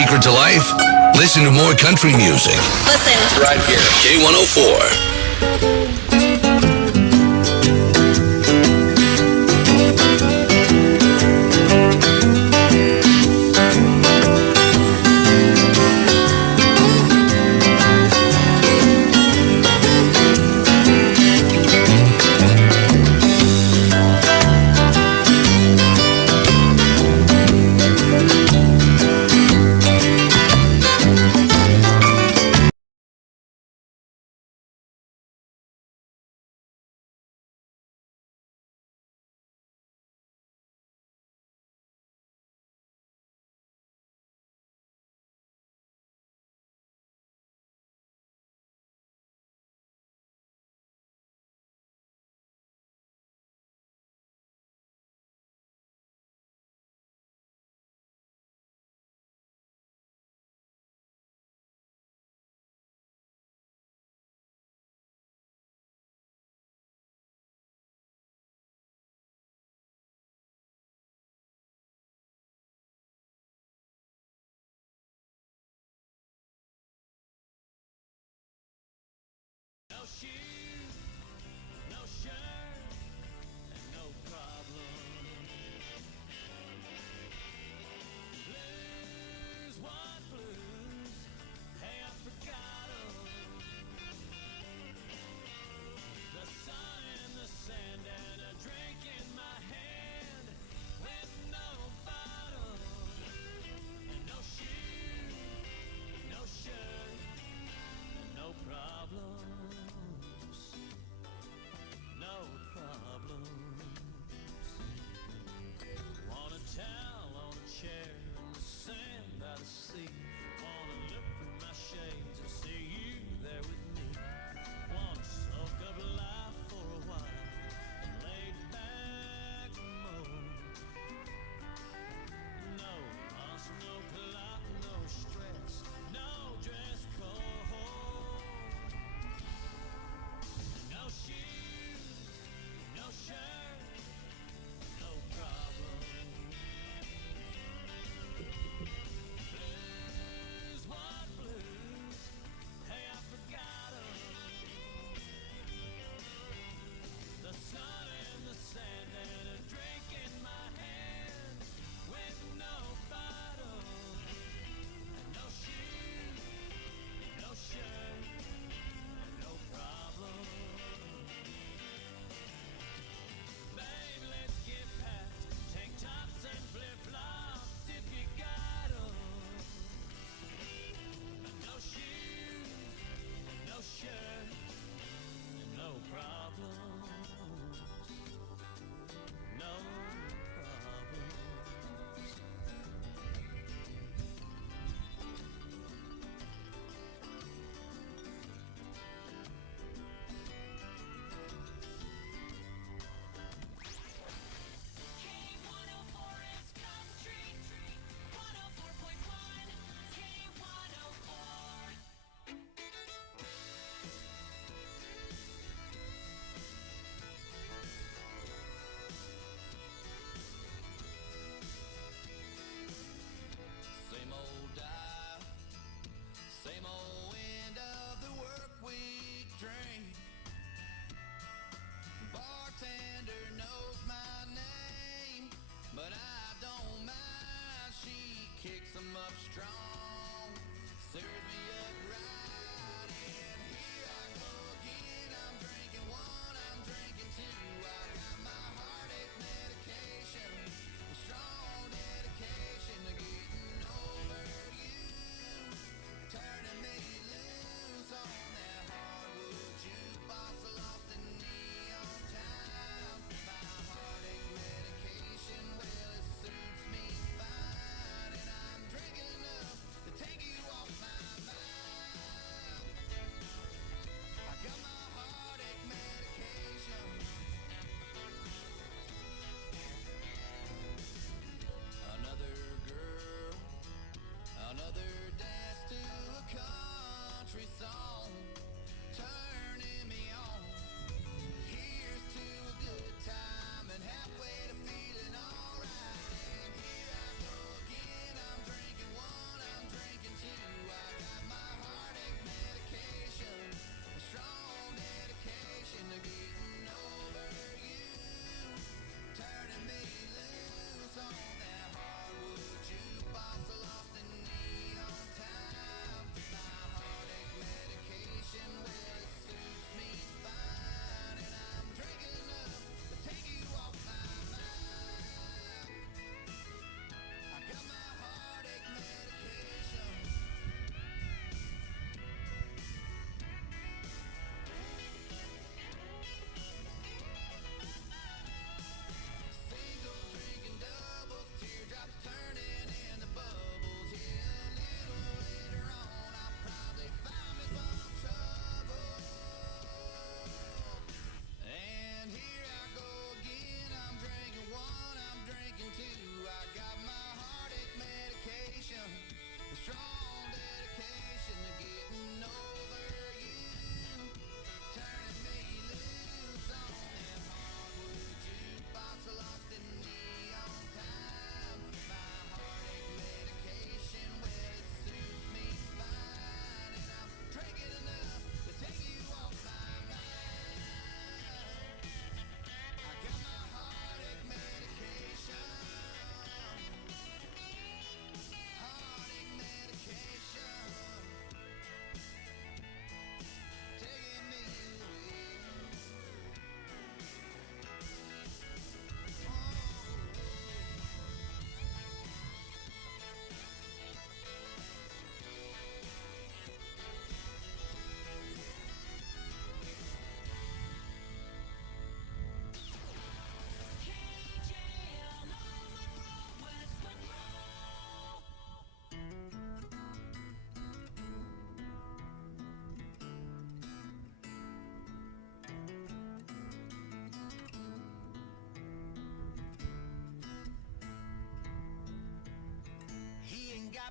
secret to life? Listen to more country music. Listen. Right here. K104. No shoes, no shirt, and no problem. Blues, what blues? Hey, I forgot 'em. The sun in the sand and a drink in my hand with no bottom. And no shoes, no shirt, and no problem. No problems. Want a towel on a chair in the sand by the sea. Wanna look through my shades and see you there with me. Wanna soak up life for a while and lay back and moan. No fuss, no plot, no stress, no dress code.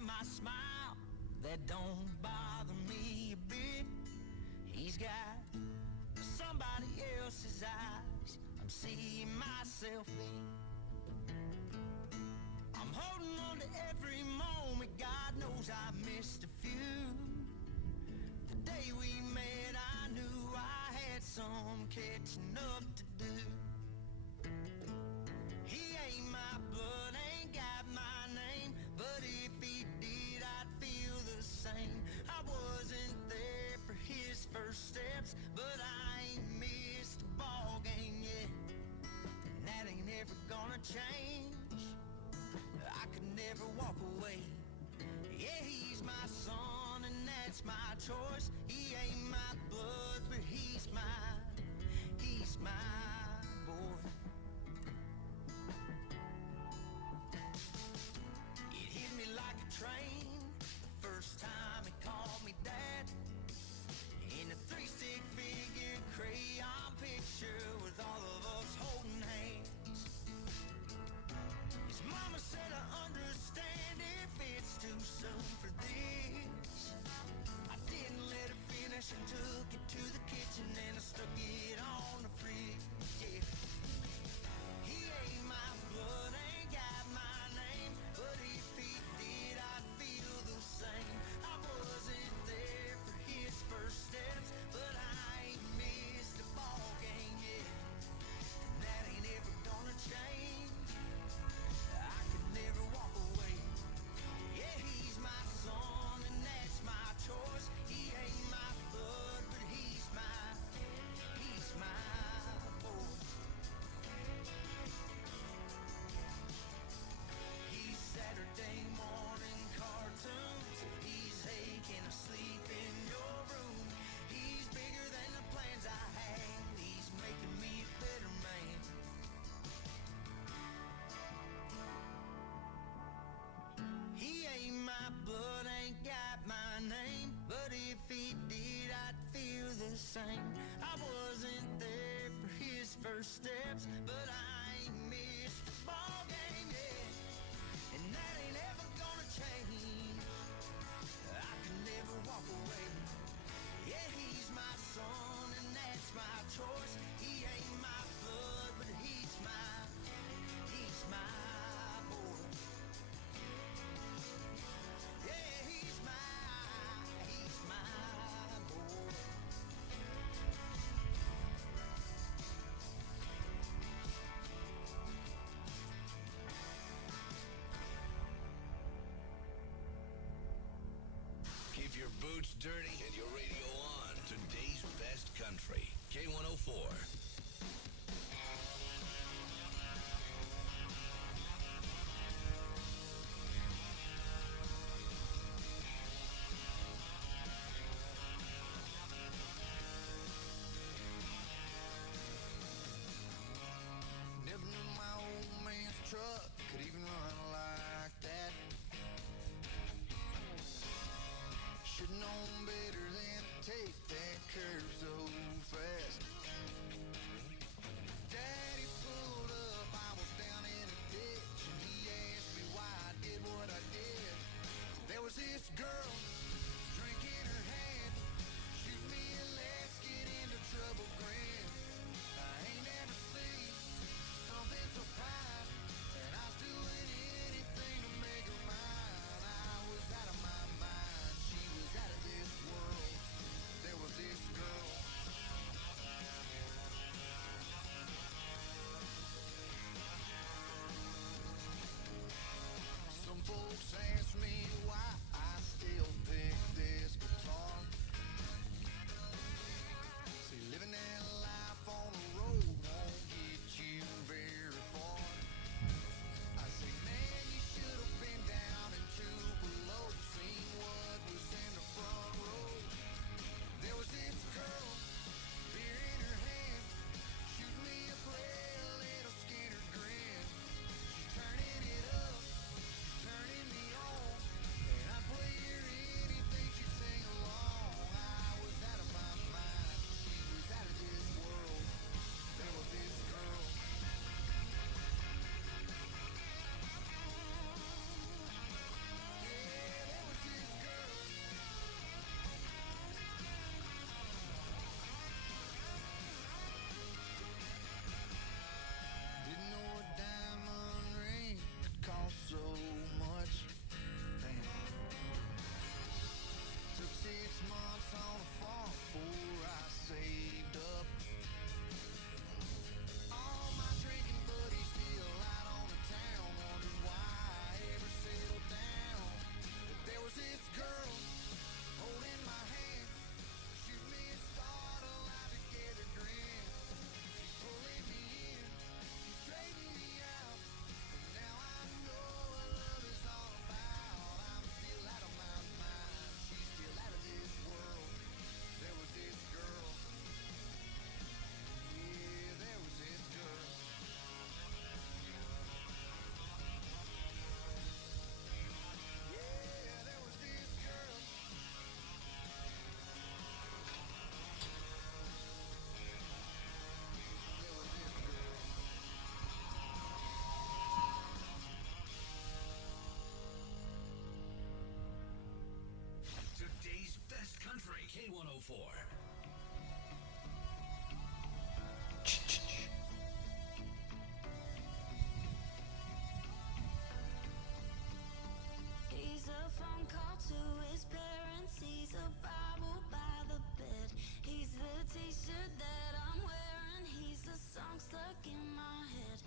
my smile that don't bother me a bit. He's got somebody else's eyes I'm seeing myself in. I'm holding on to every moment. God knows I missed a few. The day we met, I knew I had some catching up to do. He ain't my blood, ain't got my name, but if he did, I'd feel the same. I wasn't there for his first steps, but I ain't missed a ball game yet, and that ain't ever gonna change. I could never walk away. Yeah, he's my son, and that's my choice. He ain't my blood, but he's my boy. It hit me like a train the first time he called me dad. In a 3-stick figure crayon picture with all of us holding hands. His mama said I understand if it's too soon for this. I didn't let her finish and took it to the kitchen and I stuck it on the fridge. Yeah. He ain't my blood, ain't got my name, but if he did, I'd feel the same. I wasn't there for his first steps, but I ain't missed a ball game yet, and that ain't ever gonna change. I could never walk away. Yeah, he's my son, and that's my choice. He ain't my blood, but he's my boy. He's Saturday morning cartoons. He's aching to sleep in your room. He's bigger than the plans I had. He's making me a better man. He ain't my blood, ain't got my name, but if he did, I'd feel the same. I wasn't there for his first steps, but I ain't missed a ball game yet, and that ain't ever gonna change. I can never walk away. Yeah, he's my son, and that's my choice. He ain't my blood, but he's my boy. Yeah, he's my boy. Keep your boots dirty and your radio on. Today's best country. K104. Never knew my old man's truck could even run like that. Should've known better than to take that curve so fast. K104. He's a phone call to his parents. He's a Bible by the bed. He's the t-shirt that I'm wearing. He's the song stuck in my head.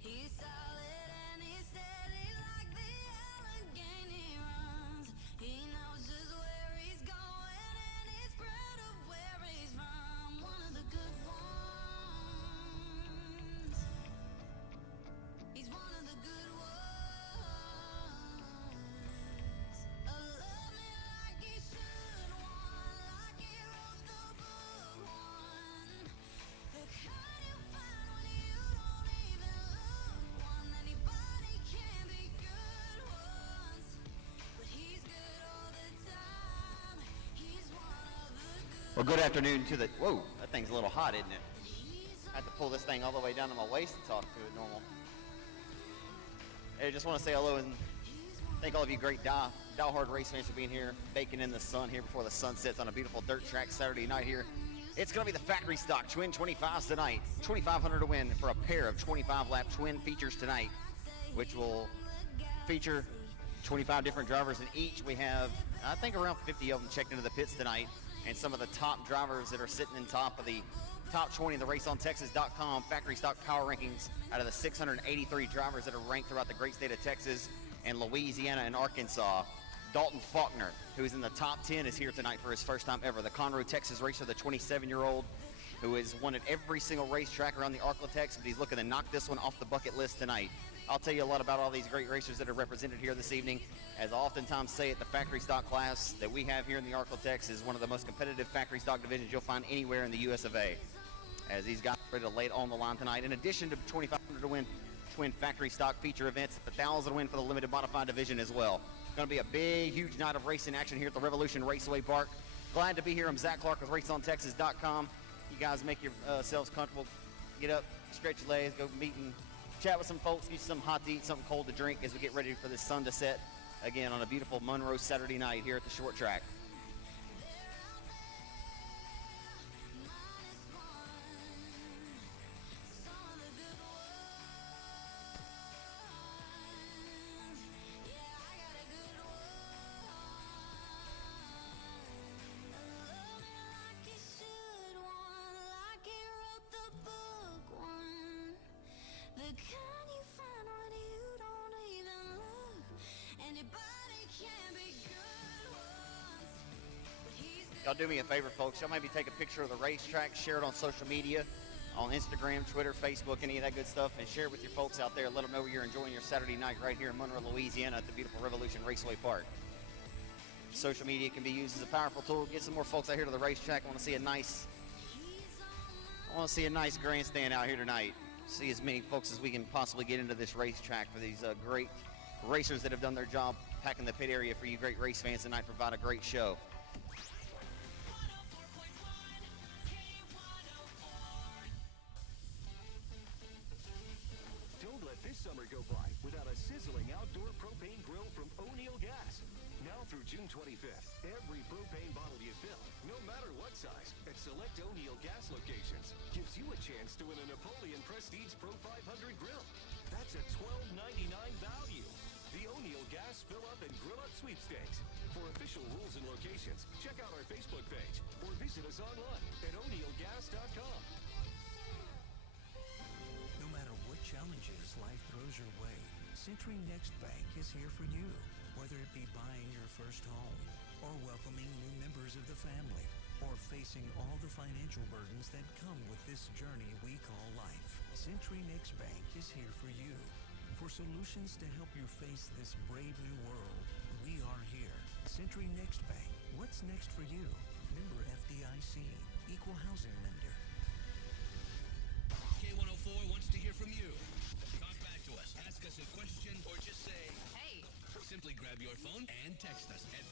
He's solid and he's steady like the Allegheny runs. He knows just where he's going and he's proud of where he's from. One of the good ones. He's one of the good ones. Love me like he should, one like he wrote the book, one. The kind you find when you don't even look, one. Anybody can be good ones, but he's good all the time. He's one of the good. Well, good afternoon to the, whoa, that thing's a little hot, isn't it? I have to pull this thing all the way down to my waist to talk to it normal. Hey, I just want to say hello and thank all of you great diehard race fans for being here, baking in the sun here before the sun sets on a beautiful dirt track Saturday night here. It's going to be the factory stock twin 25s tonight. 2,500 to win for a pair of 25-lap twin features tonight, which will feature 25 different drivers in each. We have, I think, around 50 of them checked into the pits tonight, and some of the top drivers that are sitting in top of the top 20 of the RaceOnTexas.com factory stock power rankings out of the 683 drivers that are ranked throughout the great state of Texas and Louisiana and Arkansas. Dalton Faulkner, who's in the top 10, is here tonight for his first time ever. The Monroe, Texas racer, the 27-year-old who has won at every single racetrack around the Arklatex, but he's looking to knock this one off the bucket list tonight. I'll tell you a lot about all these great racers that are represented here this evening. As I oftentimes say it, the factory stock class that we have here in the Arklatex is one of the most competitive factory stock divisions you'll find anywhere in the US of A. As these guys are ready to lay it on the line tonight. In addition to 2,500 to win twin factory stock feature events, 1,000 to win for the limited modified division as well. Going to be a big, huge night of racing action here at the Revolution Raceway Park. Glad to be here. I'm Zach Clark with RaceOnTexas.com. You guys make yourselves comfortable. Get up, stretch your legs, go meet and chat with some folks, get you some hot to eat, something cold to drink as we get ready for this sun to set again on a beautiful Monroe Saturday night here at the short track. Y'all do me a favor, folks. Y'all maybe take a picture of the racetrack, share it on social media, on Instagram, Twitter, Facebook, any of that good stuff, and share it with your folks out there. Let them know you're enjoying your Saturday night right here in Monroe, Louisiana at the beautiful Revolution Raceway Park. Social media can be used as a powerful tool. Get some more folks out here to the racetrack. I want to see a nice grandstand out here tonight. See as many folks as we can possibly get into this racetrack for these great racers that have done their job packing the pit area for you great race fans tonight, provide a great show. Don't let this summer go by without a sizzling outdoor propane grill from O'Neill Gas. Now through June 25th, every propane bottle you fill, no matter what size, at select O'Neill Gas locations, gives you a chance to win a Napoleon Prestige Pro 500 grill. That's a $12.99 value. The O'Neill Gas Fill Up and Grill Up Sweepstakes. For official rules and locations, check out our Facebook page or visit us online at o'neillgas.com. No matter what challenges life throws your way, Century Next Bank is here for you. Whether it be buying your first home, or welcoming new members of the family, or facing all the financial burdens that come with this journey we call life, Century Next Bank is here for you. For solutions to help you face this brave new world, we are here. Century Next Bank. What's next for you? Member FDIC. Equal housing lender. K104 wants to hear from you. Talk back to us. Ask us a question or just say, hey. Simply grab your phone and text us at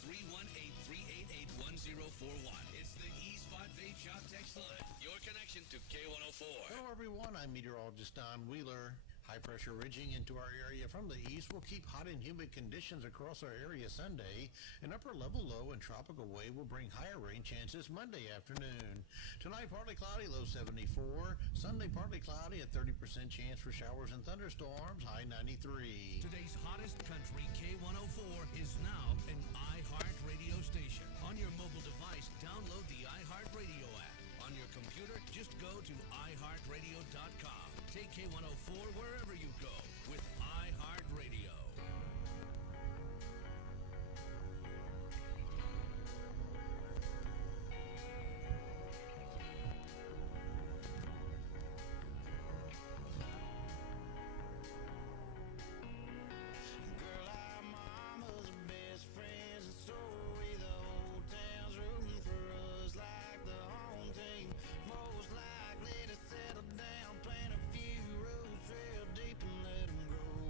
318-388-1041. It's the E-Spot Vape Shop text line. Your connection to K104. Hello, everyone. I'm meteorologist Don Wheeler. High pressure ridging into our area from the east will keep hot and humid conditions across our area Sunday. An upper level low and tropical wave will bring higher rain chances Monday afternoon. Tonight, partly cloudy, low 74. Sunday, partly cloudy, a 30% chance for showers and thunderstorms, high 93. Today's hottest country, K104, is now an iHeart radio station. On your mobile device, download the iHeart radio app. On your computer, just go to iHeartRadio.com. Take K104 wherever you go with iHeartRadio. Girl, our mama's best friends, and so we the whole town's rooting for us like the home team. Most likely to settle down, plant a few roots real deep and let them grow.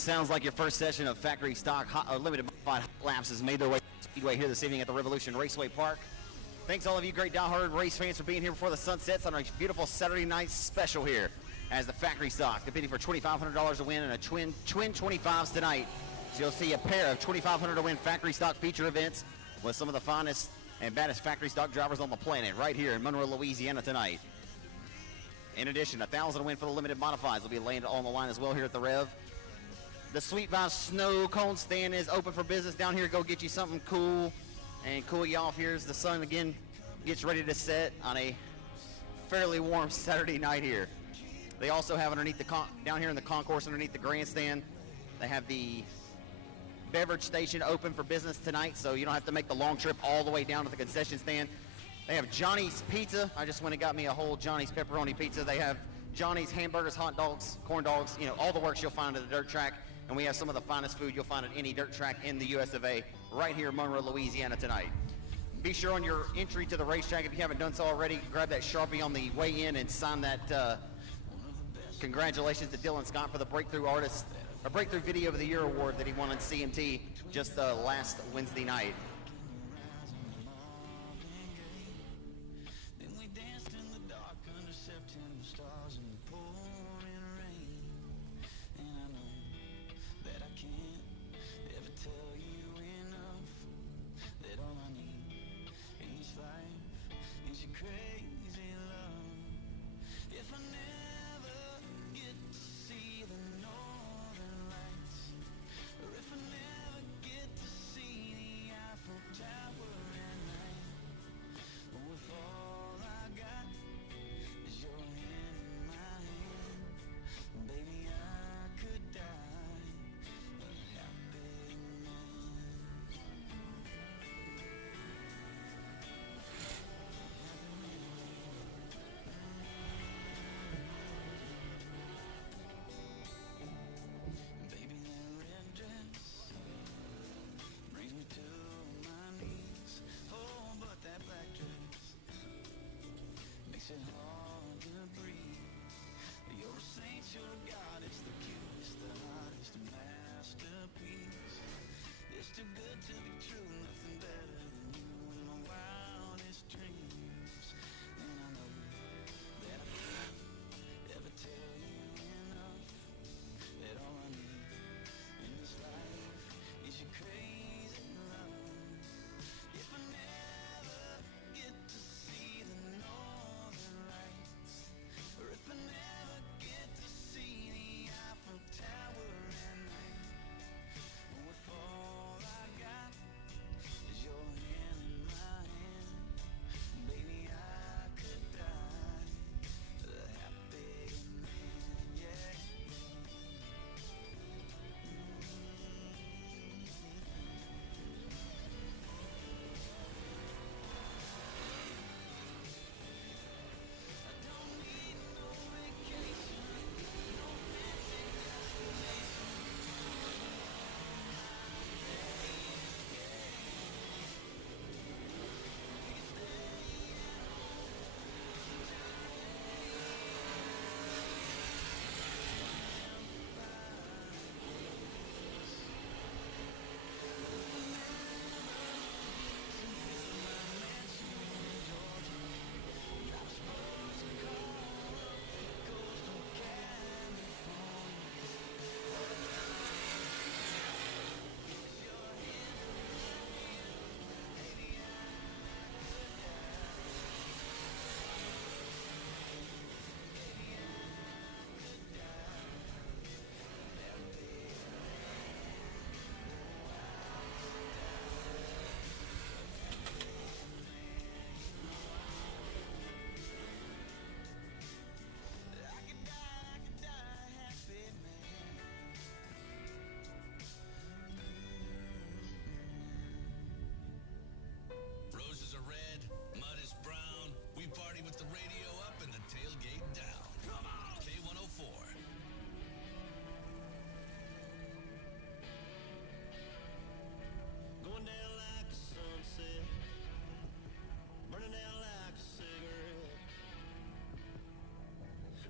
Sounds like your first session of factory stock limited modified laps has made their way to the Speedway here this evening at the Revolution Raceway Park. Thanks all of you great diehard race fans for being here before the sun sets on a beautiful Saturday night special here as the factory stock competing for $2,500 to win and a twin 25s tonight. So you'll see a pair of $2,500 to win factory stock feature events with some of the finest and baddest factory stock drivers on the planet right here in Monroe, Louisiana tonight. In addition, $1,000 to win for the limited modifieds will be laying on the line as well here at the Rev. The 25's snow cone stand is open for business down here. Go get you something cool and cool you off here as the sun again gets ready to set on a fairly warm Saturday night here. They also have underneath the down here in the concourse underneath the grandstand, they have the beverage station open for business tonight, so you don't have to make the long trip all the way down to the concession stand. They have Johnny's Pizza. I just went and got me a whole Johnny's pepperoni pizza. They have Johnny's hamburgers, hot dogs, corn dogs, you know, all the works you'll find at the dirt track. And we have some of the finest food you'll find at any dirt track in the US of A right here in Monroe, Louisiana tonight. Be sure on your entry to the racetrack, if you haven't done so already, grab that Sharpie on the way in and sign that congratulations to Dylan Scott for the Breakthrough Video of the Year award that he won on CMT just last Wednesday night.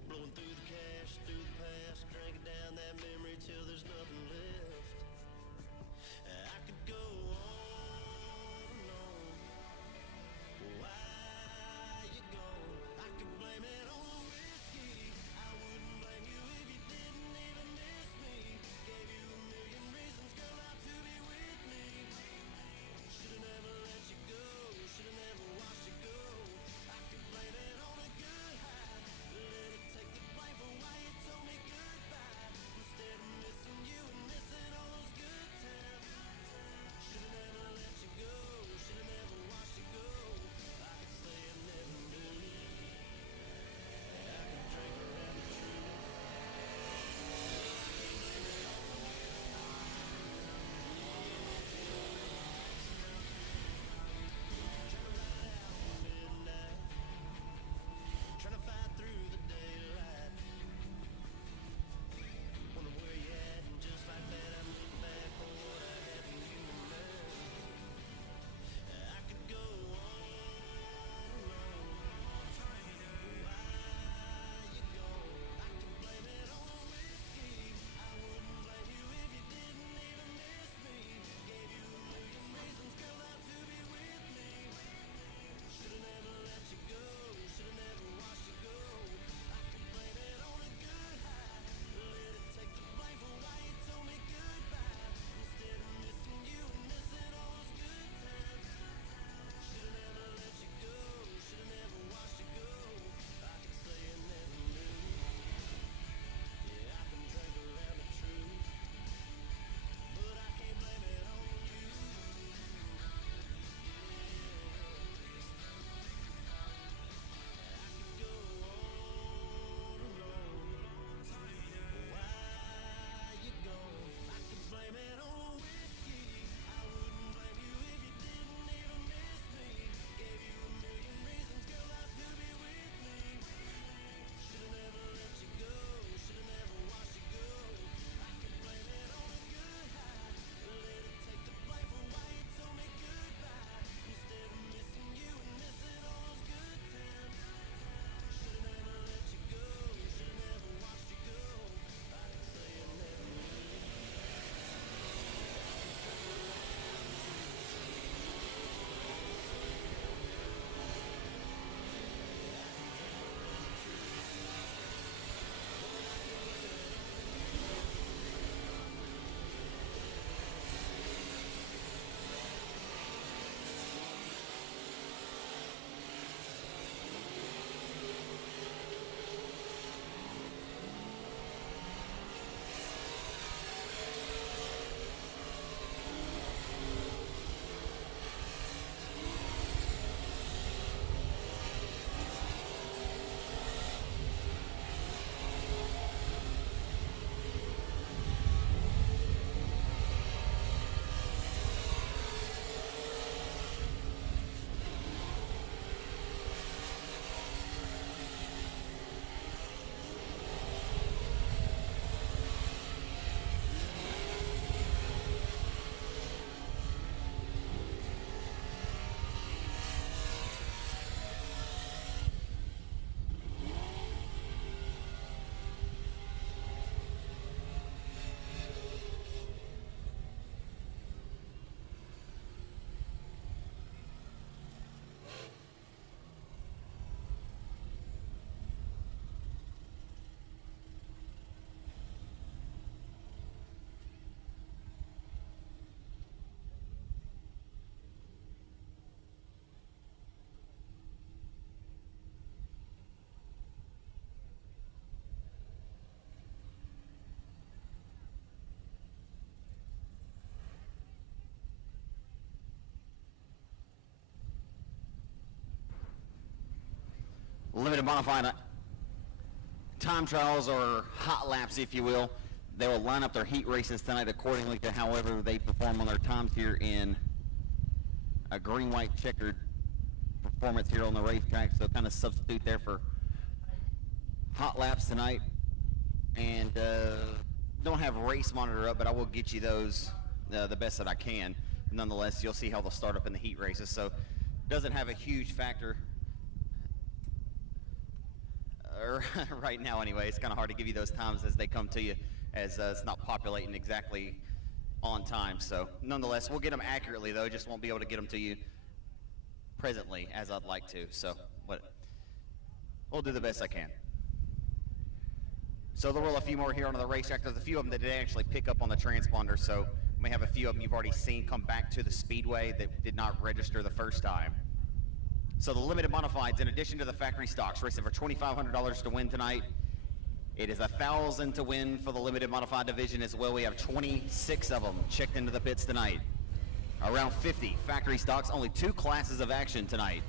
Blowing through the cash, through the past, cranking down that memory till there's nothing limited modified time trials or hot laps, if you will. They will line up their heat races tonight accordingly to however they perform on their times here in a green-white checkered performance here on the racetrack. So kind of substitute there for hot laps tonight. And don't have race monitor up, but I will get you those the best that I can. Nonetheless, you'll see how they'll start up in the heat races. So doesn't have a huge factor right now anyway. It's kind of hard to give you those times as they come to you, as it's not populating exactly on time. So nonetheless, we'll get them accurately though, just won't be able to get them to you presently as I'd like to. So we'll do the best I can. So they'll roll a few more here onto the racetrack. There's a few of them that did actually pick up on the transponder, so we may have a few of them you've already seen come back to the speedway that did not register the first time. So the limited modifieds, in addition to the factory stocks, racing for $2,500 to win tonight. It is $1,000 to win for the limited modified division as well. We have 26 of them checked into the pits tonight. Around 50 factory stocks, only 2 classes of action tonight.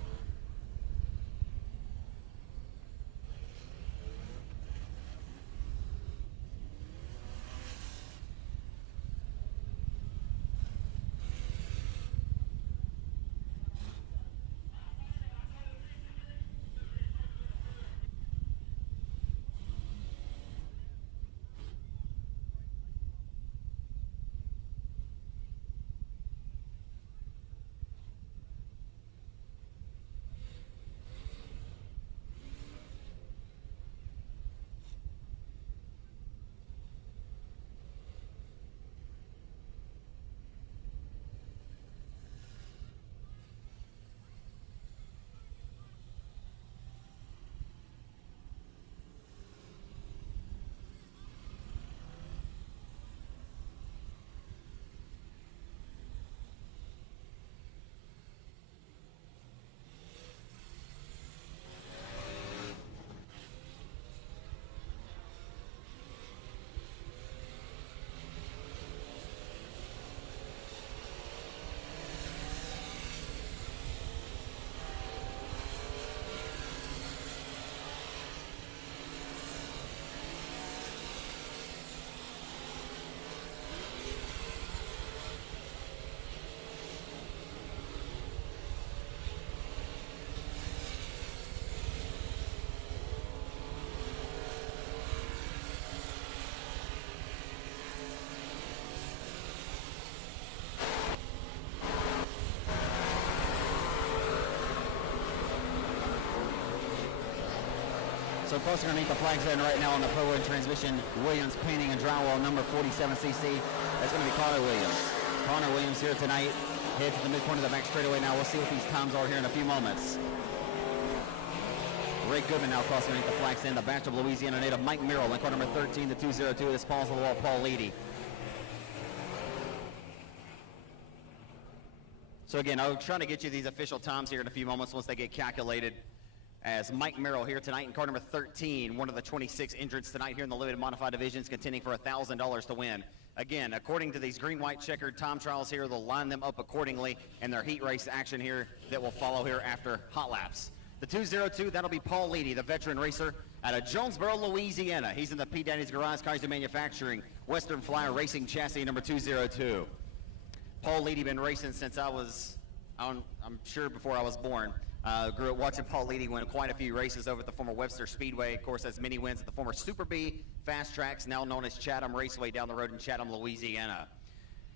So close underneath the flags in right now on the Pro-Win transmission, Williams Painting and Drywall, number 47cc. That's going to be Connor Williams. Connor Williams here tonight. Head to the midpoint of the back straightaway now. We'll see what these times are here in a few moments. Ray Goodman now crossing underneath the flag stand. The Bastrop, Louisiana native Mike Merrill in car number 13, the 202. This Paul's on the wall, Paul Leedy. So again, I'm trying to get you these official times here in a few moments once they get calculated. As Mike Merrill here tonight in car number 13, one of the 26 entrants tonight here in the limited modified divisions, contending for $1,000 to win. Again, according to these green-white checkered time trials here, they'll line them up accordingly, and their heat race action here that will follow here after hot laps. The 202, that'll be Paul Leedy, the veteran racer out of Jonesboro, Louisiana. He's in the P. Daddy's Garage Cars and Manufacturing Western Flyer Racing Chassis number 202. Paul Leedy been racing since I'm sure before I was born. Grew up watching Paul Leedy win quite a few races over at the former Webster Speedway. Of course, has many wins at the former Super B Fast Tracks, now known as Chatham Raceway down the road in Chatham, Louisiana.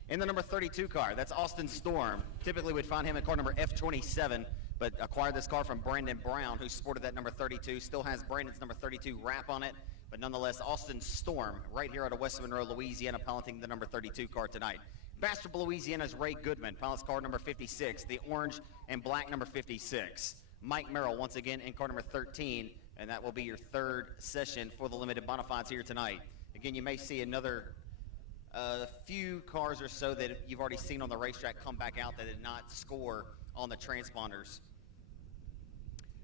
In the number 32 car, that's Austin Storm. Typically we'd find him in car number F27, but acquired this car from Brandon Brown, who sported that number 32. Still has Brandon's number 32 wrap on it, but nonetheless, Austin Storm right here out of West Monroe, Louisiana, piloting the number 32 car tonight. Bastrop, Louisiana's Ray Goodman, pilots car number 56, the orange and black number 56. Mike Merrill, once again, in car number 13, and that will be your third session for the limited modifieds here tonight. Again, you may see another few cars or so that you've already seen on the racetrack come back out that did not score on the transponders.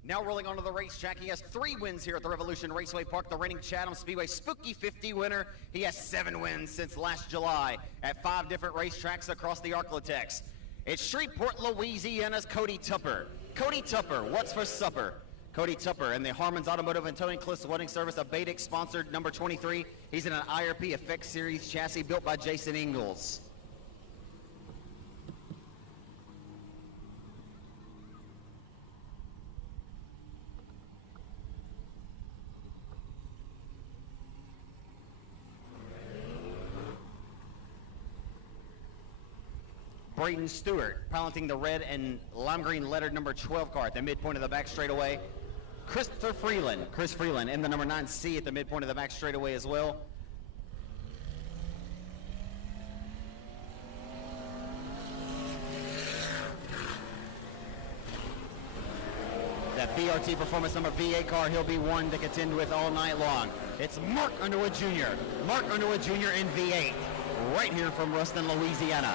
Now rolling onto the racetrack, he has 3 wins here at the Revolution Raceway Park, the reigning Chatham Speedway Spooky 50 winner. He has 7 wins since last July at 5 different racetracks across the Arklatex. It's Shreveport, Louisiana's Cody Tupper. Cody Tupper, what's for supper? Cody Tupper in the Harmon's Automotive and Towing Cliffs Wedding Service, a Badix sponsored number 23. He's in an IRP Effect Series chassis built by Jason Ingalls. Braden Stewart piloting the red and lime green lettered number 12 car at the midpoint of the back straightaway. Chris Freeland in the number 9C at the midpoint of the back straightaway as well. That BRT Performance number V8 car, he'll be one to contend with all night long. It's Mark Underwood Jr. Mark Underwood Jr. in V8, right here from Ruston, Louisiana.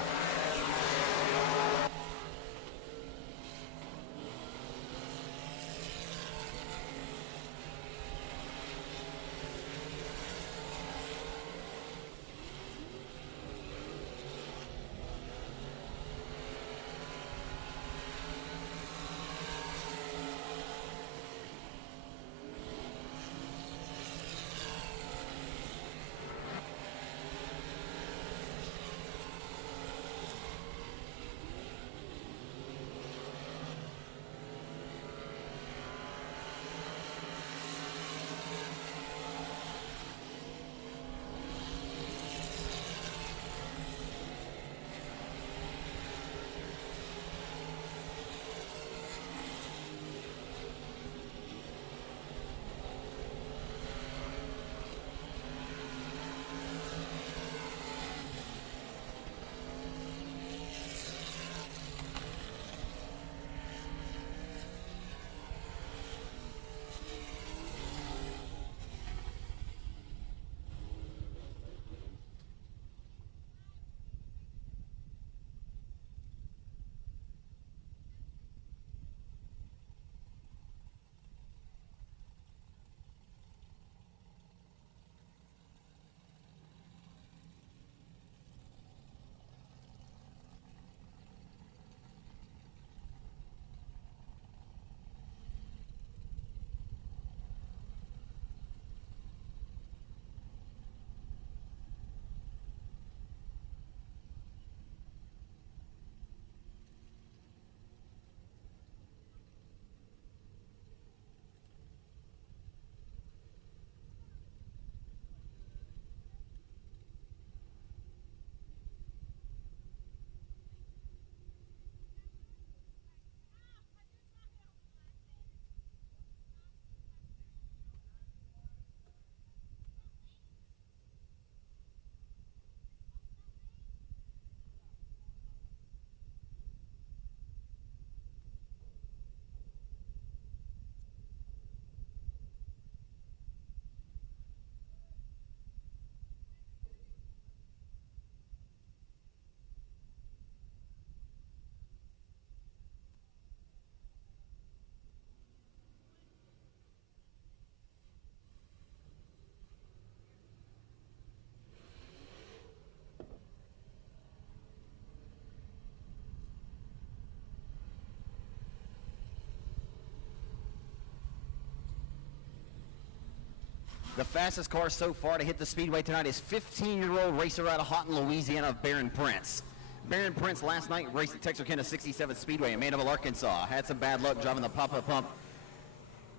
The fastest car so far to hit the speedway tonight is 15-year-old racer out of Houghton, Louisiana, Barron Prince. Barron Prince last night raced at Texarkana 67 Speedway in Mandeville, Arkansas. Had some bad luck driving the pop-up pump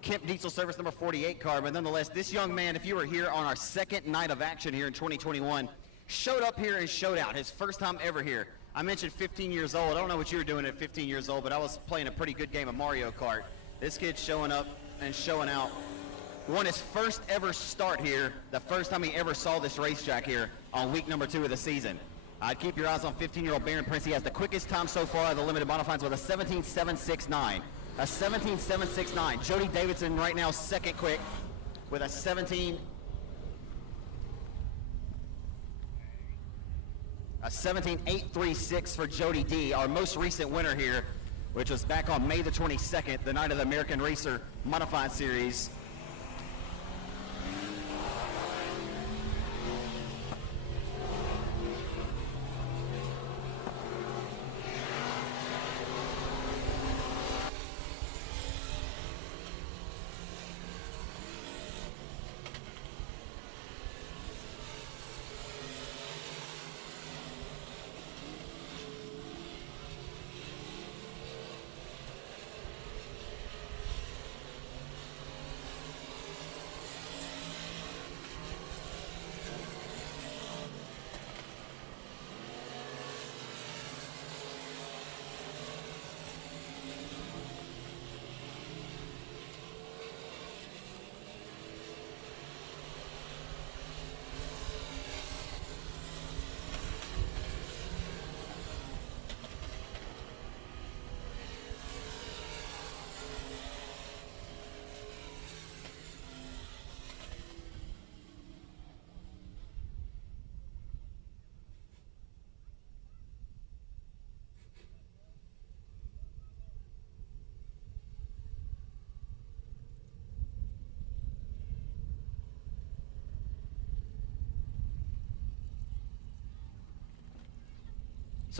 Kemp Diesel Service number 48 car, but nonetheless, this young man, if you were here on our second night of action here in 2021, showed up here and showed out. His first time ever here. I mentioned 15 years old. I don't know what you were doing at 15 years old, but I was playing a pretty good game of Mario Kart. This kid's showing up and showing out. Won his first ever start here, the first time he ever saw this racetrack here on week number 2 of the season. I'd keep your eyes on 15-year-old Barron Prince. He has the quickest time so far of the limited modifieds with a 17.769. A 17.769. Jody Davidson right now second quick with a 17.836 for Jody D, our most recent winner here, which was back on May the 22nd, the night of the American Racer Modified Series.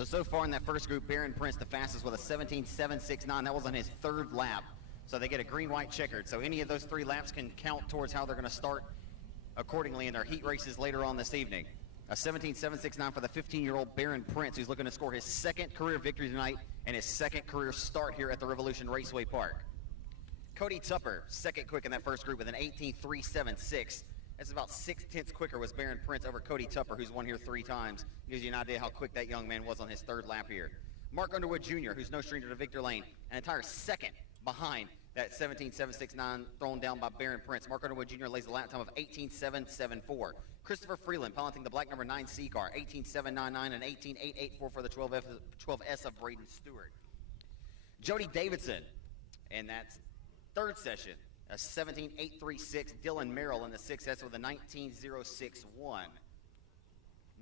So far in that first group, Baron Prince, the fastest with a 17.769. That was on his third lap. So they get a green, white, checkered. So any of those 3 laps can count towards how they're going to start accordingly in their heat races later on this evening. A 17.769 for the 15-year-old Baron Prince, who's looking to score his second career victory tonight and his second career start here at the Revolution Raceway Park. Cody Tupper, second quick in that first group with an 18.376. That's about 6/10 quicker was Baron Prince over Cody Tupper, who's won here 3 times. Gives you an idea how quick that young man was on his third lap here. Mark Underwood Jr., who's no stranger to victory lane, an entire second behind that 17.769 thrown down by Baron Prince. Mark Underwood Jr. lays a lap time of 18.774. Christopher Freeland piloting the black number 9 C car, 18.799 and 18.884 for the 12S of Braden Stewart. Jody Davidson, and that's third session, a 17.836. Dylan Merrill in the 6S with a 19.061.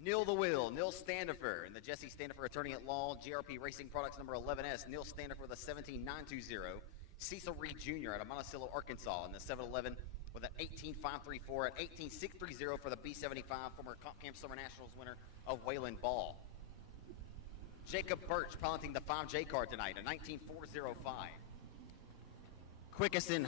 Neil the Wheel, Neil Standifer, and the Jesse Standifer Attorney at Law, GRP Racing Products number 11S. Neil Standifer with a 17.920. Cecil Reed Jr. out of Monticello, Arkansas in the 711 with an 18.534 and 18.630 for the B75, former Comp Cam Summer Nationals winner of Wayland Ball. Jacob Birch piloting the 5J car tonight, a 19.405. Quickest in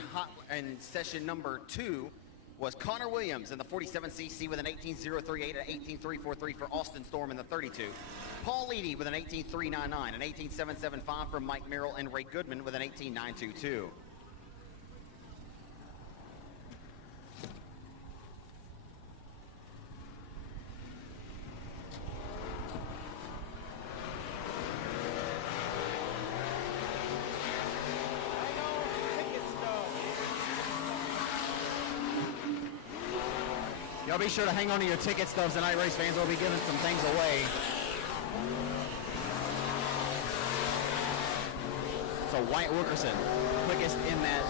session number 2 was Connor Williams in the 47cc with an 18.038 and 18.343 for Austin Storm in the 32. Paul Eady with an 18.399 and 18.775 for Mike Merrill, and Ray Goodman with an 18.922. Y'all be sure to hang on to your ticket stubs tonight, race fans. We'll be giving some things away. So Wyatt Wilkerson, quickest in that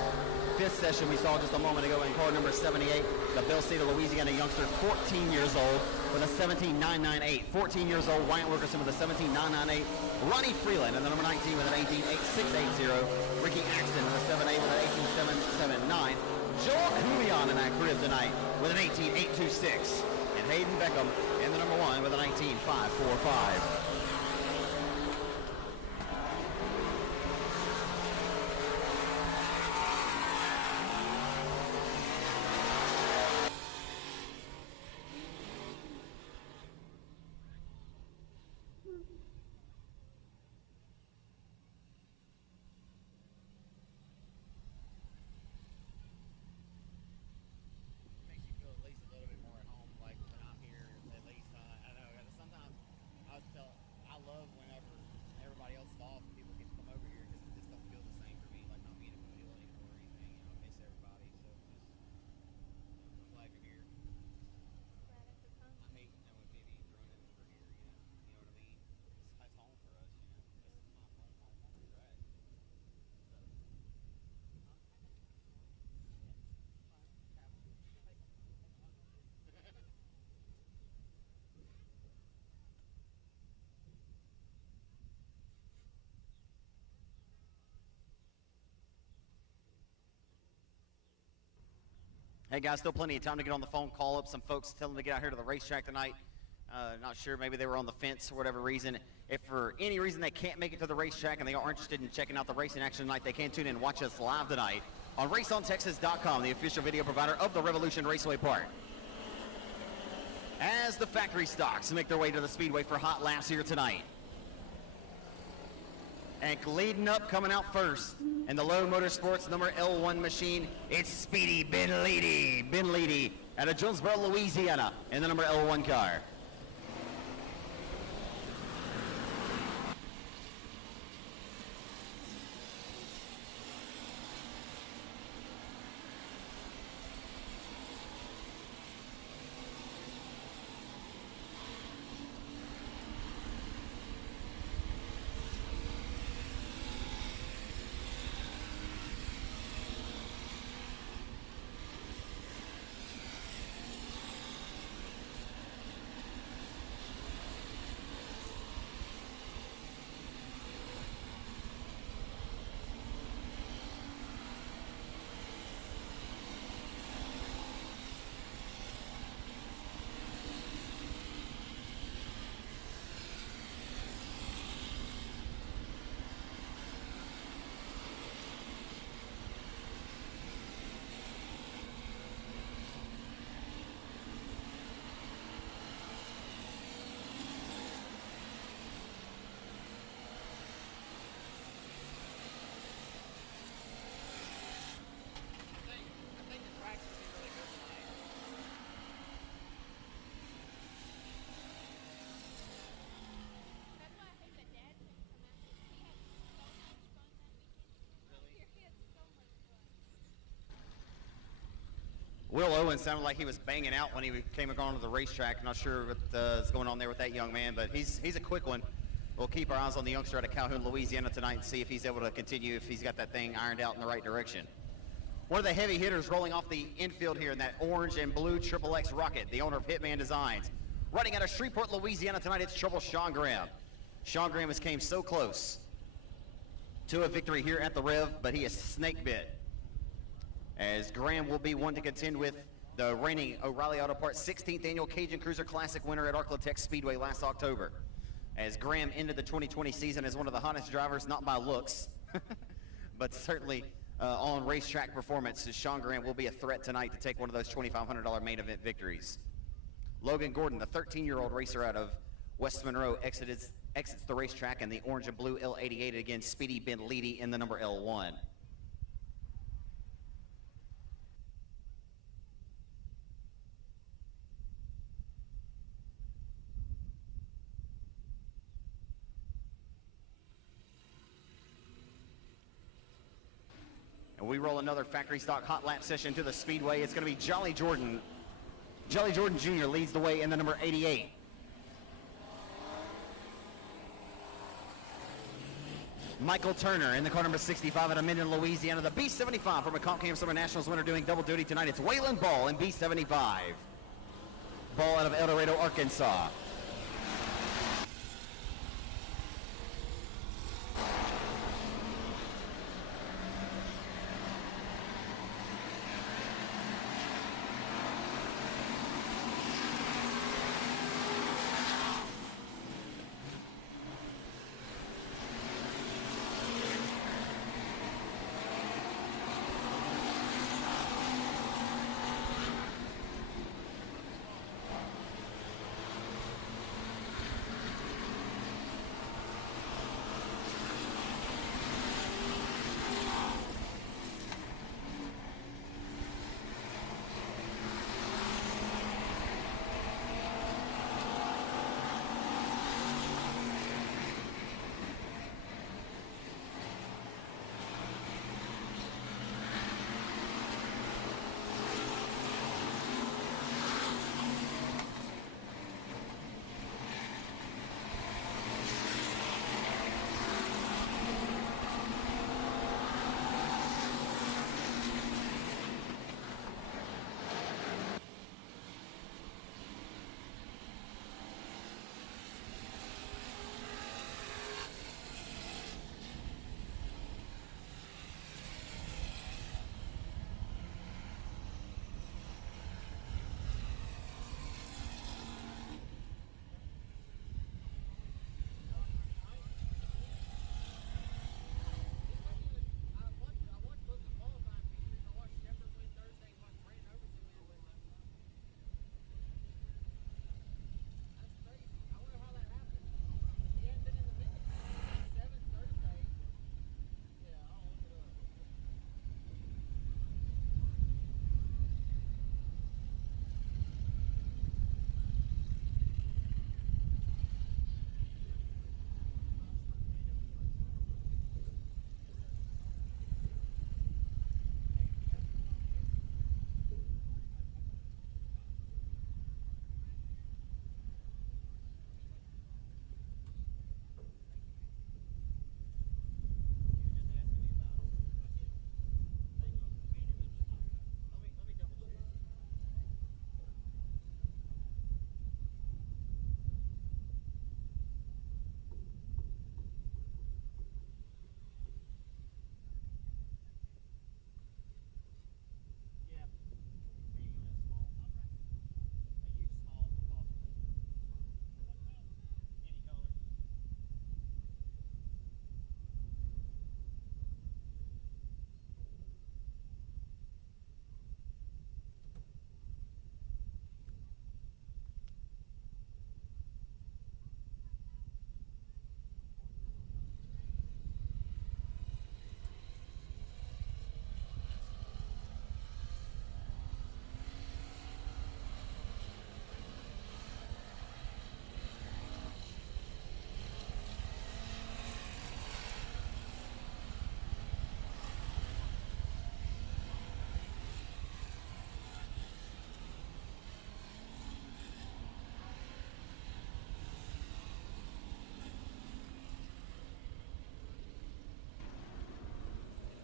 5th session we saw just a moment ago in car number 78, the Bell State of Louisiana youngster, 14 years old with a 17.998. 14 years old, Wyatt Wilkerson with a 17.998. Ronnie Freeland in the number 19 with an 18.680. Ricky Axton in the 7A with an 18.779. Joel Couillon in that crib tonight with an 18.826. And Hayden Beckham in the number 1 with a 19.545. Hey guys, still plenty of time to get on the phone, call up some folks, tell them to get out here to the racetrack tonight. Not sure, maybe they were on the fence for whatever reason. If for any reason they can't make it to the racetrack and they are interested in checking out the racing action tonight, they can tune in and watch us live tonight on RaceOnTexas.com, the official video provider of the Revolution Raceway Park. As the factory stocks make their way to the speedway for hot laps here tonight. And leading up, coming out first, in the Lone Motorsports number L1 machine, it's Speedy Ben Leedy. Ben Leedy out of Jonesboro, Louisiana, in the number L1 car. Will Owens sounded like he was banging out when he came onto the racetrack. Not sure what's going on there with that young man, but he's a quick one. We'll keep our eyes on the youngster out of Calhoun, Louisiana tonight and see if he's able to continue, if he's got that thing ironed out in the right direction. One of the heavy hitters rolling off the infield here in that orange and blue XXX Rocket, the owner of Hitman Designs. Running out of Shreveport, Louisiana tonight, it's Trouble Sean Graham. Sean Graham has came so close to a victory here at the Rev, but he is snake bit, as Graham will be one to contend with the reigning O'Reilly Auto Parts 16th Annual Cajun Cruiser Classic winner at Arklatex Speedway last October. As Graham ended the 2020 season as one of the hottest drivers, not by looks, but certainly on racetrack performance, Sean Graham will be a threat tonight to take one of those $2,500 main event victories. Logan Gordon, the 13-year-old racer out of West Monroe, exits the racetrack in the orange and blue L88 against Speedy Ben Leedy in the number L1. And we roll another factory stock hot lap session to the speedway. It's going to be Jolly Jordan. Jolly Jordan Jr. leads the way in the number 88. Michael Turner in the car number 65 out of Minden, Louisiana. The B75 from a Comp Cam Summer Nationals winner doing double duty tonight. It's Waylon Ball in B75. Ball out of El Dorado, Arkansas.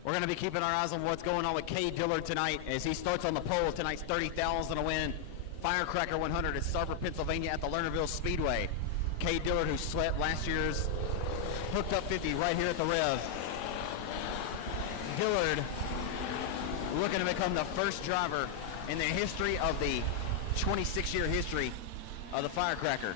We're going to be keeping our eyes on what's going on with Kay Dillard tonight as he starts on the pole of tonight's 30,000 to win Firecracker 100 at Starford, Pennsylvania at the Lernerville Speedway. Kay Dillard, who swept last year's Hooked Up 50 right here at the Rev. Dillard looking to become the first driver in the history of the 26-year history of the Firecracker.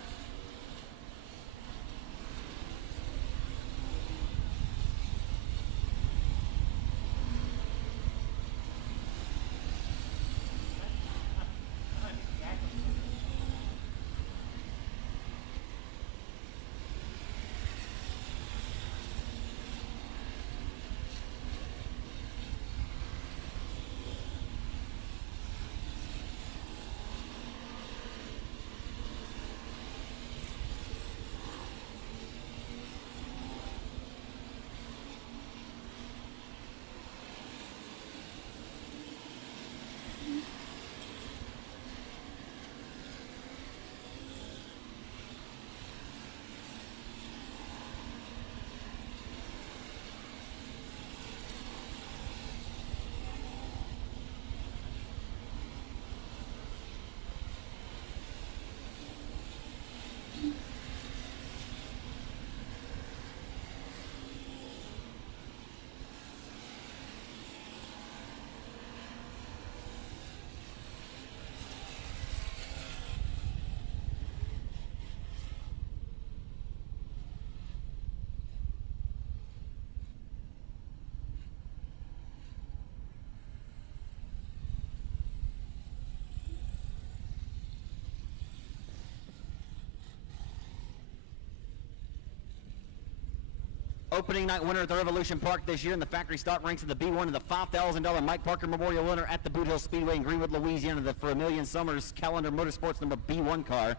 Opening night winner at the Revolution Park this year in the factory stock ranks in the B1 and the $5,000 Mike Parker Memorial winner at the Boot Hill Speedway in Greenwood, Louisiana, for Amelia Summers Calendar Motorsports number B1 car.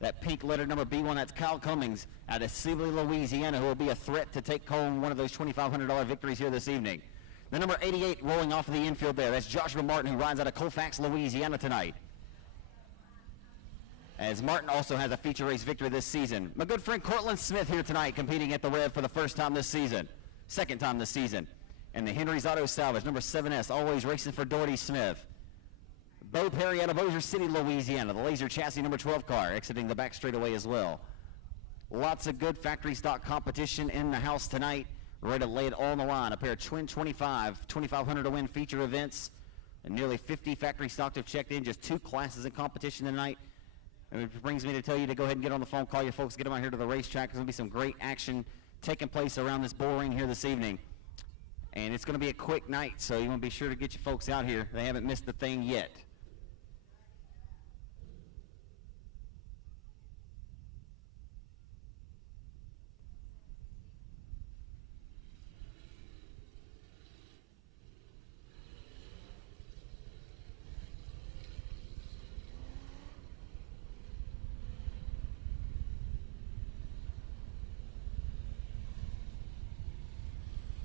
That pink lettered number B1, that's Kyle Cummings out of Sealy, Louisiana, who will be a threat to take home one of those $2,500 victories here this evening. The number 88 rolling off of the infield there, that's Joshua Martin, who rides out of Colfax, Louisiana tonight. As Martin also has a feature race victory this season. My good friend Cortland Smith here tonight competing at the Rev for the first time this season. Second time this season. And the Henry's Auto Salvage, number 7S, always racing for Doherty Smith. Bo Perry out of Bossier City, Louisiana, the Laser Chassis number 12 car, exiting the back straightaway as well. Lots of good factory stock competition in the house tonight. Ready to lay it all on the line. A pair of twin 2,500 to win feature events. And nearly 50 factory stock to have checked in. Just 2 classes in competition tonight. And it brings me to tell you to go ahead and get on the phone, call your folks, get them out here to the racetrack. There's going to be some great action taking place around this bull ring here this evening. And it's going to be a quick night, so you want to be sure to get your folks out here. They haven't missed the thing yet.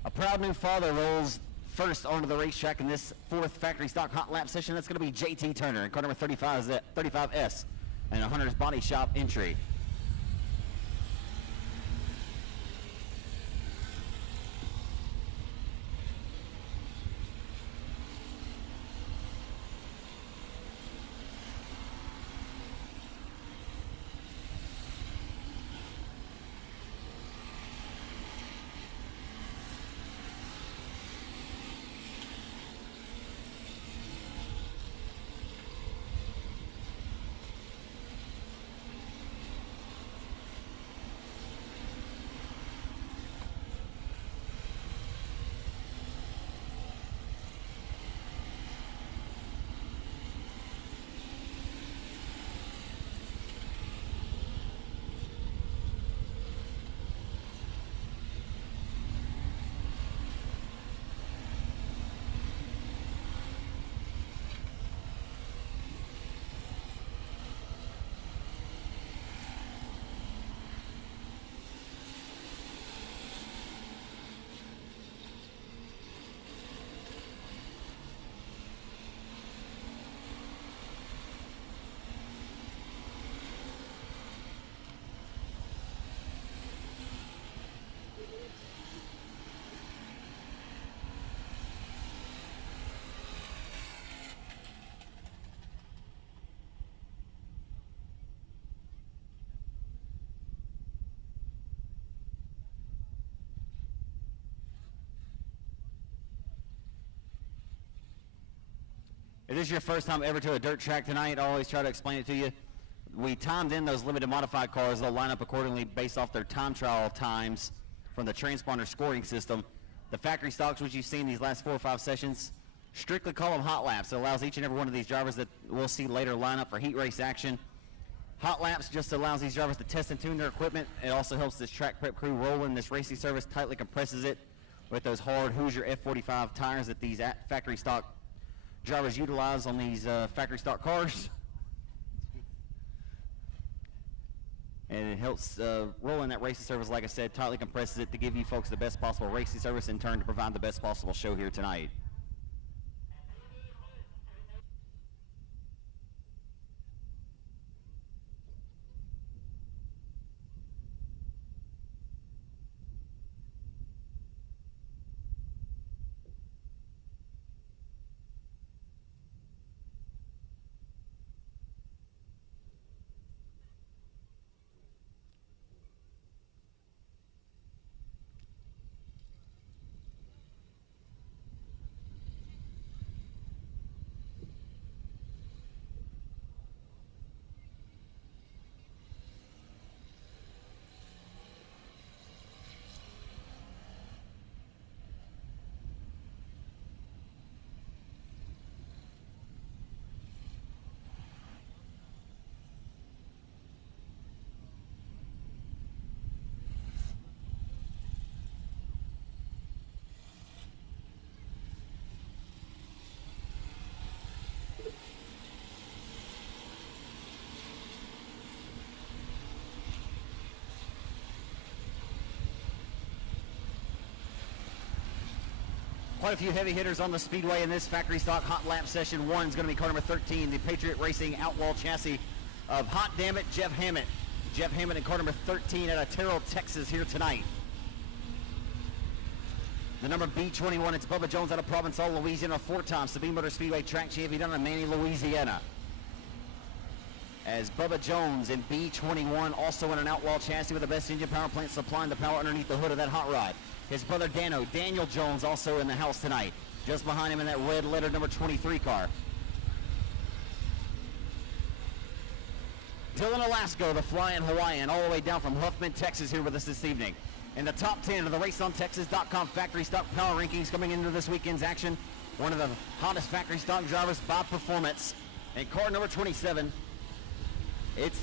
A proud new father rolls first onto the racetrack in this 4th factory stock hot lap session. That's going to be JT Turner in car number 35S and a Hunter's Body Shop entry. If this is your first time ever to a dirt track tonight, I always try to explain it to you. We timed in those limited modified cars. They'll line up accordingly based off their time trial times from the transponder scoring system. The factory stocks, which you've seen these last 4 or 5 sessions, strictly call them hot laps. It allows each and every one of these drivers that we'll see later line up for heat race action. Hot laps just allows these drivers to test and tune their equipment. It also helps this track prep crew roll in. This racing service tightly compresses it with those hard Hoosier F45 tires that these factory stock drivers utilize on these factory stock cars. And it helps roll in that racing service, like I said, tightly compresses it to give you folks the best possible racing service, in turn to provide the best possible show here tonight. Quite a few heavy hitters on the speedway in this factory stock hot lap session. One is going to be car number 13, the Patriot Racing Outlaw chassis of Hot Dammit, Jeff Hammett. Jeff Hammett in car number 13 out of Terrell, Texas here tonight. The number B21, it's Bubba Jones out of Provençal, Louisiana, 4-time Sabine Motor Speedway track champion down in Manny, Louisiana. As Bubba Jones in B21, also in an Outlaw chassis with the best engine power plant supplying the power underneath the hood of that hot rod. His brother Daniel Jones, also in the house tonight. Just behind him in that red letter number 23 car. Dylan Alasko, the Flying Hawaiian, all the way down from Huffman, Texas, here with us this evening. In the top 10 of the RaceOnTexas.com factory stock power rankings coming into this weekend's action, one of the hottest factory stock drivers by performance. And car number 27, it's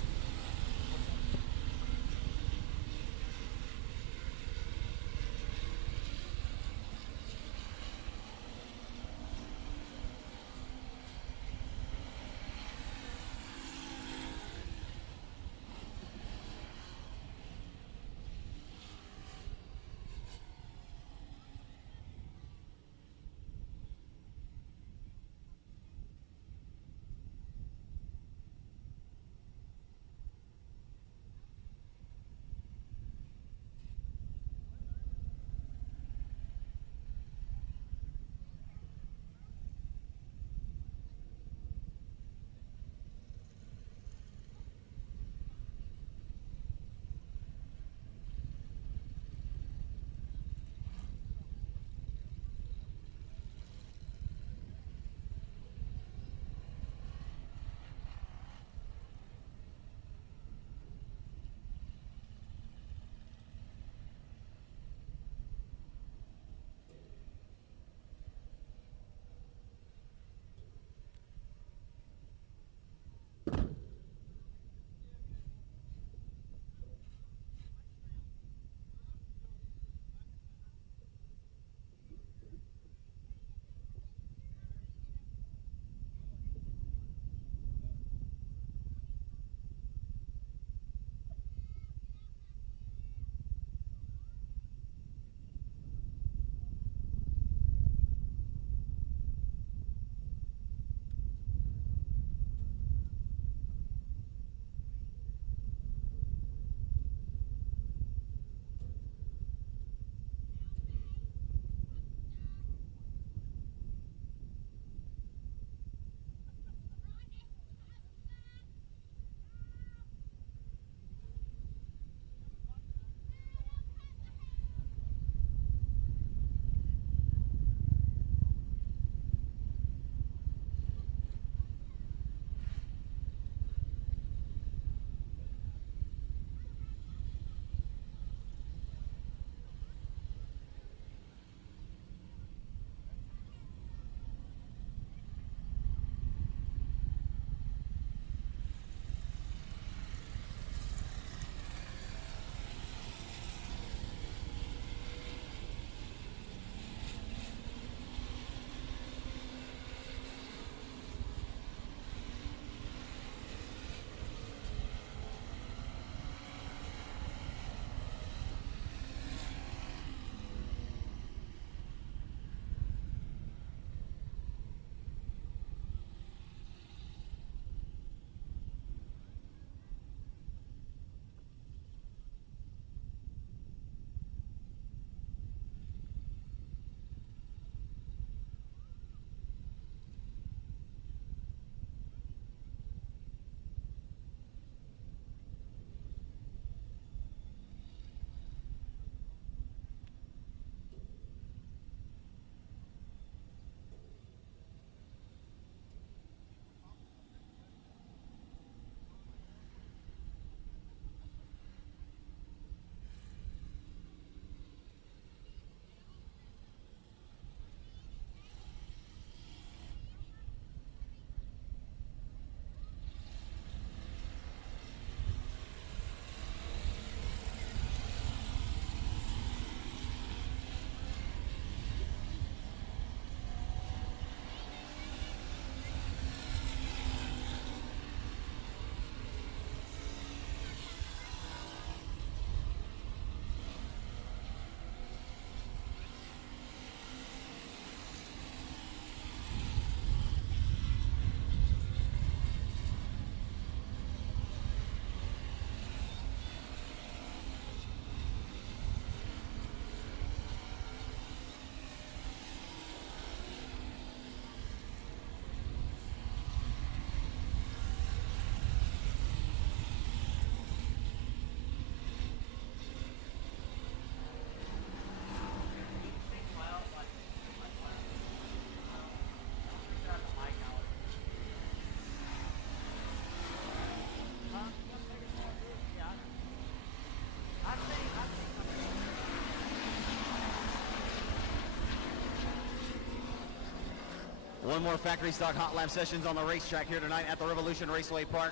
One more factory stock hot lap sessions on the racetrack here tonight at the Revolution Raceway Park.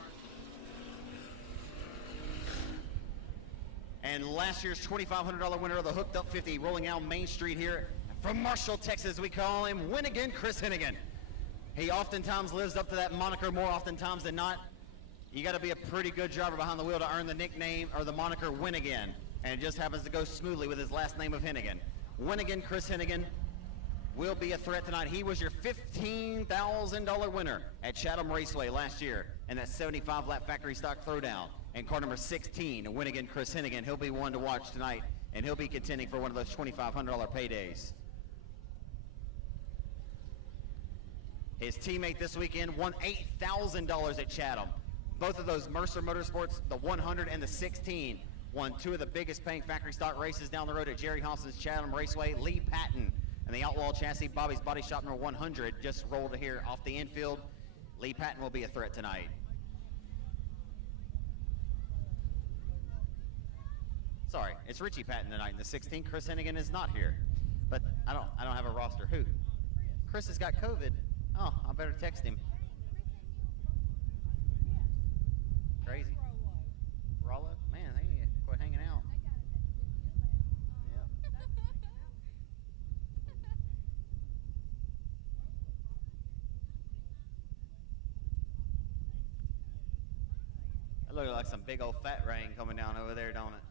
And last year's $2,500 winner of the Hooked Up 50 rolling out Main Street here from Marshall, Texas. We call him Winnigan Chris Hennigan. He oftentimes lives up to that moniker more oftentimes than not. You got to be a pretty good driver behind the wheel to earn the nickname or the moniker Winnigan. And it just happens to go smoothly with his last name of Hennigan. Winnigan Chris Hennigan will be a threat tonight. He was your $15,000 winner at Chatham Raceway last year in that 75-lap factory stock throwdown. And car number 16, Winnigan Chris Hennigan, he'll be one to watch tonight, and he'll be contending for one of those $2,500 paydays. His teammate this weekend won $8,000 at Chatham. Both of those Mercer Motorsports, the 100 and the 16, won two of the biggest paying factory stock races down the road at Jerry Hoffman's Chatham Raceway. Lee Patton and the Outlaw Chassis Bobby's Body Shop number 100 just rolled here off the infield. Lee Patton will be a threat tonight. Sorry, it's Richie Patton tonight in the 16. Chris Hennigan is not here, but I don't have a roster. Who? Chris has got COVID. Oh, I better text him. Crazy. Rollo? Man, they need to quit hanging out. Yep. That looks like some big old fat rain coming down over there, don't it?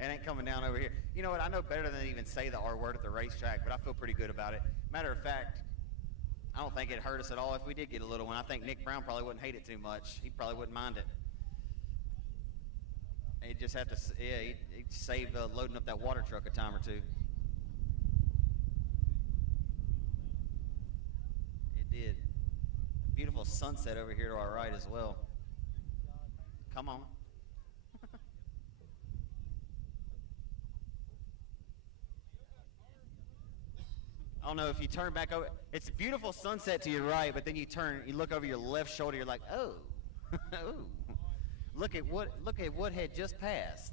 It ain't coming down over here. You know what? I know better than to even say the R word at the racetrack, but I feel pretty good about it. Matter of fact, I don't think it hurt us at all if we did get a little one. I think Nick Brown probably wouldn't hate it too much. He probably wouldn't mind it. He'd just have to, yeah, he'd save loading up that water truck a time or two. It did. A beautiful sunset over here to our right as well. Come on. I don't know if you turn back over. It's a beautiful sunset to your right, but then you turn, you look over your left shoulder, you're like, oh, oh, look at what had just passed.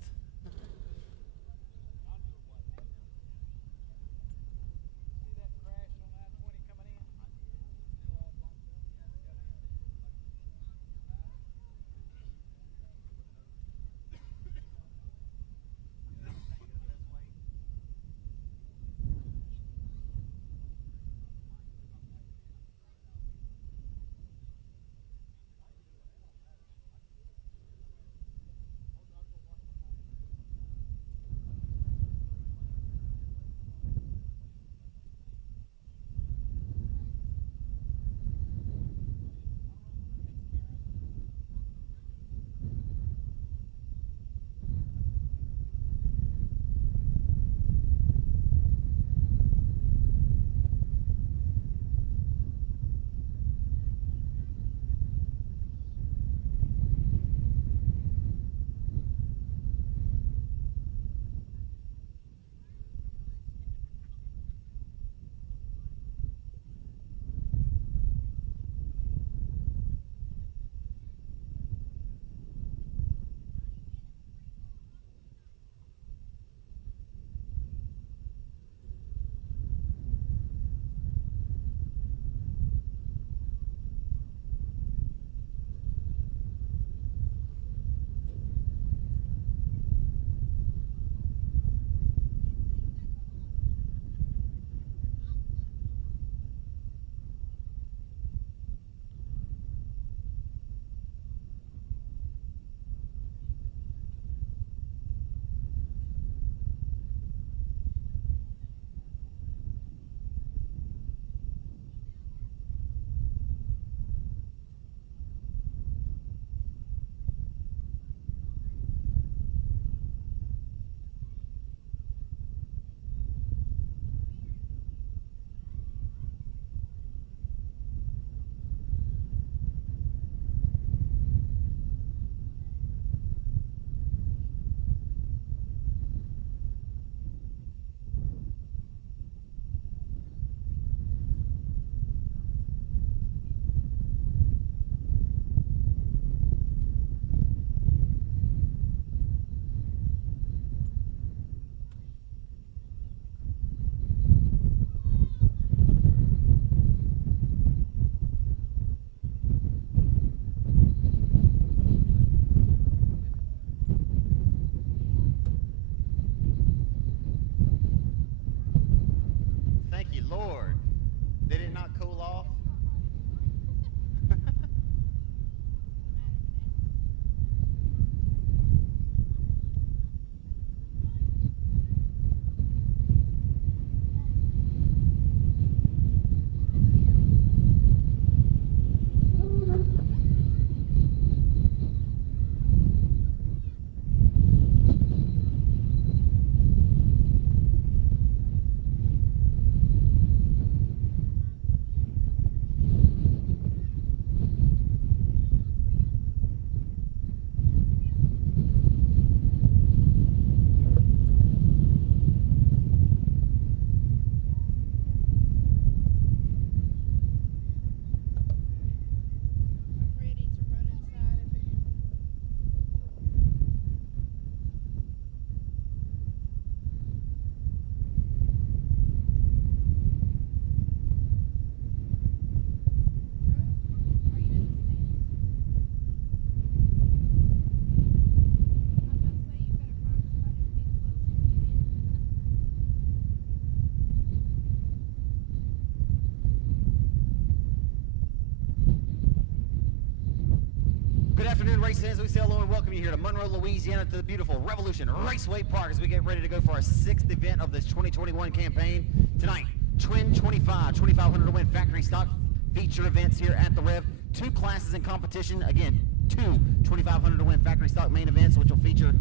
Good afternoon, race fans. We say hello and welcome you here to Monroe, Louisiana, to the beautiful Revolution Raceway Park as we get ready to go for our 6th event of this 2021 campaign. Tonight, Twin 25, 2,500 to win factory stock feature events here at the Rev. 2 classes in competition. Again, 2 2,500 to win factory stock main events, which will feature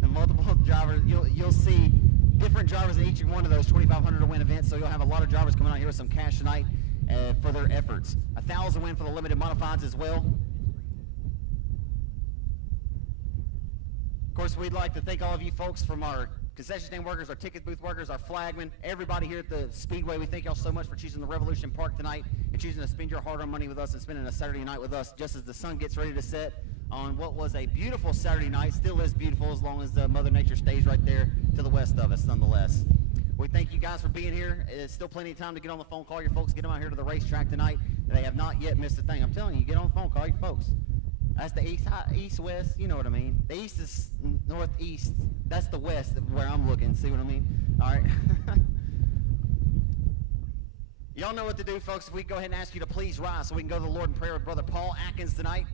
the multiple drivers. You'll see different drivers in each one of those 2,500 to win events. So you'll have a lot of drivers coming out here with some cash tonight for their efforts. 1,000 win for the limited modifieds as well. Of course, we'd like to thank all of you folks from our concession stand workers, our ticket booth workers, our flagmen, everybody here at the Speedway. We thank y'all so much for choosing the Revolution Park tonight and choosing to spend your hard-earned money with us and spending a Saturday night with us just as the sun gets ready to set on what was a beautiful Saturday night. Still is beautiful as long as Mother Nature stays right there to the west of us nonetheless. We thank you guys for being here. It's still plenty of time to get on the phone, call your folks, get them out here to the racetrack tonight. They have not yet missed a thing. I'm telling you, get on the phone, call your folks. That's the east, west, you know what I mean. The east is northeast. That's the west of where I'm looking, see what I mean? All right. Y'all know what to do, folks. If we go ahead and ask you to please rise so we can go to the Lord in prayer with Brother Paul Atkins tonight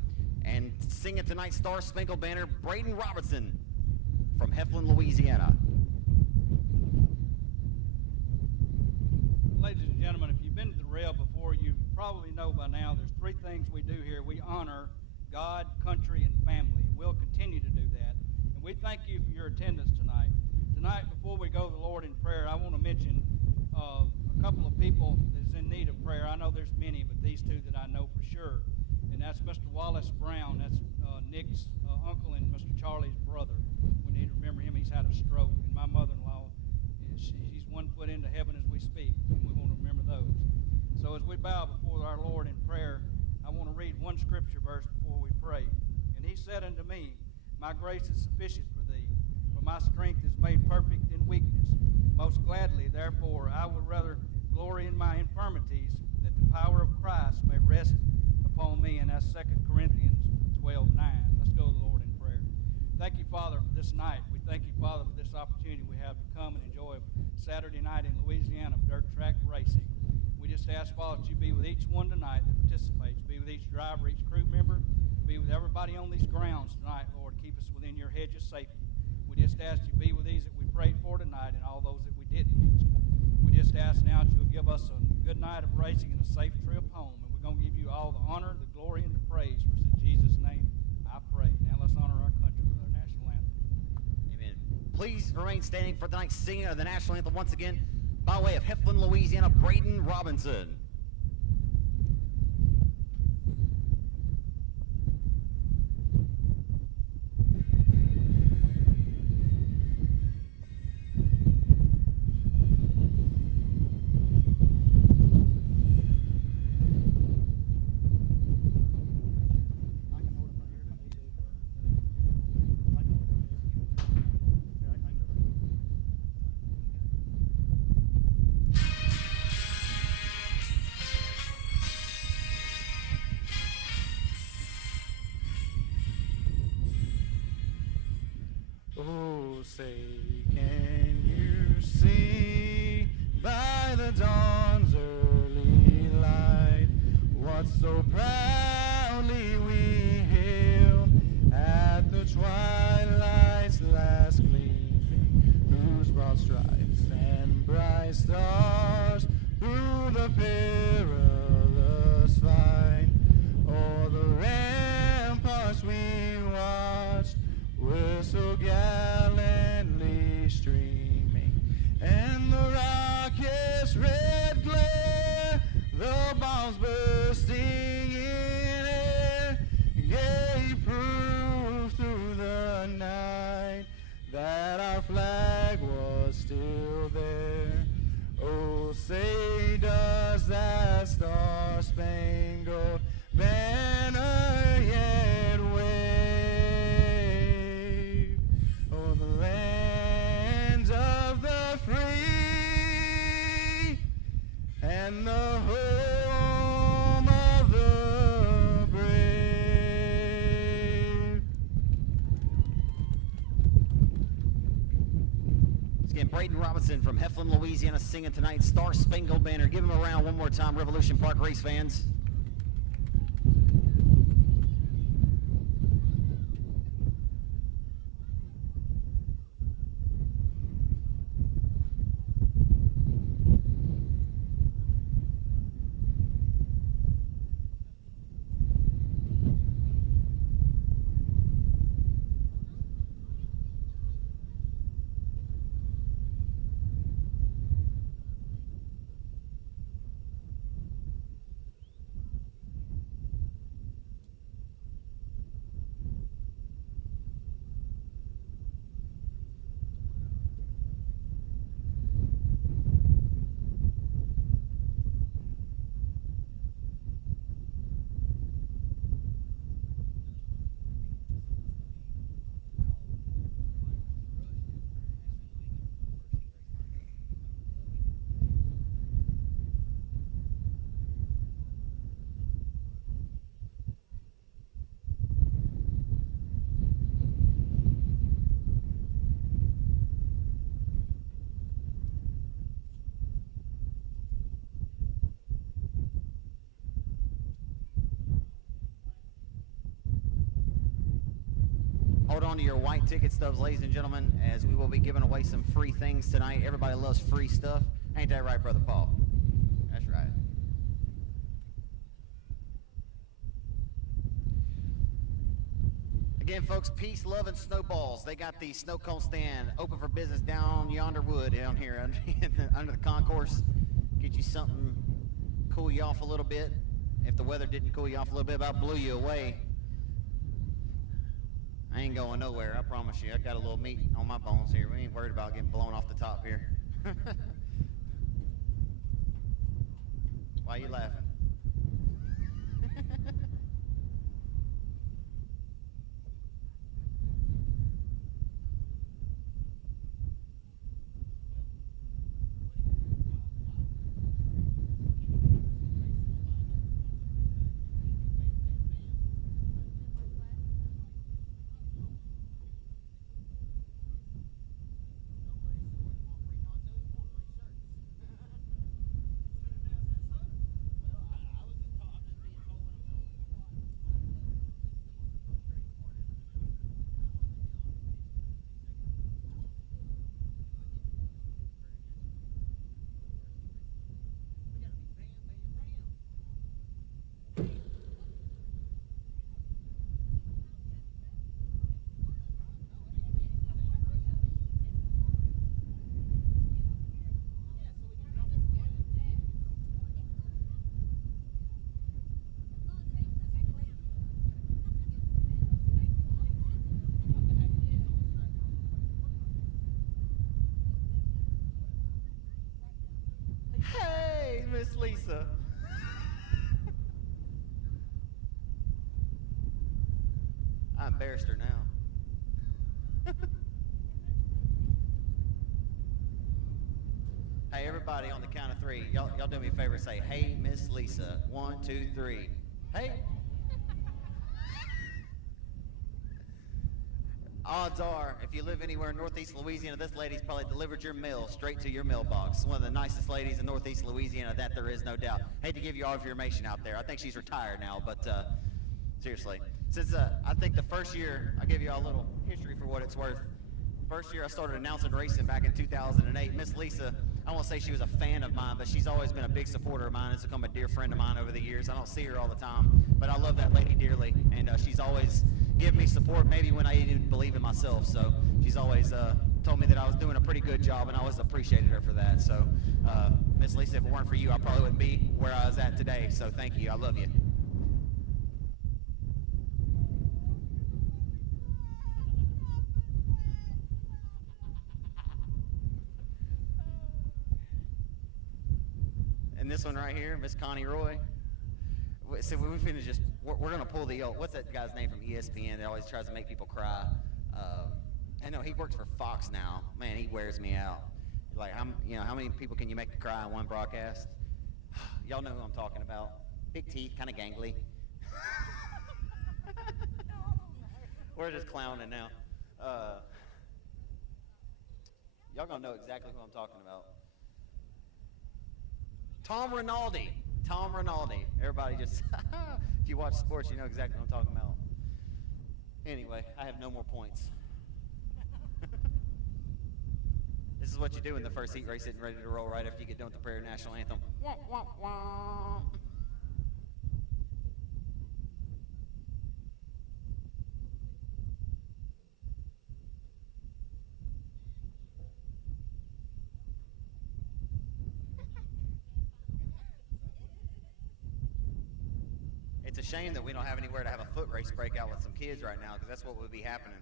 and singing tonight's Star Spangled Banner, Braden Robertson from Heflin, Louisiana. Ladies and gentlemen, if you've been to the rail before, you probably know by now there's 3 things we do here. We honor God, country, and family, and we'll continue to do that. And we thank you for your attendance tonight. Tonight, before we go to the Lord in prayer, I want to mention a couple of people that's in need of prayer. I know there's many, but these 2 that I know for sure. And that's Mr. Wallace Brown. That's Nick's uncle and Mr. Charlie's brother. We need to remember him. He's had a stroke. And my mother-in-law, she's 1 foot into heaven as we speak, and we want to remember those. So as we bow before our Lord in prayer, I want to read 1 scripture verse before we pray. And he said unto me, My grace is sufficient for thee, for my strength is made perfect in weakness. Most gladly, therefore, I would rather glory in my infirmities, that the power of Christ may rest upon me. And that's 2 Corinthians 12:9. Let's go to the Lord in prayer. Thank you, Father, for this night. We thank you, Father, for this opportunity we have to come and enjoy a Saturday night in Louisiana dirt track racing. We just ask, Father, that you be with each one tonight that participates, be with each driver, each crew member, be with everybody on these grounds tonight, Lord. Keep us within your hedge of safety. We just ask you be with these that we prayed for tonight and all those that we didn't mention. We just ask now that you'll give us a good night of racing and a safe trip home. And we're going to give you all the honor, the glory, and the praise. For in Jesus' name I pray. Now let's honor our country with our national anthem. Amen. Please remain standing for tonight's singing of the national anthem once again by way of Heflin, Louisiana, Braden Robinson. Oh, say, can you see by the dawn's early light what so proudly we hailed at the twilight's last gleaming, whose broad stripes and bright stars through the perilous fight o'er the ramparts we watched were so gallantly streaming, and the rocket's red glare, the bombs bursting in air, gave proof through the night that our flag was still there. Oh, say does that star-spangled banner yet wave o'er the land of the free and the home of the brave? Once again, Braden Robinson from Heflin, Louisiana, singing tonight's Star Spangled Banner. Give him a round one more time, Revolution Park race fans. Hold on to your white ticket stubs, ladies and gentlemen, as we will be giving away some free things tonight. Everybody loves free stuff. Ain't that right, Brother Paul? That's right. Again, folks, Peace, Love, and Snowballs. They got the snow cone stand open for business down yonder wood down here under the concourse. Get you something, cool you off a little bit. If the weather didn't cool you off a little bit, about blew you away. I ain't going nowhere, I promise you. I got a little meat on my bones here. We ain't worried about getting blown off the top here. Why are you laughing? Hey, Miss Lisa. I embarrassed her now. Hey, everybody, on the count of three, y'all do me a favor, say, hey, Miss Lisa. 1, 2, 3. Hey. Odds are, if you live anywhere in Northeast Louisiana, this lady's probably delivered your mail straight to your mailbox. One of the nicest ladies in Northeast Louisiana, that there is no doubt. Hate to give you all of your information out there. I think she's retired now, but seriously. Since I think the first year, I'll give you all a little history for what it's worth. First year I started announcing racing back in 2008. Miss Lisa, I won't say she was a fan of mine, but she's always been a big supporter of mine. It's become a dear friend of mine over the years. I don't see her all the time, but I love that lady dearly, and she's always given me support maybe when I didn't believe in myself. So she's always told me that I was doing a pretty good job, and I always appreciated her for that. So Miss Lisa, if it weren't for you, I probably wouldn't be where I was at today. So thank you. I love you. And this one right here, Miss Connie Roy. So we finna just, we're gonna pull the old, what's that guy's name from ESPN that always tries to make people cry? I know he works for Fox now. Man, he wears me out. Like, how many people can you make cry in one broadcast? Y'all know who I'm talking about. Big teeth, kind of gangly. We're just clowning now. Y'all gonna know exactly who I'm talking about. Tom Rinaldi. Tom Rinaldi. Everybody just, if you watch sports, you know exactly what I'm talking about. Anyway, I have no more points. This is what you do in the first heat race, getting ready to roll right after you get done with the prayer national anthem. Wah, wah, wah. It's a shame that we don't have anywhere to have a foot race breakout with some kids right now, because that's what would be happening.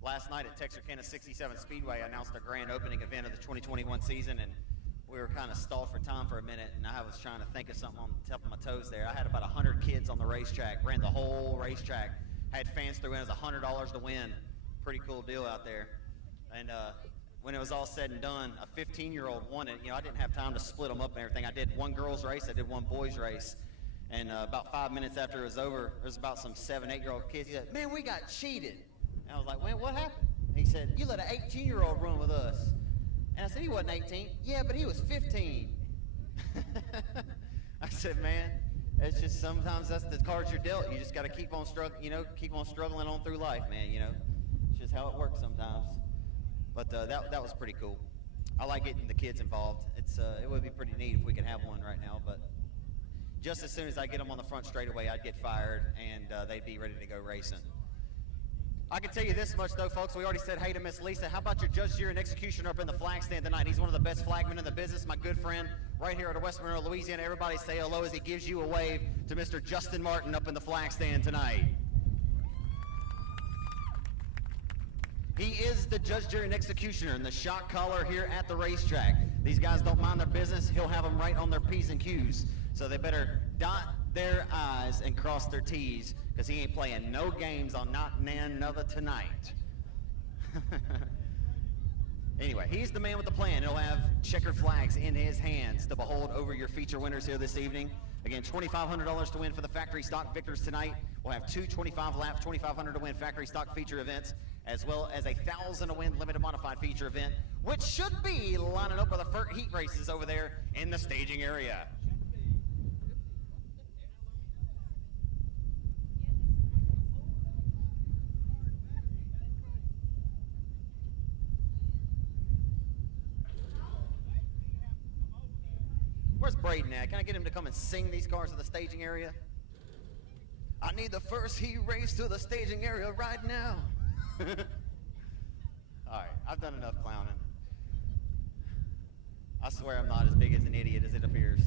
Last night at Texarkana 67 Speedway, I announced our grand opening event of the 2021 season, and we were kind of stalled for time for a minute, and I was trying to think of something on the top of my toes there. I had about 100 kids on the racetrack, ran the whole racetrack, had fans throw in as $100 to win. Pretty cool deal out there. And when it was all said and done, a 15-year-old won it. You know, I didn't have time to split them up and everything. I did one girls race, I did one boys race. And about 5 minutes after it was over, there was about some 7, 8-year-old kids. He said, "Man, we got cheated." And I was like, "Man, what happened?" And he said, "You let an 18-year-old run with us." And I said, "He wasn't 18. "Yeah, but he was 15. I said, "Man, it's just sometimes that's the cards you're dealt. You just got to keep on struggling, keep on struggling on through life, man, It's just how it works sometimes. But that was pretty cool. I like getting the kids involved. It would be pretty neat if we could have one right now, but just as soon as I get them on the front straightaway, I'd get fired, and they'd be ready to go racing. I can tell you this much, though, folks. We already said hey to Miss Lisa. How about your judge, jury, and executioner up in the flag stand tonight? He's one of the best flagmen in the business, my good friend, right here out of West Monroe, Louisiana. Everybody say hello as he gives you a wave to Mr. Justin Martin up in the flag stand tonight. He is the judge, jury, and executioner and the shot caller here at the racetrack. These guys don't mind their business. He'll have them right on their P's and Q's. So they better dot their I's and cross their T's, because he ain't playing no games on not none other tonight. Anyway, he's the man with the plan. He'll have checkered flags in his hands to behold over your feature winners here this evening. Again, $2,500 to win for the factory stock victors tonight. We'll have two 25-lap, $2,500 to win factory stock feature events, as well as a $1,000 to win limited modified feature event, which should be lining up with the FERT heat races over there in the staging area. Where's Braden at? Can I get him to come and sing these cars to the staging area? I need the first heat race to the staging area right now. All right, I've done enough clowning. I swear I'm not as big as an idiot as it appears.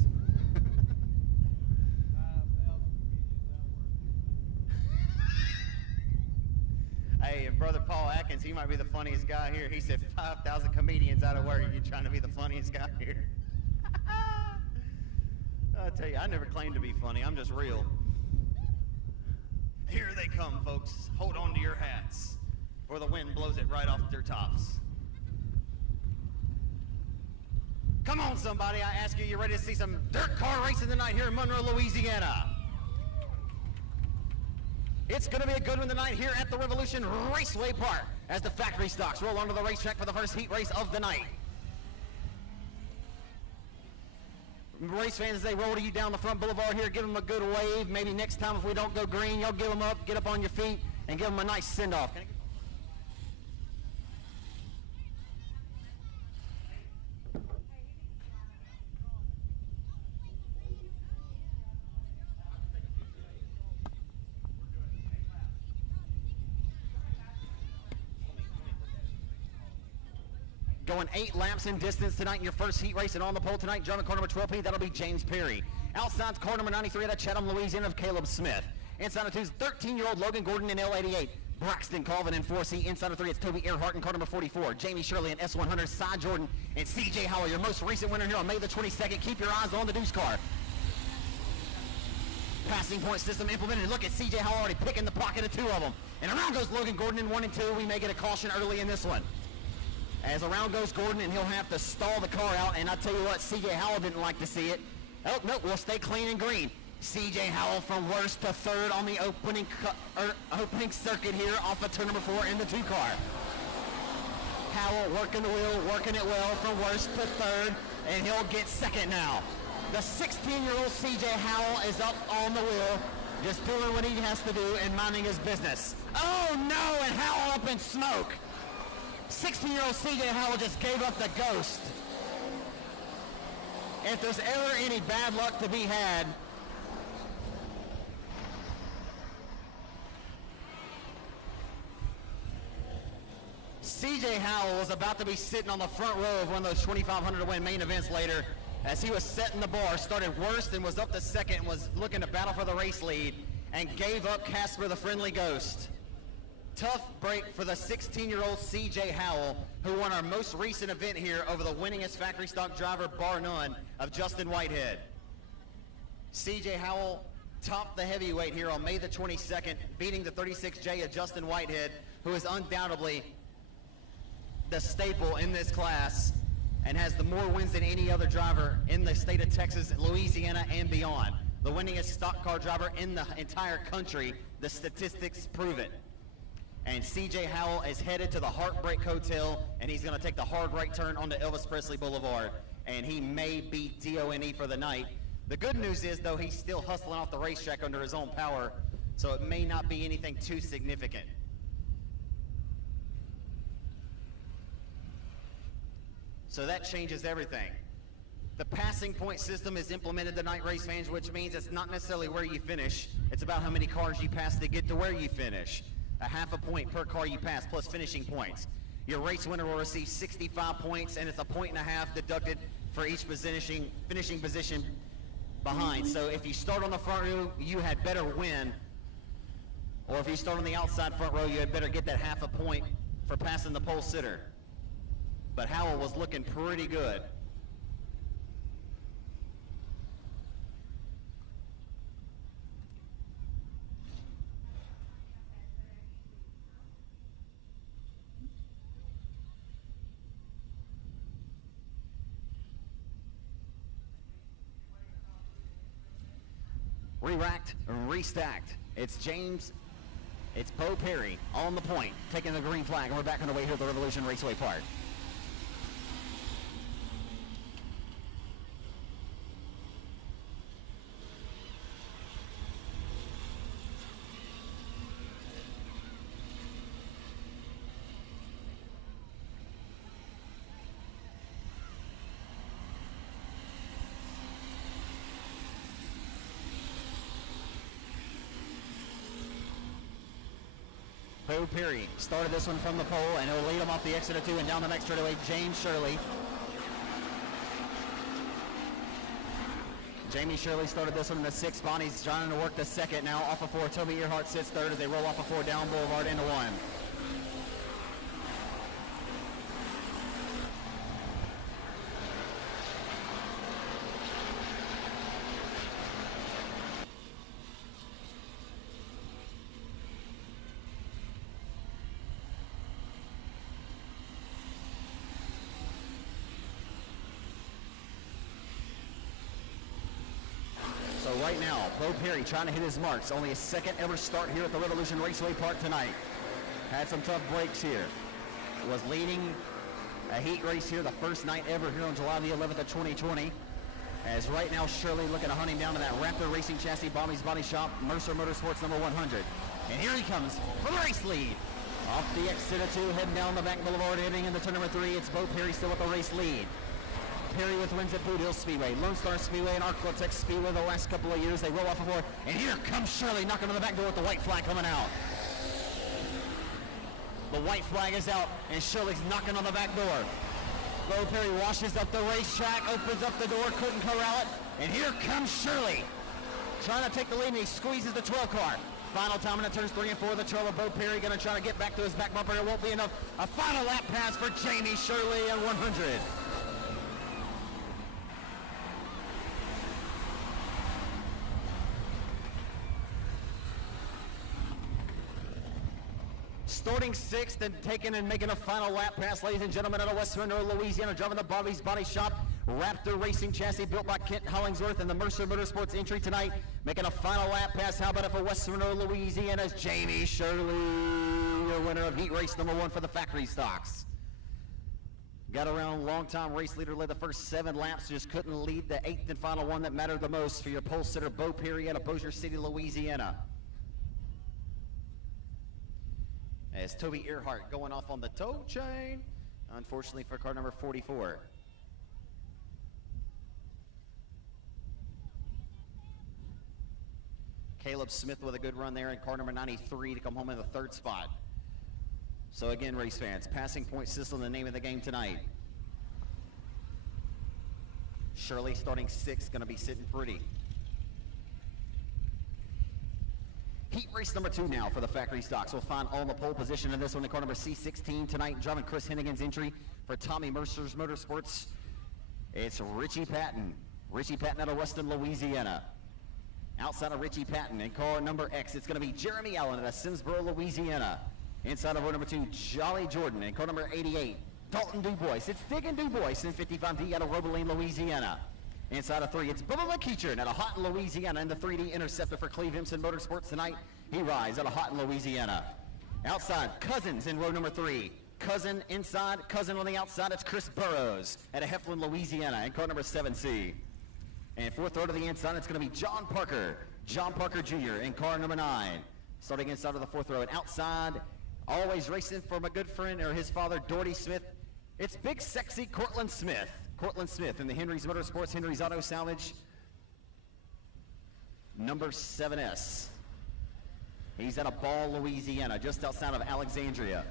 Hey, and Brother Paul Atkins, he might be the funniest guy here. He said 5,000 comedians out of work. You're trying to be the funniest guy here. I tell you, I never claimed to be funny. I'm just real. Here they come, folks. Hold on to your hats, or the wind blows it right off their tops. Come on, somebody. I ask you, you ready to see some dirt car racing tonight here in Monroe, Louisiana? It's going to be a good one tonight here at the Revolution Raceway Park as the factory stocks roll onto the racetrack for the first heat race of the night. Race fans, as they roll to you down the front boulevard here, give them a good wave. Maybe next time if we don't go green, y'all give them up, get up on your feet, and give them a nice send-off. Going 8 laps in distance tonight in your first heat race, and on the pole tonight, German car number 12P, that'll be James Perry. Outside's car number 93 out of Chatham, Louisiana, of Caleb Smith. Inside of 2's 13-year-old Logan Gordon in L88. Braxton Colvin in 4C. Inside of 3, it's Toby Earhart in car number 44. Jamie Shirley in S100, Cy Jordan, and CJ Howell, your most recent winner here on May the 22nd. Keep your eyes on the deuce car. Passing point system implemented. Look at CJ Howell already picking the pocket of 2 of them. And around goes Logan Gordon in 1 and 2. We may get a caution early in this one. As around goes Gordon, and he'll have to stall the car out, and I tell you what, C.J. Howell didn't like to see it. Oh, no, we'll stay clean and green. C.J. Howell from worst to third on the opening circuit here off of turn number 4 in the 2 car. Howell working the wheel, working it well from worst to third, and he'll get second now. The 16-year-old C.J. Howell is up on the wheel, just doing what he has to do and minding his business. Oh, no, and Howell up in smoke. 16-year-old C.J. Howell just gave up the ghost. If there's ever any bad luck to be had, C.J. Howell was about to be sitting on the front row of one of those 2,500 to win main events later, as he was setting the bar, started worst and was up to second and was looking to battle for the race lead, and gave up Casper the Friendly Ghost. Tough break for the 16-year-old C.J. Howell, who won our most recent event here over the winningest factory stock driver, bar none, of Justin Whitehead. C.J. Howell topped the heavyweight here on May the 22nd, beating the 36J of Justin Whitehead, who is undoubtedly the staple in this class and has the more wins than any other driver in the state of Texas, Louisiana, and beyond. The winningest stock car driver in the entire country. The statistics prove it. And C.J. Howell is headed to the Heartbreak Hotel, and he's going to take the hard right turn onto Elvis Presley Boulevard, and he may beat D.O.N.E. for the night. The good news is, though, he's still hustling off the racetrack under his own power, so it may not be anything too significant. So that changes everything. The passing point system is implemented tonight, race fans, which means it's not necessarily where you finish. It's about how many cars you pass to get to where you finish. A half a point per car you pass, plus finishing points. Your race winner will receive 65 points, and it's a point and a half deducted for each finishing position behind. So if you start on the front row, you had better win. Or if you start on the outside front row, you had better get that half a point for passing the pole sitter. But Howell was looking pretty good. Re-racked, restacked. It's Bo Perry on the point, taking the green flag, and we're back on the way here at the Revolution Raceway Park. Bo Perry started this one from the pole, and he'll lead him off the exit of 2 and down the next straightaway, James Shirley. Jamie Shirley started this one in the 6th. Bonnie's trying to work the 2nd now. Off of 4, Toby Earhart sits 3rd as they roll off of 4 down Boulevard into 1. Right now, Bo Perry trying to hit his marks. Only his 2nd ever start here at the Revolution Raceway Park tonight. Had some tough breaks here. Was leading a heat race here the first night ever here on July the 11th of 2020. As right now, Shirley looking to hunt him down to that Raptor Racing Chassis, Bommy's Body Shop, Mercer Motorsports number 100. And here he comes for the race lead. Off the exit of 2, heading down the back boulevard, heading into turn number 3. It's Bo Perry still with the race lead. Perry with wins at Boot Hill Speedway, Lone Star Speedway, and Arclotech Speedway the last couple of years. They roll off of 4, and here comes Shirley knocking on the back door with the white flag coming out. The white flag is out, and Shirley's knocking on the back door. Bo Perry washes up the racetrack, opens up the door, couldn't corral it, and here comes Shirley. Trying to take the lead, and he squeezes the 12 car. Final time in the turns 3 and 4. The trail of Bo Perry going to try to get back to his back bumper. It won't be enough. A final lap pass for Jamie Shirley at 100. Starting 6th and taking and making a final lap pass, ladies and gentlemen, out of West Monroe, Louisiana, driving the Bobby's Body Shop Raptor Racing Chassis built by Kent Hollingsworth and the Mercer Motorsports entry tonight. Making a final lap pass. How about it for West Monroe, Louisiana's Jamie Shirley, your winner of heat race number 1 for the factory stocks. Got around, long-time race leader, led the first 7 laps, just couldn't lead the 8th and final one that mattered the most for your pole sitter, Bo Perry out of Bossier City, Louisiana. As Toby Earhart going off on the tow chain, unfortunately for car number 44. Caleb Smith with a good run there in car number 93 to come home in the 3rd spot. So again, race fans, passing point system, the name of the game tonight. Shirley starting 6th, gonna be sitting pretty. Heat race number 2 now for the factory stocks. We'll find all in the pole position in this one in car number C16 tonight. Driving Chris Hennigan's entry for Tommy Mercer's Motorsports. It's Richie Patton. Richie Patton out of Weston, Louisiana. Outside of Richie Patton in car number X, it's going to be Jeremy Allen out of Simsboro, Louisiana. Inside of row number 2, Jolly Jordan in car number 88. Dalton Dubois. It's Diggin Dubois in 55D out of Robeline, Louisiana. Inside of 3, it's Bubba McEachern out of Houghton, Louisiana, in the 3D Interceptor for Cleve Hempson Motorsports tonight. He rides out of Houghton, Louisiana. Outside, Cousins in row number 3. Cousin inside, Cousin on the outside. It's Chris Burrows out of Heflin, Louisiana, in car number 7C. And 4th row to the inside, it's going to be John Parker Jr. in car number 9. Starting inside of the 4th row. And outside, always racing for my good friend, or his father, Doherty Smith. It's big, sexy Cortland Smith. Cortland Smith in the Henry's Motorsports, Henry's Auto Salvage, number 7S. He's out of Ball, Louisiana, just outside of Alexandria.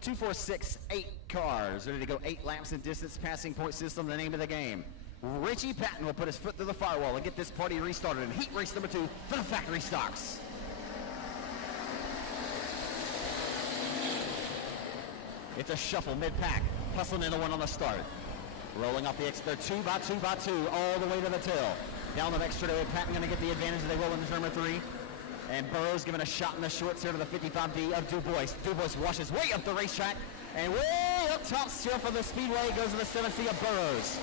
2, 4, 6, 8 cars, ready to go 8 laps in distance, passing point system, the name of the game. Richie Patton will put his foot through the firewall and get this party restarted in heat race number 2 for the factory stocks. It's a shuffle mid-pack, hustling into one on the start. Rolling off the exit there, 2 by 2 by 2, all the way to the tail. Down the next straightaway, Patton going to get the advantage as they roll into turn number 3. And Burroughs giving a shot in the shorts here to the 55D of Dubois. Dubois washes way up the racetrack, and way up top still for the speedway goes to the 7C of Burroughs.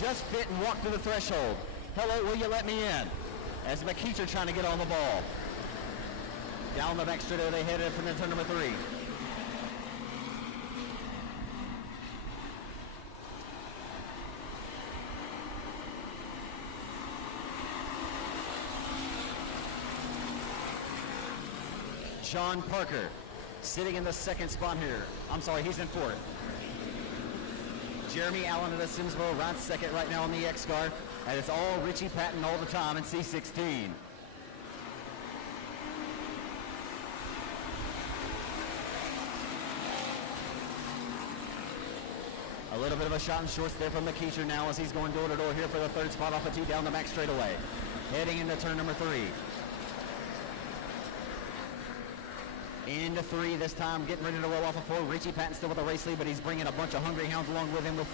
Just fit and walk through the threshold. Hello, will you let me in? As McKeecher trying to get on the ball. Down the back straightaway, they headed from turn number 3. John Parker sitting in the second spot here. I'm sorry, he's in 4th. Jeremy Allen of the Simsboro rides second right now on the X car. And it's all Richie Patton all the time in C16. A little bit of a shot in shorts there from McKeecher now as he's going door to door here for the 3rd spot off the 2 down the back straightaway. Heading into turn number 3. Into 3 this time, getting ready to roll off of 4. Richie Patton still with the race lead, but he's bringing a bunch of hungry hounds along with him with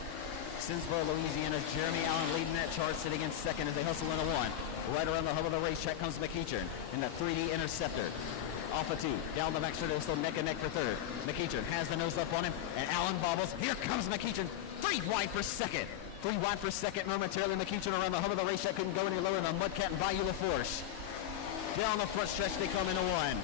Simsboro, Louisiana's Jeremy Allen leading that chart, sitting in 2nd as they hustle into 1. Right around the hub of the racetrack comes McKeecher in the 3D Interceptor. Off of 2, down the back straight, still neck and neck for 3rd. McKeecher has the nose up on him, and Allen bobbles. Here comes McKeecher, 3 wide for 2nd. 3 wide for 2nd momentarily. McKeecher around the hub of the racetrack, couldn't go any lower than Mudcat and Bayou LaForce. Down the front stretch, they come into 1.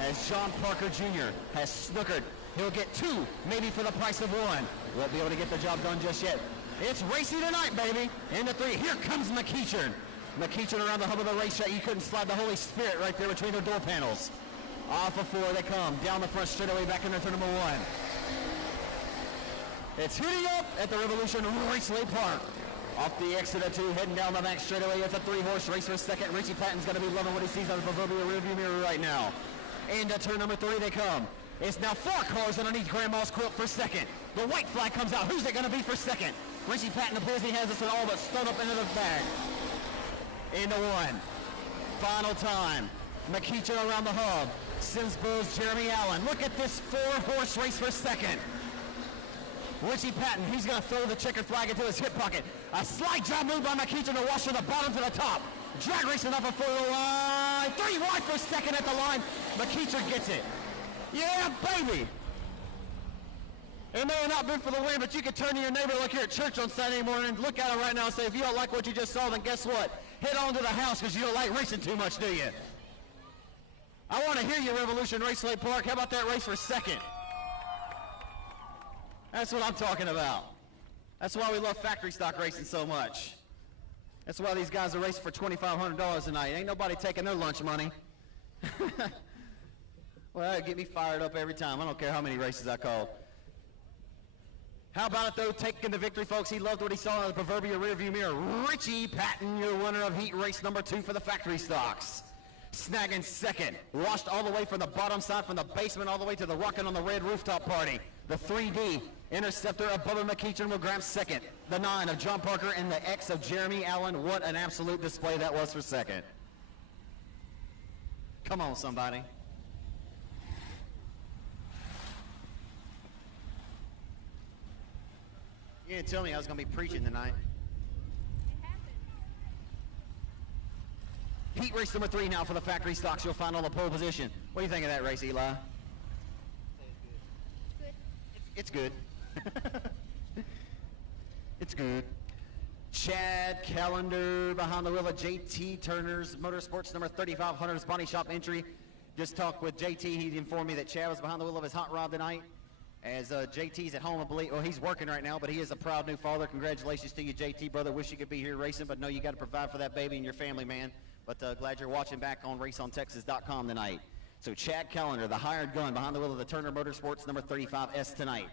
As John Parker Jr. has snookered. He'll get 2, maybe for the price of 1. Won't be able to get the job done just yet. It's racy tonight, baby. Into 3, here comes McKeecher. McKeecher around the hub of the racetrack. You couldn't slide the Holy Spirit right there between their door panels. Off of 4 they come. Down the front straightaway back into turn number 1. It's heating up at the Revolution Raceway Park. Off the exit of 2, heading down the back straightaway. It's a 3-horse race for 2nd. Richie Patton's going to be loving what he sees on the proverbial rearview mirror right now. Into turn number 3 they come. It's now 4 cars underneath Grandma's quilt for 2nd. The white flag comes out. Who's it going to be for 2nd? Richie Patton appears he has this one all but spun up into the bag. Into 1. Final time. McKeecher around the hub. Simsboro's Jeremy Allen. Look at this 4-horse race for 2nd. Richie Patton, he's going to throw the checkered flag into his hip pocket. A slide job move by McKeecher to wash from the bottom to the top. Drag racing up for the line. 3 wide for 2nd at the line. McKeecher gets it. Yeah, baby. It may have not been for the win, but you could turn to your neighbor like you're at church on Saturday morning and look at him right now and say, if you don't like what you just saw, then guess what? Head on to the house because you don't like racing too much, do you? I want to hear you, Revolution Raceway Park. How about that race for 2nd? That's what I'm talking about. That's why we love factory stock racing so much. That's why these guys are racing for $2,500 tonight. Ain't nobody taking their lunch money. Well, that'd get me fired up every time. I don't care how many races I call. How about it, though, taking the victory, folks? He loved what he saw in the proverbial rearview mirror. Richie Patton, your winner of heat race number 2 for the factory stocks. Snagging 2nd. Washed all the way from the bottom side, from the basement, all the way to the Rockin' on the Red rooftop party. The 3D Interceptor of Bubba McKeecher will grab 2nd. The 9 of John Parker and the X of Jeremy Allen. What an absolute display that was for 2nd. Come on, somebody. You didn't tell me I was going to be preaching tonight. Heat race number 3 now for the factory stocks. You'll find on the pole position. What do you think of that race, Eli? It's good. It's good. Chad Callender behind the wheel of JT Turner's Motorsports number 3500's body shop entry. Just talked with JT. He informed me that Chad was behind the wheel of his hot rod tonight. As JT's at home, I believe. Well, he's working right now, but he is a proud new father. Congratulations to you, JT, brother. Wish you could be here racing, but no, you got to provide for that baby and your family, man. But glad you're watching back on RaceOnTexas.com tonight. So Chad Callender, the hired gun behind the wheel of the Turner Motorsports number 35S tonight.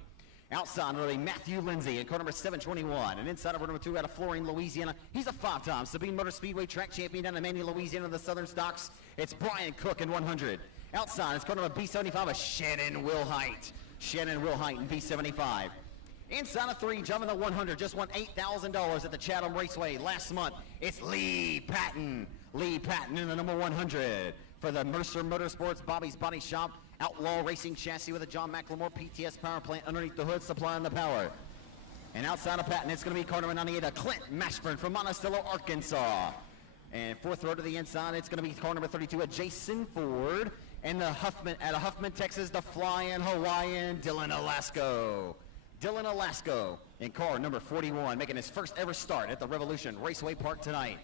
Outside will be Matthew Lindsay in car number 721. And inside of number 2 out of Florine, Louisiana, he's a 5-time Sabine Motor Speedway track champion down in Manny, Louisiana, the Southern Stocks. It's Brian Cook in 100. Outside, it's car number B75 of Shannon Wilhite. Shannon Wilhite in B75. Inside of 3, driving the 100, just won $8,000 at the Chatham Raceway last month. It's Lee Patton. Lee Patton in the number 100. For the Mercer Motorsports, Bobby's Body Shop, Outlaw Racing Chassis with a John McLemore PTS power plant underneath the hood supplying the power. And outside of Patton, it's going to be car number 98, a Clint Mashburn from Monticello, Arkansas. And fourth row to the inside, it's going to be car number 32, a Jason Ford. And the Huffman, out of Huffman, Texas, the flying Hawaiian, Dylan Alasco. Dylan Alasco in car number 41, making his first ever start at the Revolution Raceway Park tonight.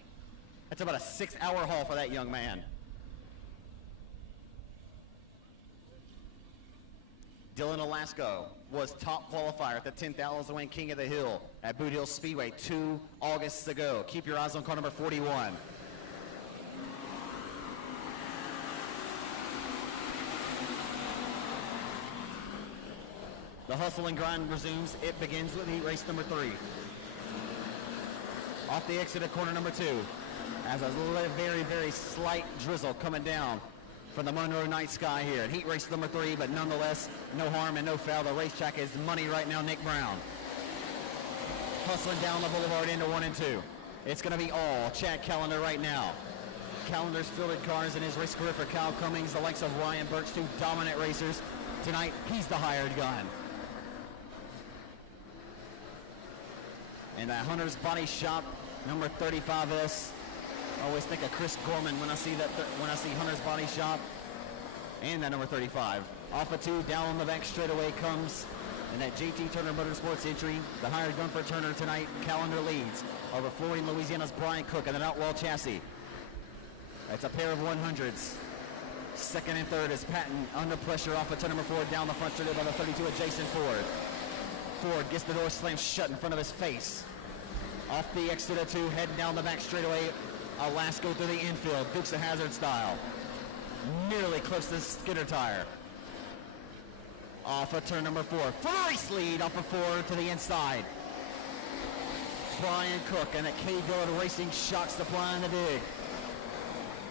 That's about a 6-hour haul for that young man. Dylan Alasco was top qualifier at the 10,000 win King of the Hill at Boot Hill Speedway 2 Augusts ago. Keep your eyes on car number 41. The hustle and grind resumes. It begins with heat race number 3. Off the exit at corner number 2. As a very, very slight drizzle coming down from the Monroe night sky here at heat race number 3, but nonetheless, no harm and no foul. The racetrack is money right now, Nick Brown. Hustling down the boulevard into 1 and 2. It's going to be all Chad Callender right now. Callender's fielded cars in his race career for Kyle Cummings, the likes of Ryan Burks, 2 dominant racers. Tonight, he's the hired gun. And that Hunter's Body Shop, number 35S. I always think of Chris Gorman when I see that. When I see Hunter's Body Shop, and that number 35. Off of 2, down on the back straightaway comes, and that JT Turner Motorsports entry. The hired gun for Turner tonight. Callender leads over Florine, Louisiana's Brian Cook and an Outlaw chassis. That's a pair of 100s. Second and third is Patton under pressure off of turn number 4 down the front straight by the 32 of Jason Ford. Ford gets the door slammed shut in front of his face. Off the exit of 2, heading down the back straightaway. Alasco through the infield, Dukes of Hazzard style. Nearly clips the skidder tire. Off of turn number 4. Race lead off of 4 to the inside. Brian Cook and a K. Dillard Racing shocks supplying the dig.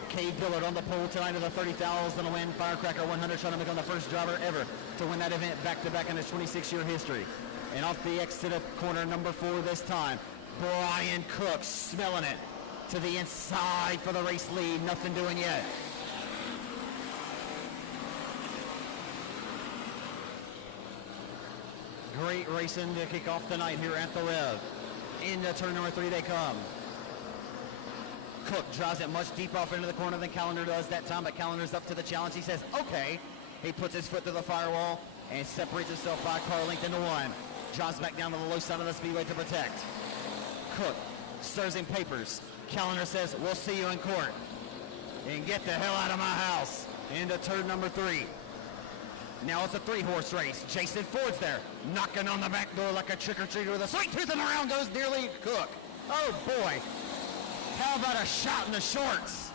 K. Dillard on the pole tonight of the 30,000 to win Firecracker 100, trying to become the first driver ever to win that event back-to-back in his 26-year history. And off the exit of corner number 4 this time, Brian Cook smelling it to the inside for the race lead. Nothing doing yet. Great racing to kick off the night here at the Rev. Into turn number 3 they come. Cook drives it much deeper off into the corner than Callender does that time, but Callender's up to the challenge. He says, okay. He puts his foot through the firewall and separates himself by a car length into 1. Drives back down to the low side of the speedway to protect. Cook stirs in papers. Callender says, we'll see you in court. And get the hell out of my house. Into turn number 3. Now it's a 3-horse race. Jason Ford's there, knocking on the back door like a trick-or-treater with a sweet tooth, and around goes nearly Cook. Oh boy. How about a shot in the shorts?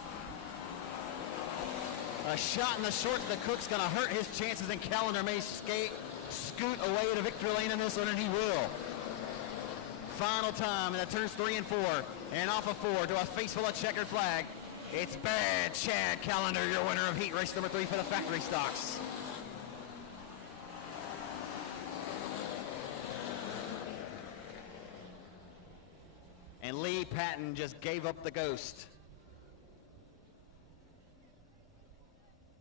A shot in the shorts that Cook's gonna hurt his chances, and Callender may scoot away to victory lane in this one, and he will. Final time, and it turns 3 and 4, and off of 4 to a face full of checkered flag. It's bad Chad Callender, your winner of heat race number 3 for the factory stocks. And Lee Patton just gave up the ghost.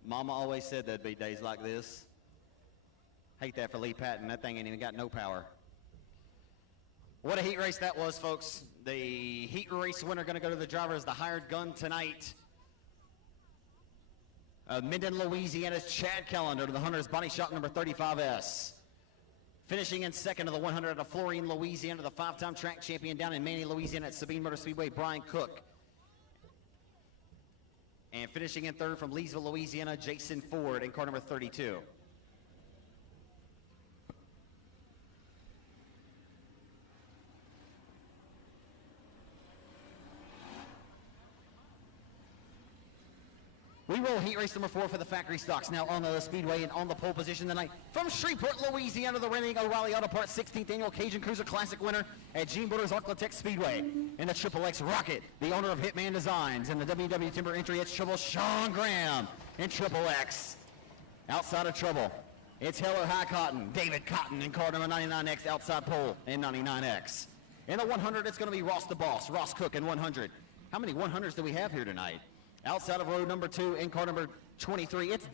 Mama always said there'd be days like this. Hate that for Lee Patton. That thing ain't even got no power. What a heat race that was, folks. The heat race winner going to go to the driver as the hired gun tonight. Minden, Louisiana's Chad Callender to the Hunter's Body Shop number 35S. Finishing in second to the 100 of Florine, Louisiana, the 5-time track champion down in Manny, Louisiana at Sabine Motor Speedway, Brian Cook. And finishing in third from Leesville, Louisiana, Jason Ford in car number 32. We roll heat race number 4 for the factory stocks now on the speedway and on the pole position tonight. From Shreveport, Louisiana, the reigning O'Reilly Auto Parts 16th Annual Cajun Cruiser Classic winner at Gene Borders Arclitect Speedway. In the Triple X Rocket, the owner of Hitman Designs. And the WW Timber entry, it's Trouble Sean Graham in Triple X. Outside of Trouble, it's Heller High Cotton, David Cotton in car number 99X outside pole in 99X. In the 100, it's going to be Ross the Boss, Ross Cook in 100. How many 100s do we have here tonight? Outside of row number 2 in car number 23, it's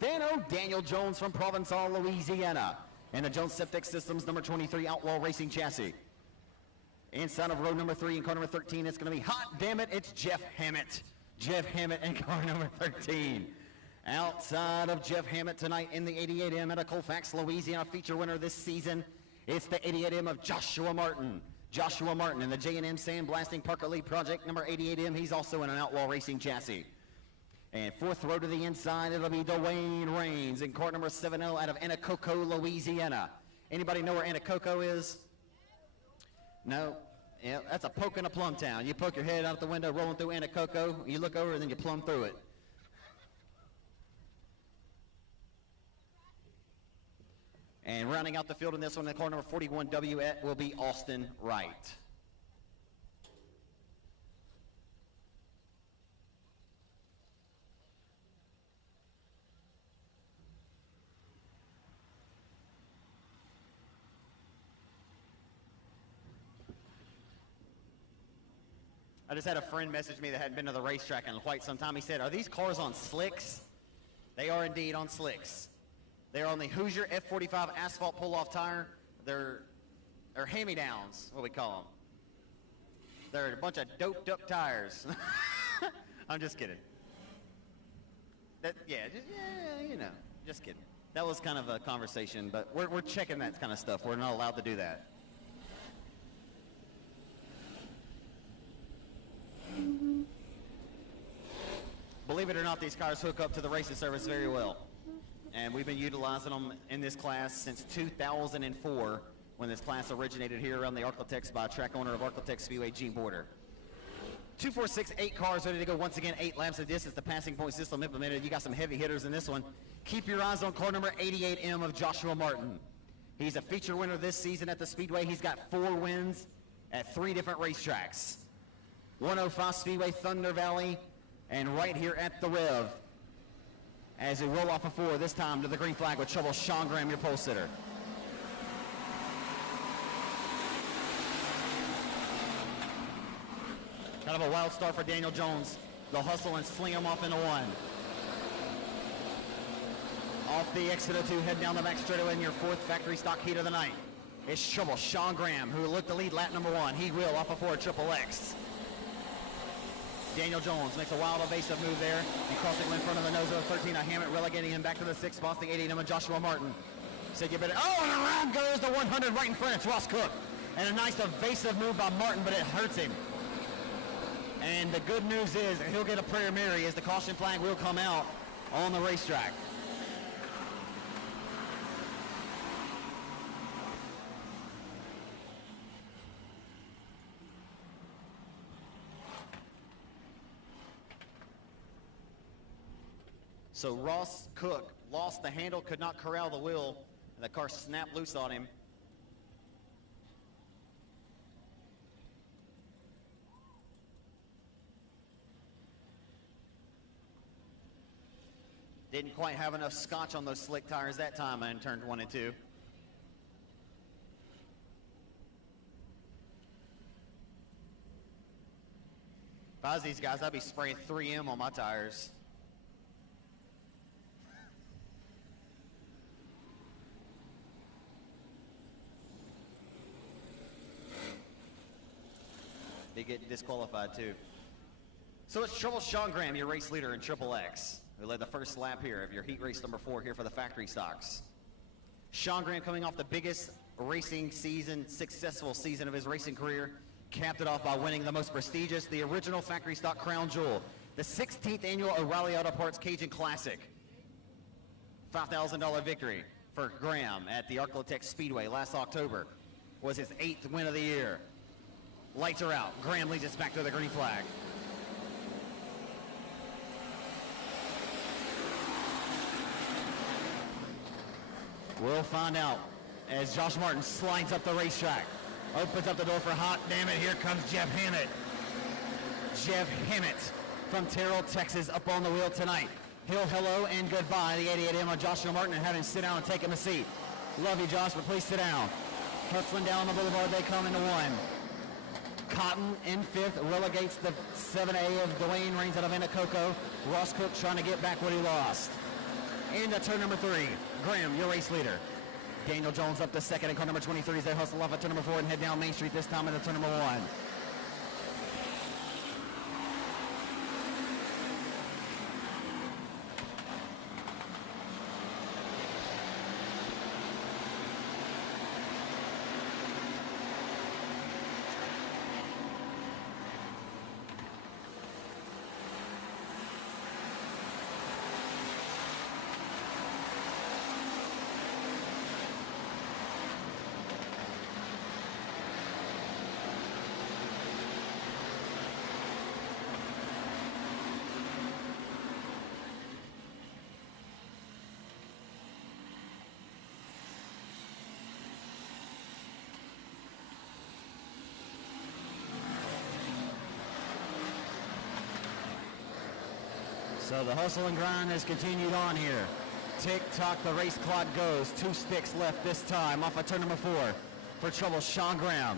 Daniel Jones from Provençal, Louisiana. And the Jones Septic Systems number 23 Outlaw Racing Chassis. Inside of row number 3 in car number 13, it's going to be Hot Damn It, it's Jeff Hammett. Jeff Hammett in car number 13. Outside of Jeff Hammett tonight in the 88M at a Colfax, Louisiana feature winner this season, it's the 88M of Joshua Martin. Joshua Martin in the J&M Sandblasting Parker Lee Project number 88M. He's also in an Outlaw Racing Chassis. And 4th row to the inside, it'll be Dwayne Rains in car number 70 out of Anacoco, Louisiana. Anybody know where Anacoco is? No? Yeah, that's a poke in a plum town. You poke your head out the window rolling through Anacoco, you look over and then you plumb through it. And rounding out the field in this one, in car number 41W will be Austin Wright. I just had a friend message me that hadn't been to the racetrack in quite some time. He said, are these cars on slicks? They are indeed on slicks. They're on the Hoosier F45 asphalt pull-off tire. They're hand-me-downs, what we call them. They're a bunch of doped-up tires. I'm just kidding. Just kidding. That was kind of a conversation, but we're checking that kind of stuff. We're not allowed to do that. Believe it or not, these cars hook up to the racing service very well. And we've been utilizing them in this class since 2004, when this class originated here around the Arclitex by track owner of Arclitex Speedway, Gene Border. 2, 4, 6, 8 cars ready to go. Once again, 8 laps of distance. The passing point system implemented. You got some heavy hitters in this one. Keep your eyes on car number 88M of Joshua Martin. He's a feature winner this season at the Speedway. He's got 4 wins at 3 different racetracks. 105 Speedway, Thunder Valley, and right here at the Rev. As we roll off of 4, this time to the green flag with Trouble Sean Graham, your pole sitter. Kind of a wild start for Daniel Jones. They'll hustle and sling him off into 1. Off the exit of 2, head down the back straightaway in your 4th factory stock heat of the night. It's Trouble Sean Graham, who will look to lead lap number 1. He will off of 4 Triple X. Daniel Jones makes a wild evasive move there and crossing in front of the nose of the 13. Hammett relegating him back to the 6th spot. The 88 of Joshua Martin. Said you better. Oh, and around goes the 100 right in front. It's Ross Cook. And a nice evasive move by Martin, but it hurts him. And the good news is that he'll get a prayer Mary as the caution flag will come out on the racetrack. So Ross Cook lost the handle, could not corral the wheel, and the car snapped loose on him. Didn't quite have enough scotch on those slick tires that time in turn 1 and 2. If I was these guys, I'd be spraying 3M on my tires. They get disqualified too. So it's Trouble Sean Graham, your race leader in Triple X, who led the first lap here of your heat race number 4 here for the factory stocks. Sean Graham coming off the biggest racing season, successful season of his racing career, capped it off by winning the most prestigious, the original factory stock crown jewel, the 16th annual O'Reilly Auto Parts Cajun Classic. $5,000 victory for Graham at the Arclitex Speedway last October. Was his 8th win of the year. Lights are out. Graham leads us back to the green flag. We'll find out as Josh Martin slides up the racetrack. Opens up the door for hot damn it. Here comes Jeff Hammett. Jeff Hammett from Terrell, Texas, up on the wheel tonight. He'll hello and goodbye. The 88M on Joshua Martin and have him sit down and take him a seat. Love you, Josh, but please sit down. Hustling down the boulevard, they come into one. Cotton in fifth relegates the 7A of Dwayne Raines out of Anacoco. Ross Cook trying to get back what he lost. Into turn number 3. Graham, your race leader. Daniel Jones up to second in car number 23 as they hustle off at turn number 4 and head down Main Street, this time into turn number 1. So the hustle and grind has continued on here. Tick-tock, the race clock goes. 2 sticks left this time off of turn number 4 for trouble, Sean Graham.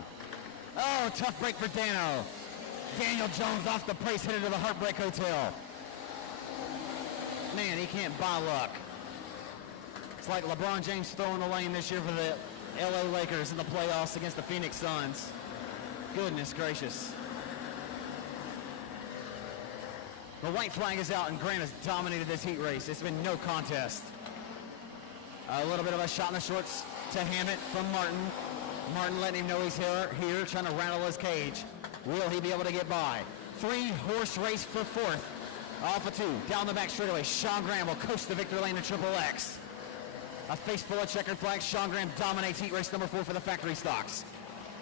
Oh, tough break for Dano. Daniel Jones off the pace, headed to the Heartbreak Hotel. Man, he can't buy luck. It's like LeBron James throwing the lane this year for the LA Lakers in the playoffs against the Phoenix Suns. Goodness gracious. The white flag is out, and Grant has dominated this heat race. It's been no contest. A little bit of a shot in the shorts to Hammett from Martin. Martin letting him know he's here, trying to rattle his cage. Will he be able to get by? 3-horse race for 4th. Off of 2, down the back straightaway. Sean Graham will coast the victory lane in Triple X. A face full of checkered flags. Sean Graham dominates heat race number 4 for the factory stocks.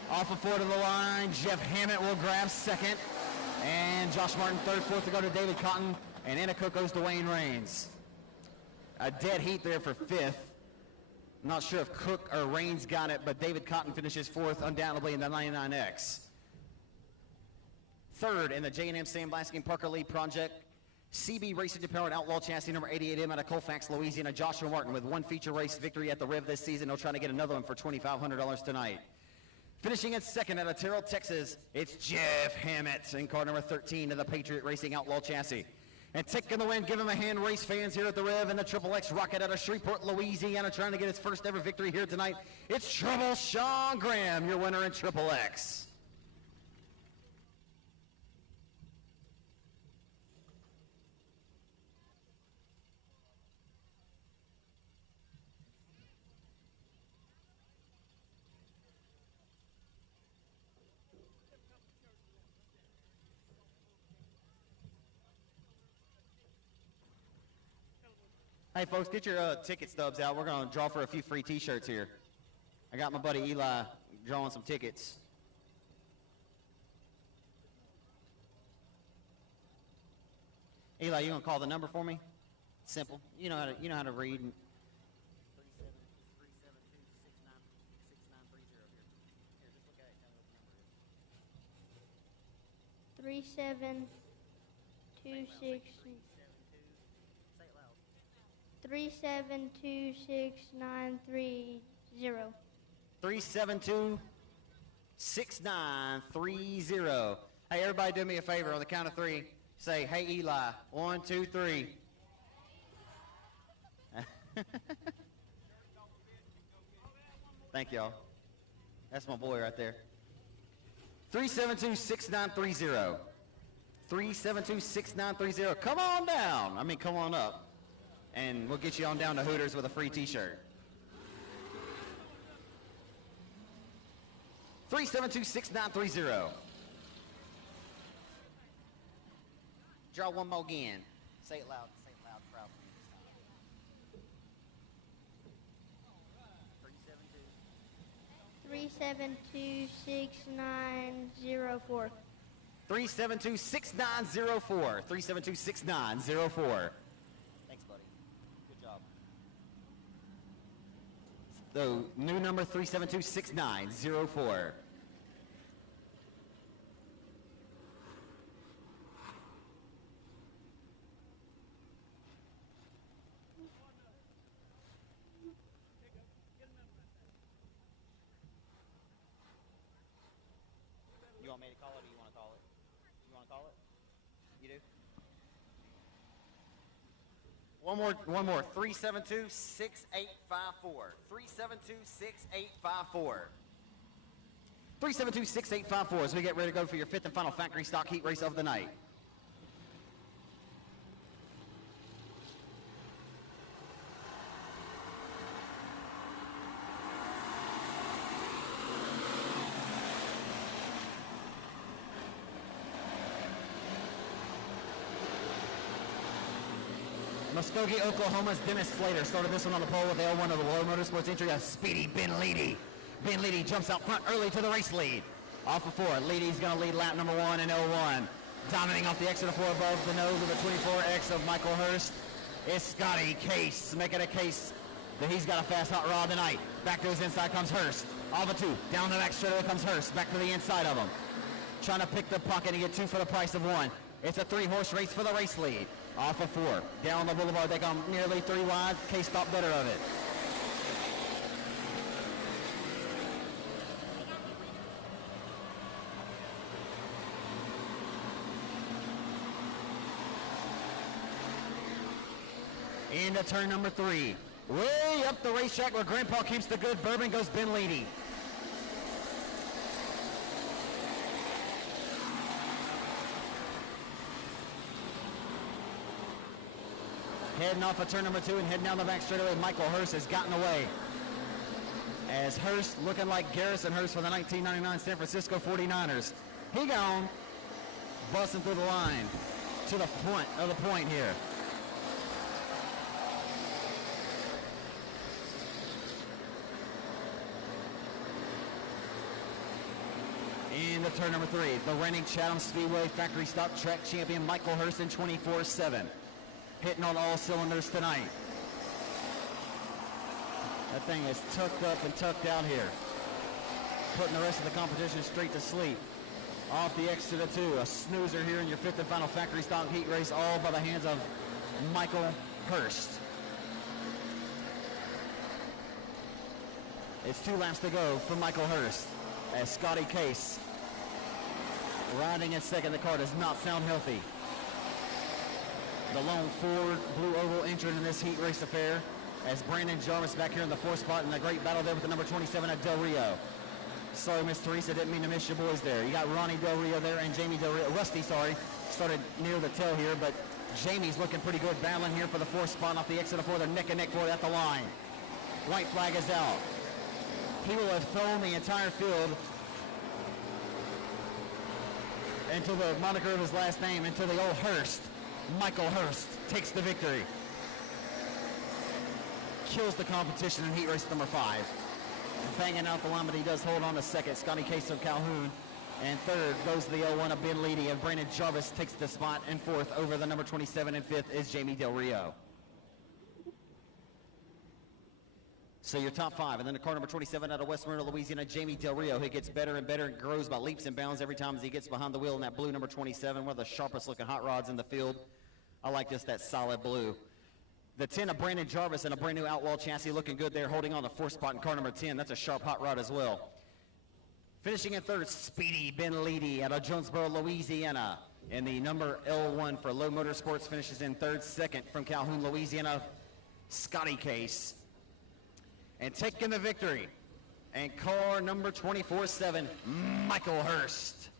Off of 4 to the line, Jeff Hammett will grab 2nd. And Josh Martin 3rd, 4th to go to David Cotton. And Anacoco's Dwayne Raines. A dead heat there for 5th. I'm not sure if Cook or Raines got it, but David Cotton finishes 4th, undoubtedly, in the 99X. 3rd in the J&M Sandblasting Parker Lee Project. CB Racing Powered Outlaw Chassis number 88M out of Colfax, Louisiana. Joshua Martin with 1 feature race victory at the Rev this season. He'll try to get another one for $2,500 tonight. Finishing in 2nd out of Terrell, Texas, it's Jeff Hammett in car number 13 of the Patriot Racing Outlaw Chassis. And taking the win, give him a hand, race fans here at the Rev and the Triple X Rocket out of Shreveport, Louisiana, trying to get his first ever victory here tonight. It's Trouble Sean Graham, your winner in Triple X. Hey folks, get your ticket stubs out. We're going to draw for a few free t-shirts here. I got my buddy Eli drawing some tickets. Eli, you going to call the number for me? Simple. You know how to read. 3726930. 372-6930. Hey, everybody do me a favor on the count of 3. Say, hey, Eli. 1, 2, 3. Thank y'all. That's my boy right there. 372-6930. 372-6930. Come on down. I mean, come on up. And we'll get you on down to Hooters with a free t-shirt. 372-6930. Draw one more again. Say it loud. Say it loud, proud. 372-6904. 372-6904. 372-6904. Thanks, buddy. Good job. The new number 3726904. You want me to call it or you want to call it? You want to call it? You do? One more. 372-6854. 372-6854. 372-6854 as we get ready to go for your fifth and final factory stock heat race of the night. Muskogee, Oklahoma's Dennis Slater started this one on the pole with the L1 of the Low Motorsports entry of Speedy Ben Leedy. Ben Leedy jumps out front early to the race lead. Off of 4, Leedy's going to lead lap number 1 in L1. Dominating off the exit of 4 above the nose of the 24X of Michael Hurst is Scotty Case, making a case that he's got a fast hot rod tonight. Back to his inside comes Hurst. Off of 2, down the back straightaway comes Hurst, back to the inside of him. Trying to pick the pocket and get 2 for the price of 1. It's a 3-horse race for the race lead. Off of 4. Down the boulevard, they come nearly 3 wide. Case thought better of it. Into turn number 3. Way up the racetrack where Grandpa keeps the good bourbon goes Ben Leedy. Heading off of turn number 2 and heading down the back straightaway, Michael Hurst has gotten away. As Hurst looking like Garrison Hurst for the 1999 San Francisco 49ers. He gone, busting through the line to the front of the point here. Into turn number 3, the reigning Chatham Speedway factory stock track champion Michael Hurst in 24/7. Hitting on all cylinders tonight. That thing is tucked up and tucked out here. Putting the rest of the competition straight to sleep. Off the exit of 2, a snoozer here in your fifth and final factory stock heat race, all by the hands of Michael Hurst. It's 2 laps to go for Michael Hurst as Scotty Case riding in second. The car does not sound healthy. The lone Ford Blue Oval entered in this heat race affair as Brandon Jarvis back here in the 4th spot in the great battle there with the number 27 at Del Rio. Sorry, Miss Teresa, didn't mean to miss your boys there. You got Ronnie Del Rio there and Jamie Del Rio. Rusty, sorry, started near the tail here, but Jamie's looking pretty good battling here for the 4th spot off the exit of 4. They're neck and neck for it at the line. White flag is out. He will have thrown the entire field into the moniker of his last name, into the old Hurst. Michael Hurst takes the victory. Kills the competition in heat race number 5. Banging out the line, but he does hold on to second. Scotty Case of Calhoun. And third goes the L1 of Ben Leedy, and Brandon Jarvis takes the spot. And 4th over the number 27, and 5th is Jamie Del Rio. So your top 5, and then the car number 27 out of West Monroe, Louisiana, Jamie Del Rio. He gets better and better and grows by leaps and bounds every time as he gets behind the wheel in that blue number 27, one of the sharpest looking hot rods in the field. I like just that solid blue. The 10 of Brandon Jarvis and a brand new Outlaw chassis looking good there, holding on the 4th spot in car number 10. That's a sharp hot rod as well. Finishing in 3rd, Speedy Ben Leedy out of Jonesboro, Louisiana. And the number L1 for Low Motorsports finishes in 3rd. 2nd from Calhoun, Louisiana, Scotty Case. And taking the victory, and car number 24/7, Michael Hurst.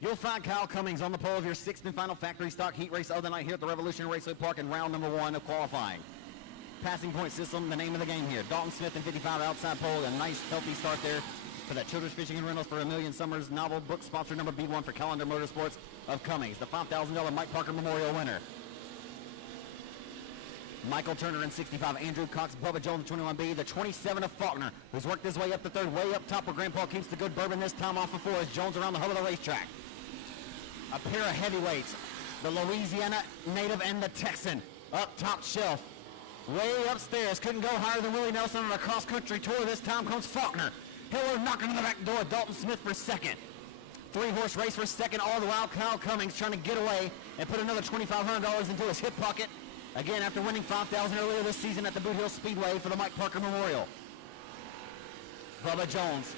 You'll find Kyle Cummings on the pole of your sixth and final factory stock heat race of the night here at the Revolution Raceway Park in round number 1 of qualifying. Passing point system, the name of the game here. Dalton Smith in 55 outside pole. A nice, healthy start there for that Children's Fishing and Rentals for A Million Summers novel book sponsor number B1 for Calendar Motorsports of Cummings, the $5,000 Mike Parker Memorial winner. Michael Turner in 65, Andrew Cox, Bubba Jones 21B, the 27 of Faulkner, who's worked his way up the third, way up top where Grandpa keeps the good bourbon this time off of 4 as Jones around the hull of the racetrack. A pair of heavyweights, the Louisiana native and the Texan, up top shelf. Way upstairs, couldn't go higher than Willie Nelson on a cross-country tour. This time comes Faulkner. Hiller knocking on the back door, Dalton Smith for second. 3-horse race for second, all the while Kyle Cummings trying to get away and put another $2,500 into his hip pocket. Again, after winning $5,000 earlier this season at the Boot Hill Speedway for the Mike Parker Memorial. Bubba Jones,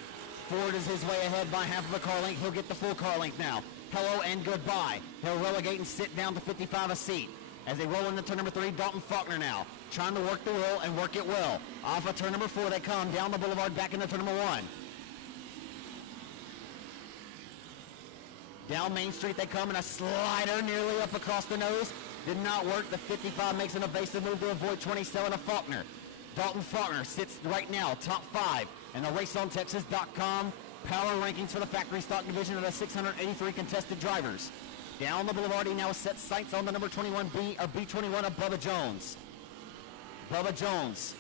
Ford is his way ahead by half of a car length. He'll get the full car length now. Hello and goodbye. He'll relegate and sit down to 55 a seat. As they roll into turn number 3, Dalton Faulkner now, trying to work the wheel and work it well. Off of turn number 4, they come down the boulevard back into turn number 1. Down Main Street they come, and a slider nearly up across the nose. Did not work. The 55 makes an evasive move to avoid 27 of Faulkner. Dalton Faulkner sits right now top 5 in the RaceOnTexas.com power rankings for the factory stock division of the 683 contested drivers. Down the boulevard, he now sets sights on the number 21B or B21 of Bubba Jones. Bubba Jones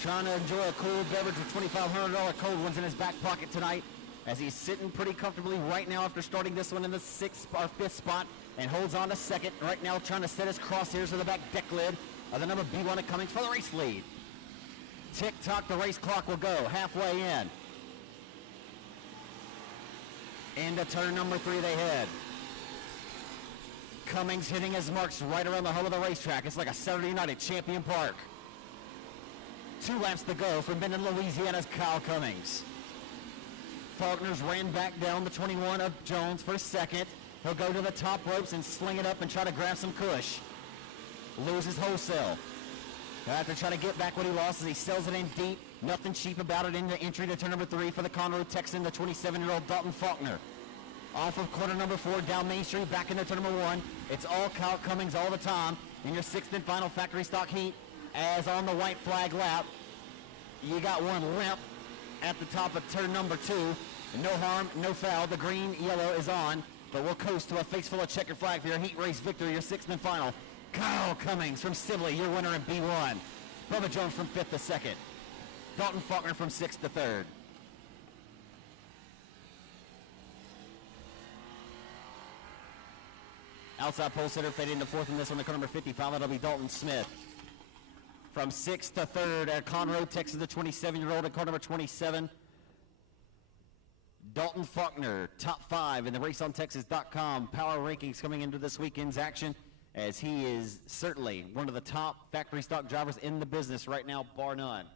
trying to enjoy a cool beverage with $2,500 cold ones in his back pocket tonight as he's sitting pretty comfortably right now after starting this one in the 6th or 5th spot and holds on to second right now, trying to set his crosshairs to the back deck lid of the number B1 of Cummings for the race lead. Tick-tock, the race clock will go halfway in. Into turn number 3 they head. Cummings hitting his marks right around the hull of the racetrack. It's like a Saturday night at Champion Park. 2 laps to go from Benton, Louisiana's Kyle Cummings. Faulkner's ran back down the 21 of Jones for second. He'll go to the top ropes and sling it up and try to grab some cush. Loses wholesale. He'll have to try to get back what he lost as he sells it in deep. Nothing cheap about it in the entry to turn number 3 for the Monroe Texan, the 27-year-old Dalton Faulkner. Off of corner number 4, down Main Street, back into turn number 1. It's all Kyle Cummings all the time in your 6th and final factory stock heat. As on the white flag lap, you got one limp at the top of turn number 2. No harm, no foul. The green, yellow is on, but we'll coast to a face full of checkered flag for your heat race victory, your 6th and final. Kyle Cummings from Sibley, your winner in B1. Bubba Jones from 5th to 2nd. Dalton Faulkner from 6th to 3rd. Outside pole sitter fading into 4th in this one, the car number 55. That'll be Dalton Smith. From 6th to 3rd at Monroe, Texas, the 27-year-old at car number 27. Dalton Faulkner, top 5 in the RaceOnTexas.com power rankings coming into this weekend's action, as he is certainly one of the top factory stock drivers in the business right now, bar none.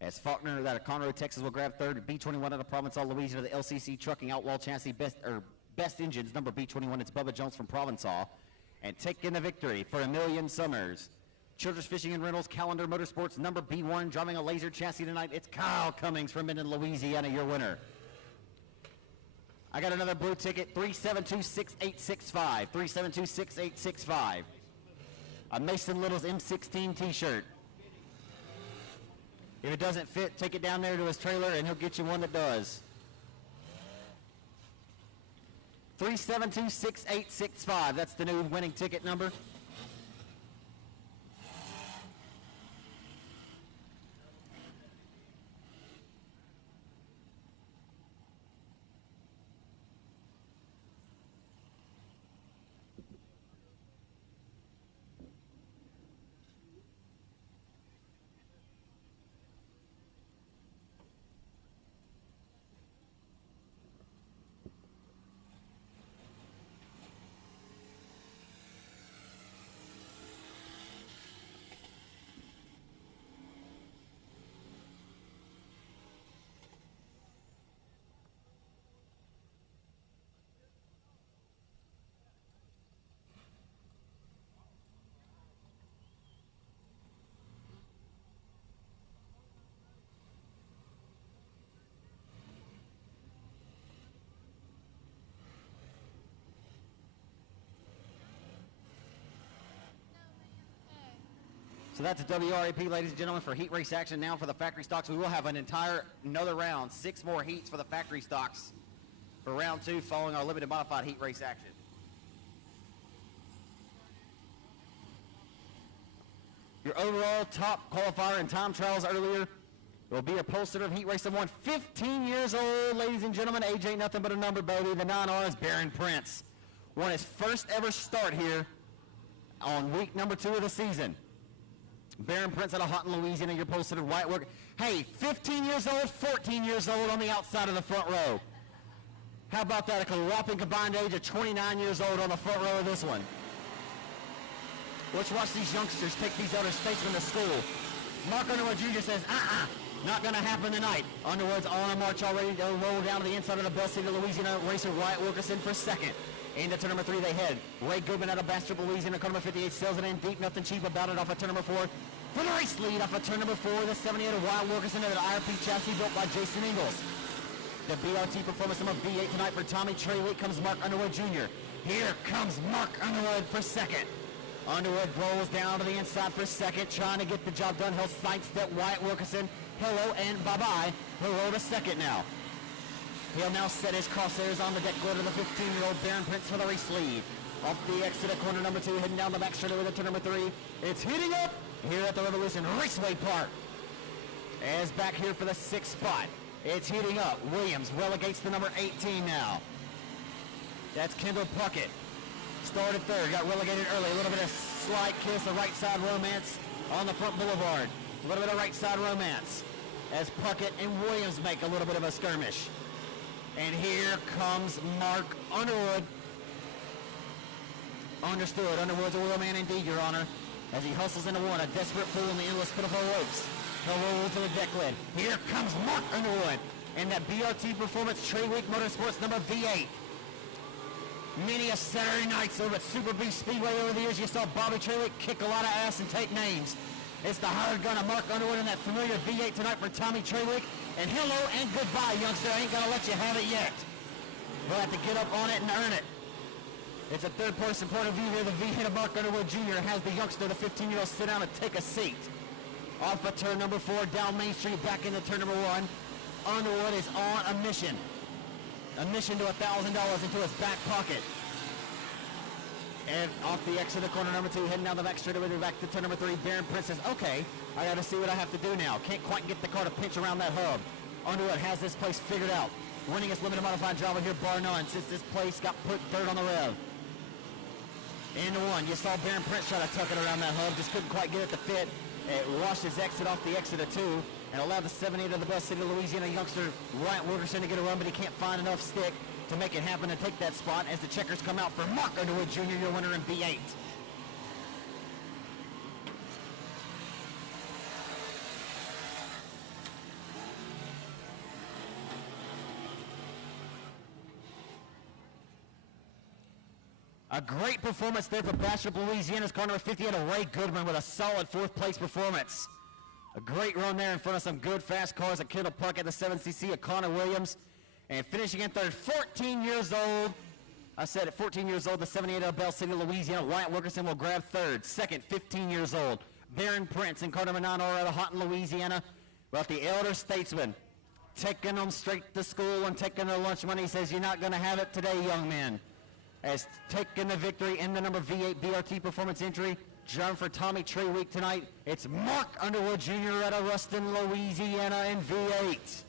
As Faulkner, that at Monroe, Texas, will grab 3rd. B21 out of Provençal, Louisiana, the LCC Trucking Outlaw Chassis Best Engines, number B21, it's Bubba Jones from Provençal. And taking the victory for A Million Summers. Children's Fishing and Rentals, Calendar Motorsports, number B1, driving a laser chassis tonight. It's Kyle Cummings from Minden, Louisiana, your winner. I got another blue ticket, 372-6865, 372-6865. A Mason Little's M16 t-shirt. If it doesn't fit, take it down there to his trailer and he'll get you one that does. 372-6865, that's the new winning ticket number. So that's a WRAP, ladies and gentlemen, for heat race action. Now for the factory stocks, we will have another round, 6 more heats for the factory stocks for round 2 following our limited modified heat race action. Your overall top qualifier in time trials earlier will be a pole sitter of heat race number 1, 15 years old, ladies and gentlemen. Age ain't nothing but a number, baby. The 9R's Baron Prince won his first ever start here on week number 2 of the season. Baron Prince out of Houghton, Louisiana, your pole sitter, white work. Hey, 15 years old, 14 years old on the outside of the front row. How about that? A whopping combined age of 29 years old on the front row of this one. Let's watch these youngsters take these elder statesmen to school. Mark Underwood Jr. says, not going to happen tonight. Underwood's on a march already. They'll roll down to the inside of the Bell City, Louisiana. Racer Wyatt Wilkerson for second. Into turn number 3 they head. Ray Goodman out of Bastrop, Louisiana. Car number 58 sails it in deep. Nothing cheap about it off of turn number 4. For the race lead off of turn number 4, the 78 of Wyatt Wilkerson and an IRP chassis built by Jason Ingalls. The BRT performance number V8 tonight for Tommy Traywick comes Mark Underwood Jr. Here comes Mark Underwood for second. Underwood rolls down to the inside for second, trying to get the job done. He'll sidestep Wyatt Wilkerson. Hello and bye-bye. He'll roll to second now. He'll now set his crosshairs on the deck. Go to the 15-year-old Baron Prince for the race lead. Off the exit of corner number 2, heading down the back straight with turn number 3. It's heating up here at the Revolution Raceway Park. As back here for the 6th spot, it's heating up. Williams relegates the number 18 now. That's Kendall Puckett. Started third, got relegated early. A little bit of slight kiss of right side romance on the front boulevard. A little bit of right side romance as Puckett and Williams make a little bit of a skirmish. And here comes Mark Underwood. Understood. Underwood's a wheel man indeed, Your Honor. As he hustles into one, a desperate pull in the endless pitiful ropes. He'll roll to the deck lid. Here comes Mark Underwood and that BRT Performance Traywick Motorsports number V8. Many a Saturday nights over at Super Beast Speedway over the years, you saw Bobby Traywick kick a lot of ass and take names. It's the hired gun of Mark Underwood in that familiar V8 tonight for Tommy Traywick. And hello and goodbye, youngster. I ain't going to let you have it yet. We'll have to get up on it and earn it. It's a third-person point of view here. The V8 of Mark Underwood Jr. has the youngster, the 15-year-old, sit down and take a seat. Off of turn number 4, down Main Street, back into turn number 1. Underwood is on a mission. A mission to $1,000 into his back pocket. And off the exit of corner number 2, heading down the back straight away back to turn number 3. Baron Prince says, okay, I got to see what I have to do now. Can't quite get the car to pinch around that hub. Underwood has this place figured out. Winning his limited modified driver here, bar none, since this place got put dirt on the rev. Into one. You saw Baron Prince try to tuck it around that hub. Just couldn't quite get it to fit. It washed his exit off the exit of 2 and allowed the 7-8 of the Bell City, Louisiana youngster Wyatt Wilkerson to get a run, but he can't find enough stick to make it happen and take that spot as the checkers come out for Mark Underwood Jr., your winner in V8. A great performance there for Bastrop, Louisiana's car number 58 of Ray Goodman with a solid 4th place performance. A great run there in front of some good fast cars at Kendall Park at the 7cc of Connor Williams. And finishing in third, 14 years old. I said at 14 years old, the 78 of Bell City, Louisiana. Wyatt Wilkerson will grab third. Second, 15 years old, Baron Prince in car number 9 out of Houghton, Louisiana. Well, the elder statesman taking them straight to school and taking their lunch money. He says, you're not going to have it today, young men. As taking the victory in the number V8 BRT Performance entry, John for Tommy Traywick tonight. It's Mark Underwood Jr. out of Ruston, Louisiana in V8.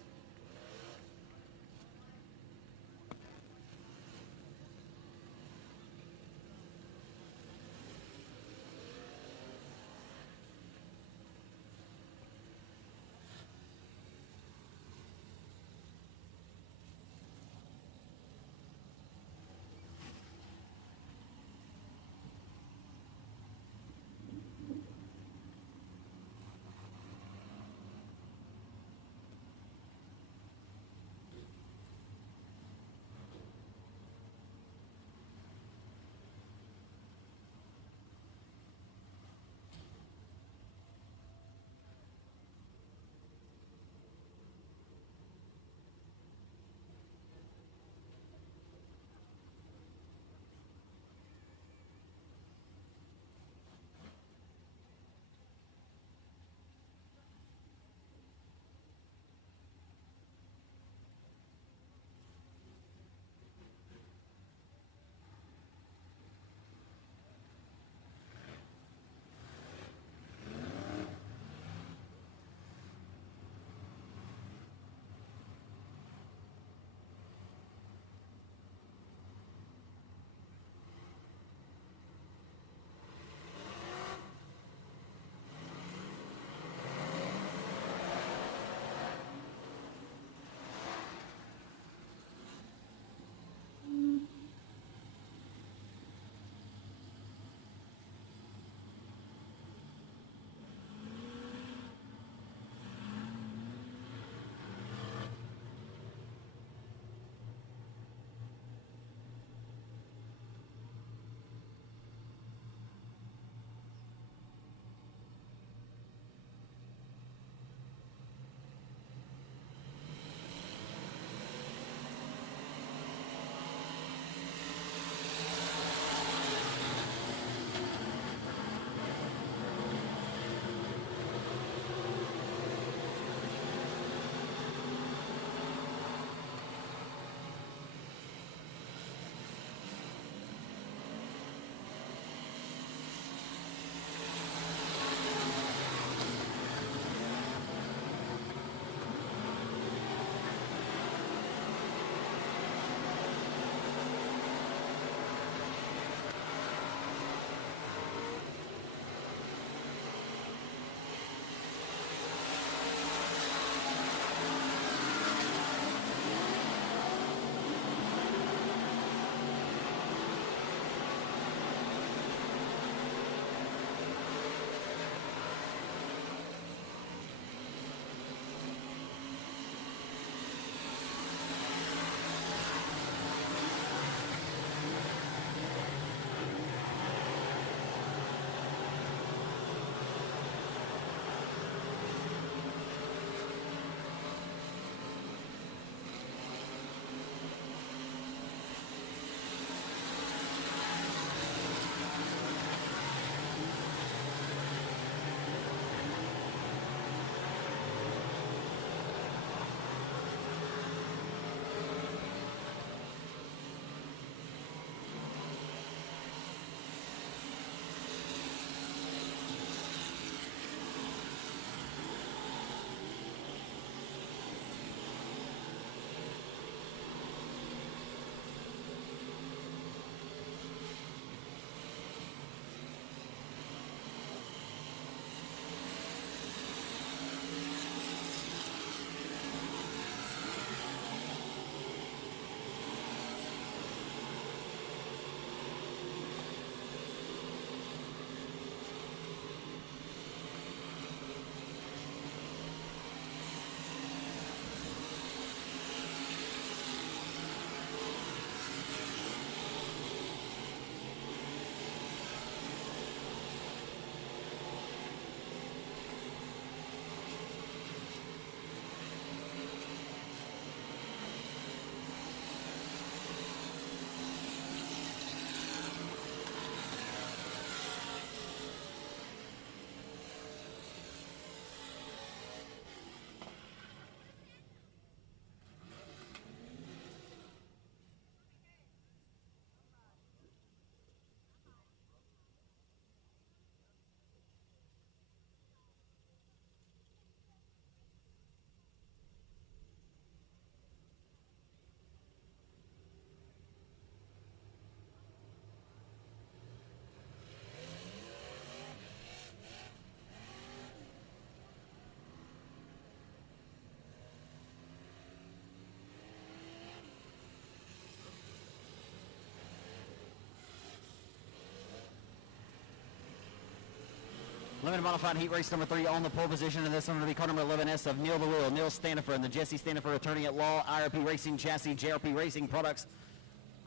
Limited modified heat race number 3 on the pole position, and this one will be car number 11S of Neil the Wheel, Neil Stanifer, and the Jesse Stanifer attorney at law, IRP Racing Chassis, JRP Racing Products.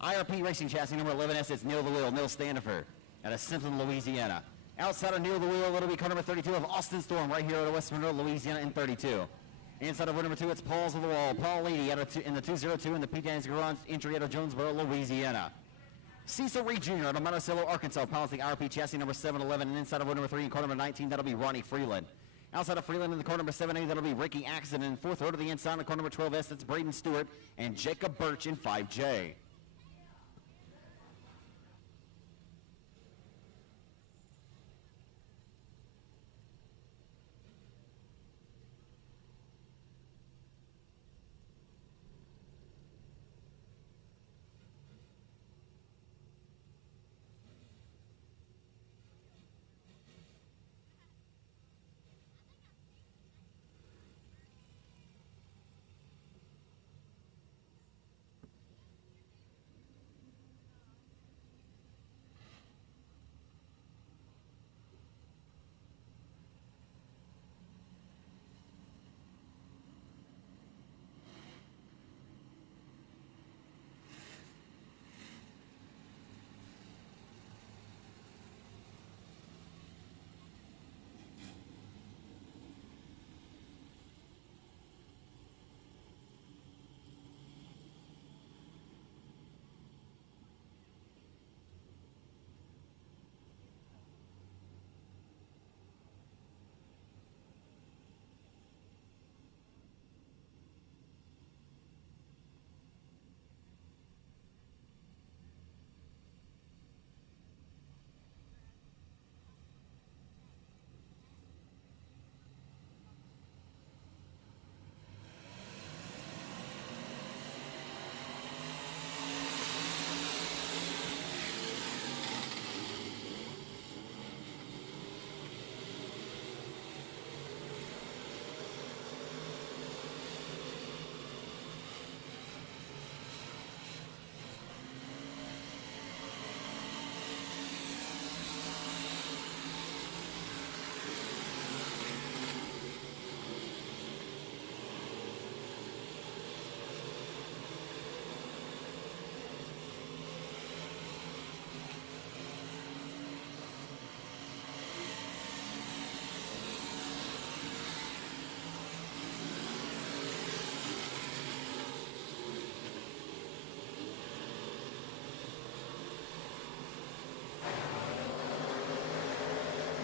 IRP Racing Chassis number 11S, it's Neil the Wheel, Neil Stanifer out of Simpson, Louisiana. Outside of Neil the Wheel, it'll be car number 32 of Austin Storm right here out of West Monroe, Louisiana in 32. Inside of number 2, it's Paul's of the Wall, Paul Leedy out of in the 202 in the Pete Daniels Garage entry out of Jonesboro, Louisiana. Cecil Reed Jr. out of Monticello, Arkansas, pilots the IRP chassis number 711, and inside of number 3 in car number 19, that'll be Ronnie Freeland. Outside of Freeland in the car number 7A, that'll be Ricky Axton, and in fourth row to the inside in car number 12S, that's Braden Stewart and Jacob Birch in 5J.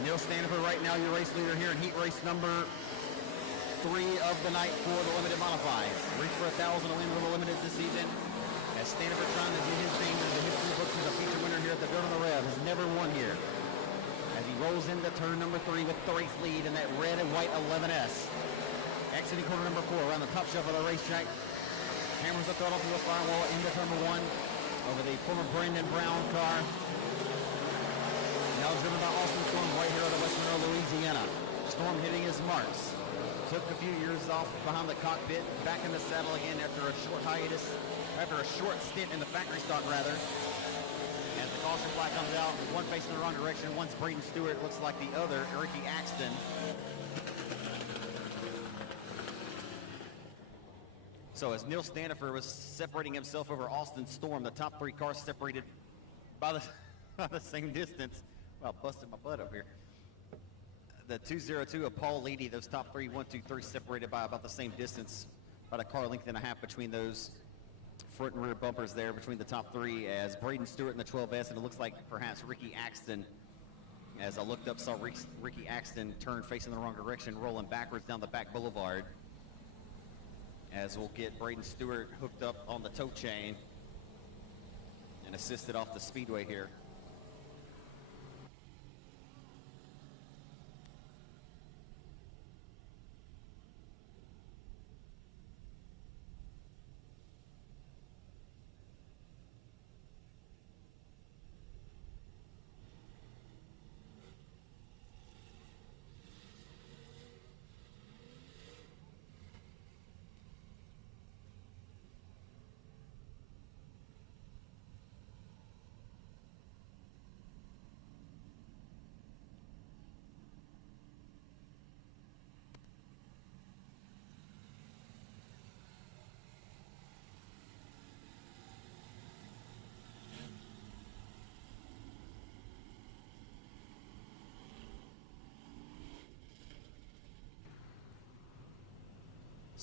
Neil Stanifer right now your race leader here in heat race number 3 of the night for the limited modifieds. Reach for 1,000 to win for the limited this evening. As Stanifer trying to do his name in the history books as a feature winner here at the Build on the Rev, has never won here. As he rolls into turn number 3 with the race lead in that red and white 11S. Exiting corner number 4 around the top shelf of the racetrack. Hammers the throttle through the firewall into turn number 1 over the former Brandon Brown car. Now driven by Austin Storm right here out of West Monroe, Louisiana. Storm hitting his marks. Took a few years off behind the cockpit, back in the saddle again after a short hiatus, after a short stint in the factory stock rather. As the caution flag comes out, one facing the wrong direction, one's Braden Stewart, looks like the other, Ricky Axton. So as Neil Stanifer was separating himself over Austin Storm, the top 3 cars separated by the same distance. Wow, busted my butt up here. The 202 of Paul Leedy, those top 3, 1, 2, 3, separated by about the same distance, about a car length and a half between those front and rear bumpers there between the top 3, as Braden Stewart in the 12S, and it looks like perhaps Ricky Axton, as I looked up, saw Ricky Axton turn facing the wrong direction, rolling backwards down the back boulevard, as we'll get Braden Stewart hooked up on the tow chain and assisted off the speedway here.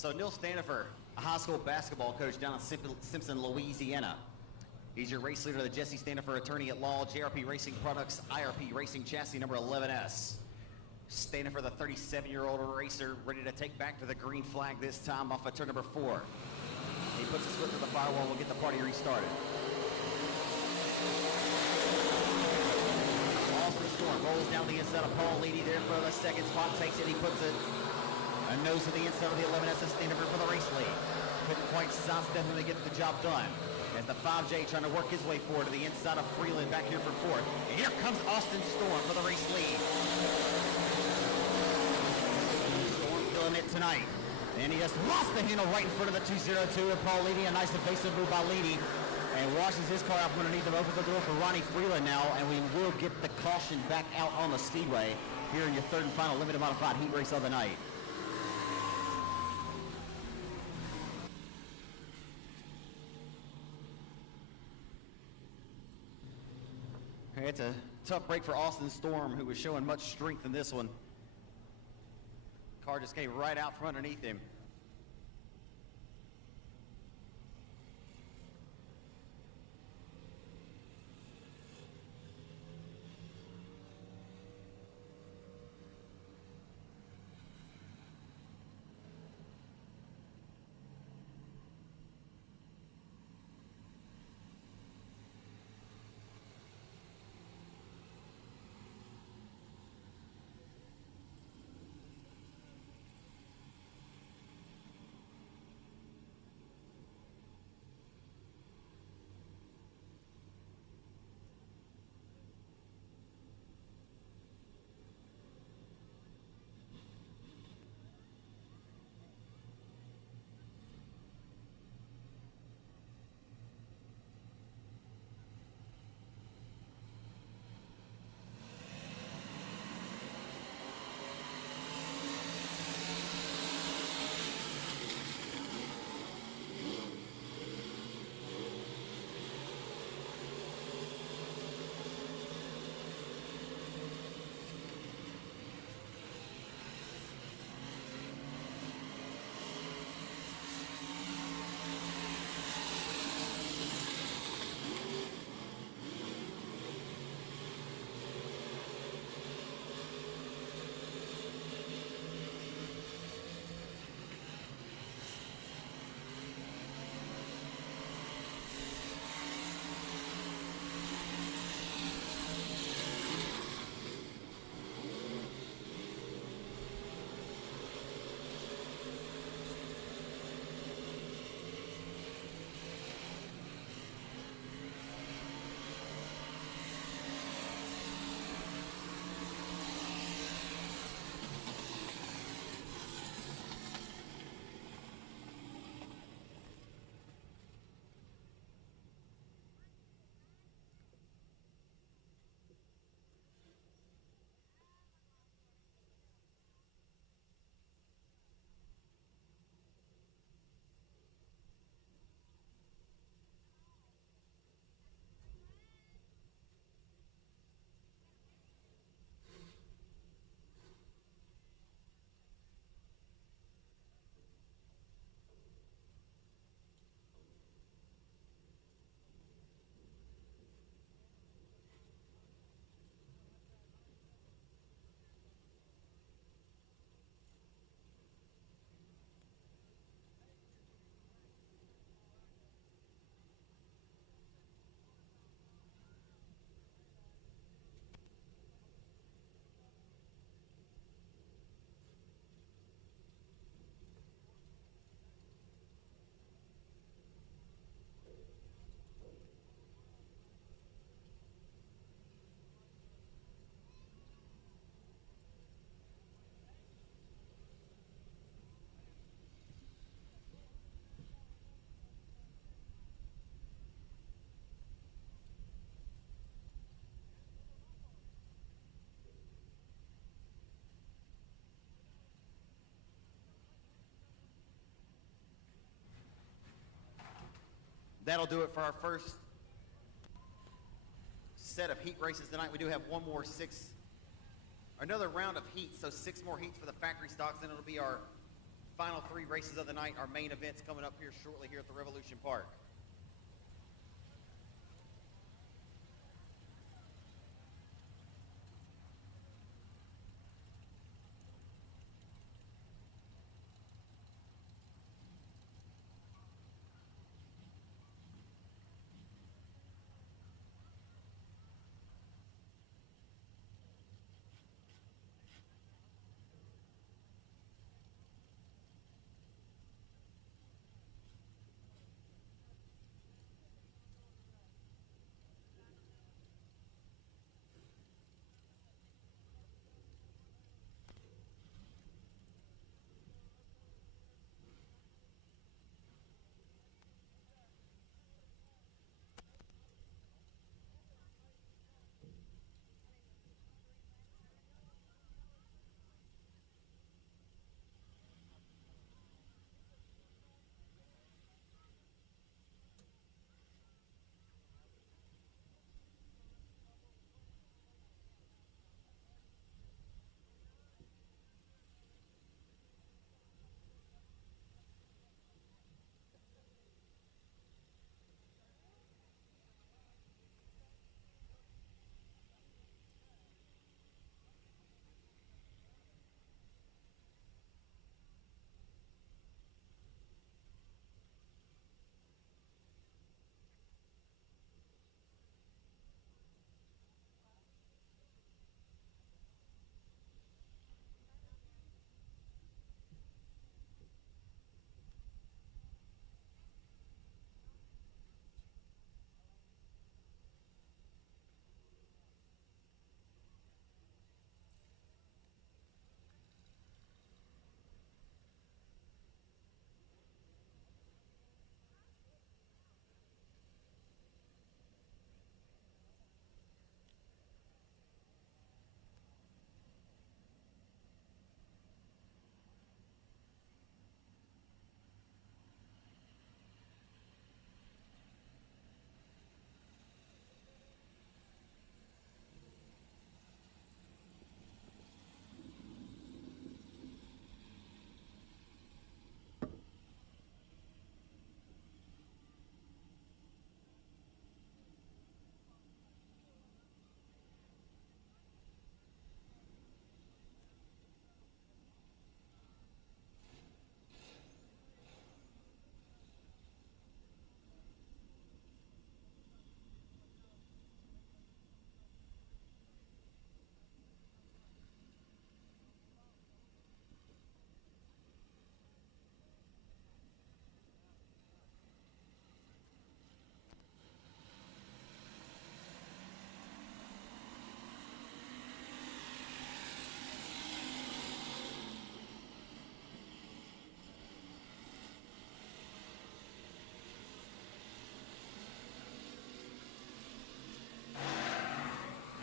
So Neil Stanifer, a high school basketball coach down in Simpson, Louisiana. He's your race leader, the Jesse Stanifer attorney at law, JRP Racing Products, IRP Racing Chassis number 11S. Stanifer, the 37-year-old racer, ready to take back to the green flag this time off of turn number 4. He puts his foot through the firewall. We'll get the party restarted. Austin Storm rolls down the inside of Paul Leedy there for the second spot. Takes it. He puts it a nose to the inside of the 11S Stanifer for the race lead. Couldn't quite sidestep him to get the job done. As the 5J trying to work his way forward to the inside of Freeland back here for 4th. And here comes Austin Storm for the race lead. Storm killing it tonight. And he just lost the handle right in front of the 202 of Paul Leedy. A nice evasive move by Leedy. And washes his car out from underneath him. Opens the door for Ronnie Freeland now. And we will get the caution back out on the speedway here in your third and final limited modified heat race of the night. It's a tough break for Austin Storm, who was showing much strength in this one. Car just came right out from underneath him. That'll do it for our first set of heat races tonight. We do have another round of heats, so 6 more heats for the factory stocks, and it'll be our final 3 races of the night, our main events coming up here shortly here at the Revolution Park.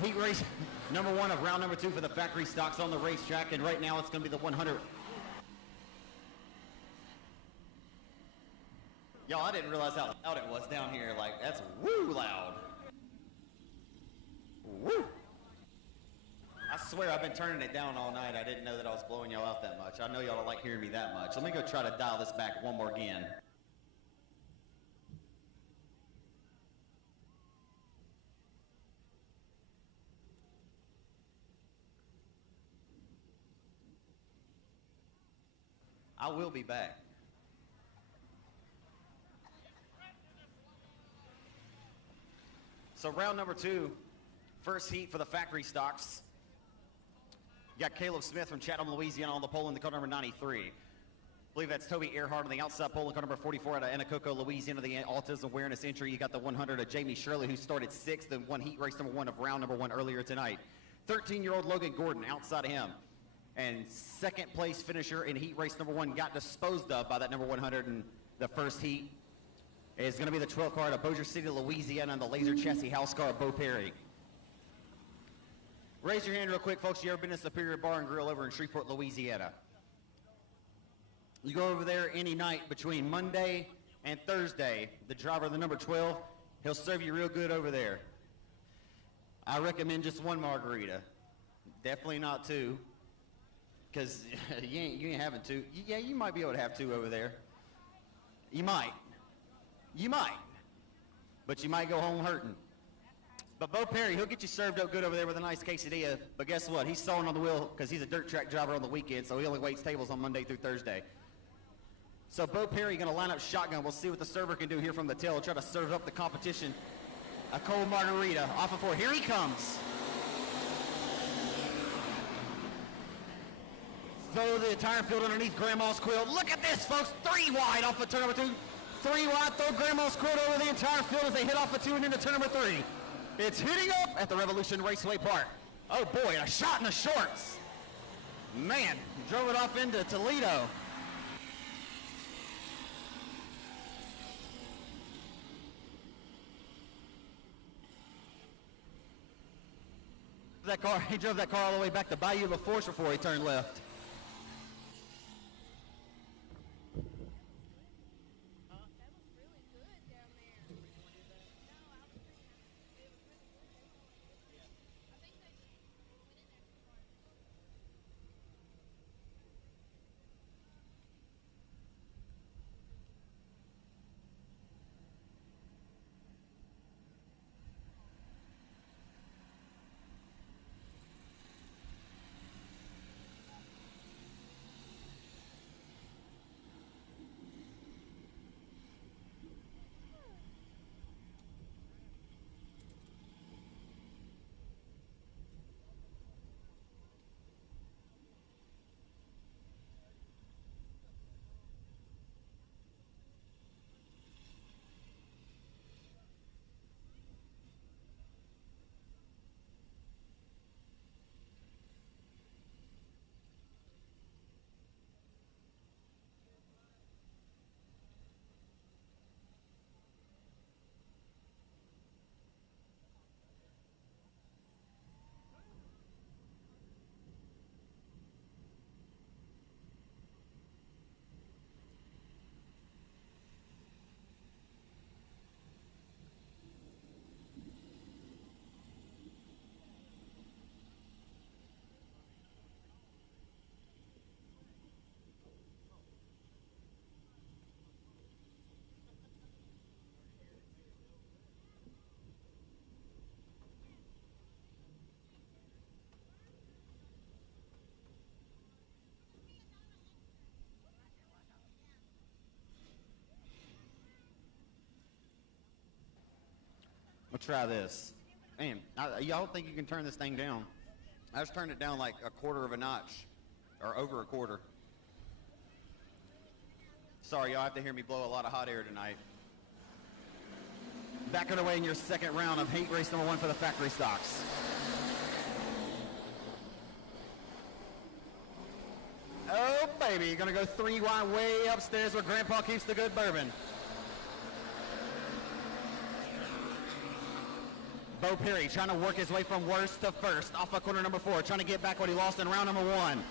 Heat race number 1 of round number 2 for the factory stocks on the racetrack, and right now it's going to be the 100. Y'all, I didn't realize how loud it was down here. Like, that's woo loud. Woo! I swear I've been turning it down all night. I didn't know that I was blowing y'all out that much. I know y'all don't like hearing me that much. Let me go try to dial this back one more again. I will be back. So round number 2, first heat for the factory stocks. You got Caleb Smith from Chatham, Louisiana on the pole in the car number 93. I believe that's Toby Earhart on the outside pole in car number 44 out of Anacoco, Louisiana, the autism awareness entry. You got the 100 of Jamie Shirley, who started 6th and won heat race number 1 of round number 1 earlier tonight. 13-year-old Logan Gordon outside of him. And second place finisher in heat race number 1 got disposed of by that number 100 in the first heat. Is going to be the 12th car out of Bossier City, Louisiana, and the laser chassis house car of Bo Perry. Raise your hand real quick, folks. You ever been to Superior Bar and Grill over in Shreveport, Louisiana? You go over there any night between Monday and Thursday. The driver of the number 12, he'll serve you real good over there. I recommend just 1 margarita. Definitely not 2. Because you ain't having two. Yeah, you might be able to have two over there. You might. You might. But you might go home hurting. But Bo Perry, he'll get you served up good over there with a nice quesadilla. But guess what? He's sawing on the wheel because he's a dirt track driver on the weekend, so he only waits tables on Monday through Thursday. So Bo Perry going to line up shotgun. We'll see what the server can do here from the tail. Try to serve up the competition. A cold margarita off of 4. Here he comes. Throw the entire field underneath Grandma's quilt. Look at this, folks. 3 wide off of turn number 2. 3 wide. Throw Grandma's quilt over the entire field as they hit off of 2 and into turn number 3. It's hitting up at the Revolution Raceway Park. Oh boy, a shot in the shorts. Man, drove it off into Toledo. He drove that car all the way back to Bayou La Force before he turned left. We'll try this. Man, y'all think you can turn this thing down? I just turned it down like a quarter of a notch, or over a quarter. Sorry, y'all have to hear me blow a lot of hot air tonight. Back underway in your second round of hate race number 1 for the factory stocks. Oh, baby, you're going to go 3 wide way upstairs where Grandpa keeps the good bourbon. Bo Perry trying to work his way from worst to first. Off of corner number 4, trying to get back what he lost in round number 1.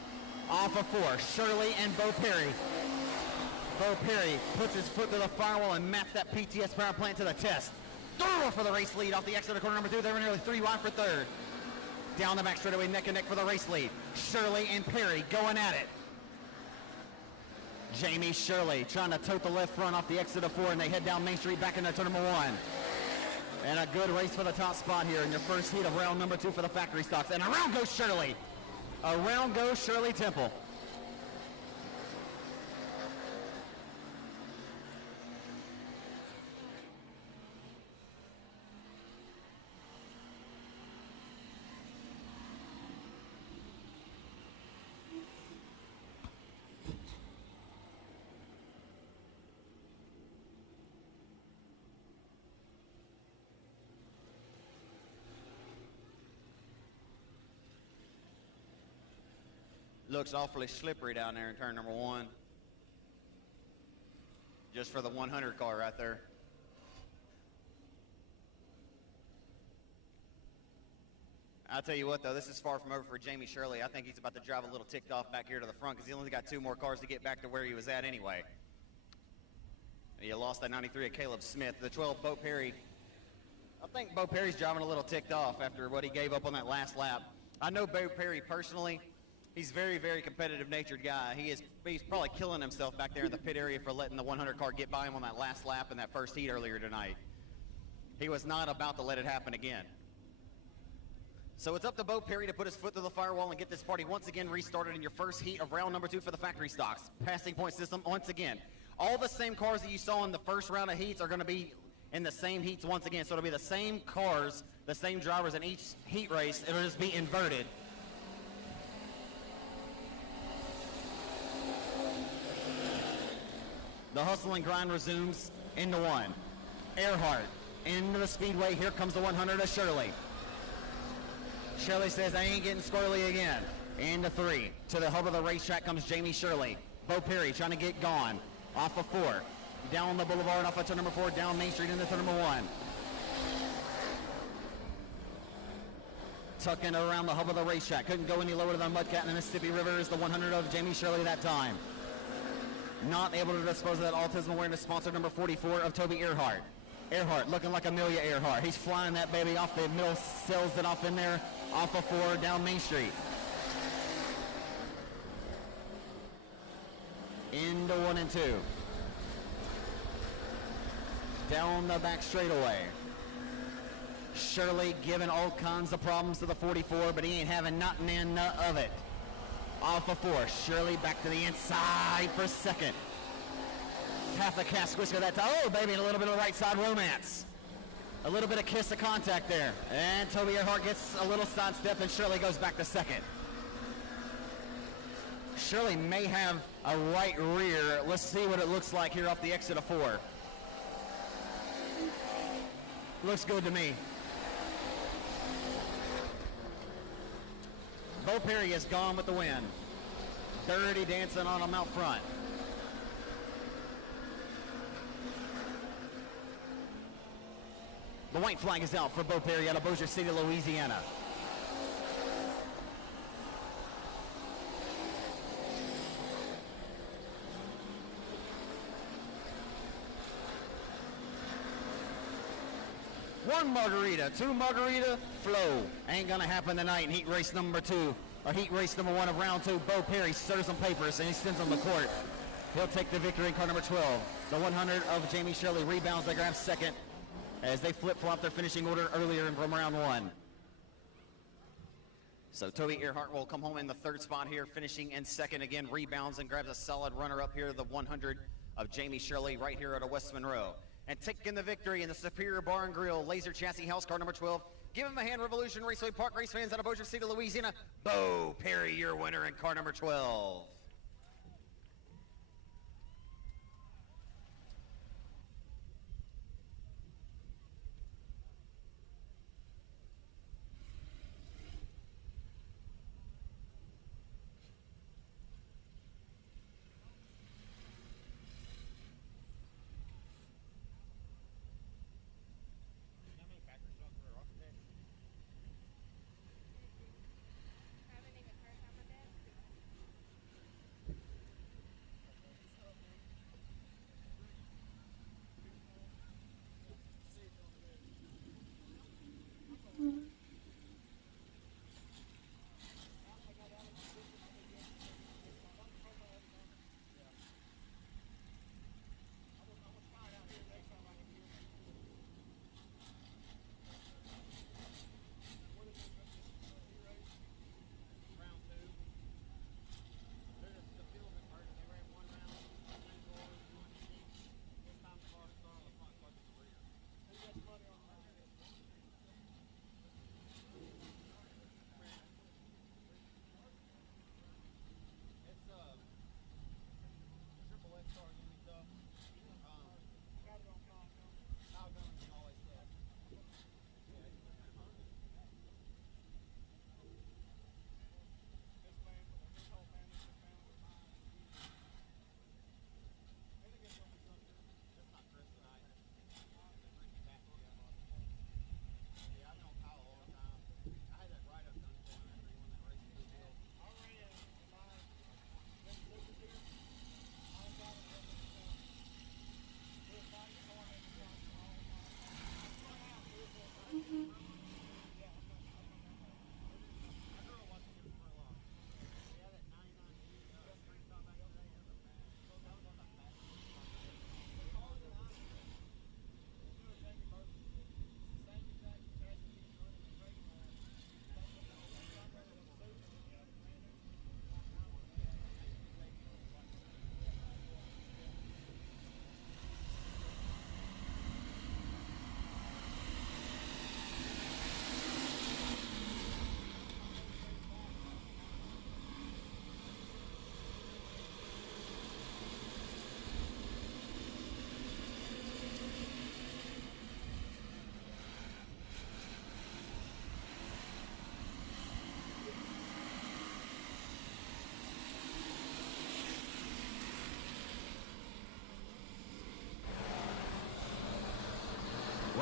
Off of 4, Shirley and Bo Perry. Bo Perry puts his foot to the firewall and maps that PTS power plant to the test. Thorough for the race lead off the exit of corner number 2. They were nearly 3 wide for 3rd. Down the back straightaway, neck and neck for the race lead. Shirley and Perry going at it. Jamie Shirley trying to tote the left front off the exit of 4, and they head down Main Street back into turn number 1. And a good race for the top spot here in your first heat of round number 2 for the factory stocks. And around goes Shirley. Around goes Shirley Temple. Looks awfully slippery down there in turn number 1. Just for the 100 car right there. I'll tell you what, though, this is far from over for Jamie Shirley. I think he's about to drive a little ticked off back here to the front because he only got 2 more cars to get back to where he was at anyway. And he lost that 93 at Caleb Smith. The 12, Bo Perry. I think Bo Perry's driving a little ticked off after what he gave up on that last lap. I know Bo Perry personally. He's very, very competitive-natured guy. He's probably killing himself back there in the pit area for letting the 100 car get by him on that last lap in that first heat earlier tonight. He was not about to let it happen again. So it's up to Bo Perry to put his foot through the firewall and get this party once again restarted in your first heat of round number 2 for the factory stocks. Passing point system once again. All the same cars that you saw in the first round of heats are going to be in the same heats once again. So it'll be the same cars, the same drivers in each heat race. It'll just be inverted. The hustle and grind resumes into 1. Earhart into the speedway. Here comes the 100 of Shirley. Shirley says, I ain't getting squirrely again. Into 3. To the hub of the racetrack comes Jamie Shirley. Bo Perry trying to get gone. Off of 4. Down the boulevard, off of turn number 4, down Main Street into turn number 1. Tucking around the hub of the racetrack. Couldn't go any lower than the Mudcat and the Mississippi River is the 100 of Jamie Shirley that time. Not able to dispose of that autism awareness sponsor number 44 of Toby Earhart. Earhart looking like Amelia Earhart. He's flying that baby off the middle, sells it off in there, off of 4 down Main Street. Into 1 and 2. Down the back straightaway. Shirley giving all kinds of problems to the 44, but he ain't having nothing in none of it. Off of 4, Shirley back to the inside for second. Half a cask whisker that time. Oh, baby, and a little bit of right side romance. A little bit of kiss of contact there. And Toby Earhart gets a little sidestep, and Shirley goes back to second. Shirley may have a right rear. Let's see what it looks like here off the exit of 4. Looks good to me. Bo Perry is gone with the win. Dirty dancing on him out front. The white flag is out for Bo Perry out of Bossier City, Louisiana. One margarita, 2 margarita, flow. Ain't gonna happen tonight in heat race number 2, or heat race number 1 of round 2. Bo Perry serves some papers and he sends them to court. He'll take the victory in car number 12. The 100 of Jamie Shirley rebounds. They grab second as they flip-flop their finishing order earlier from round 1. So Toby Earhart will come home in the 3rd spot here, finishing in 2nd again, rebounds and grabs a solid runner-up here, the 100 of Jamie Shirley right here at a West Monroe. And taking the victory in the Superior Bar and Grill Laser Chassis House, car number 12. Give him a hand, Revolution Raceway Park race fans out of Bossier City, Louisiana. Bo Perry, your winner in car number 12.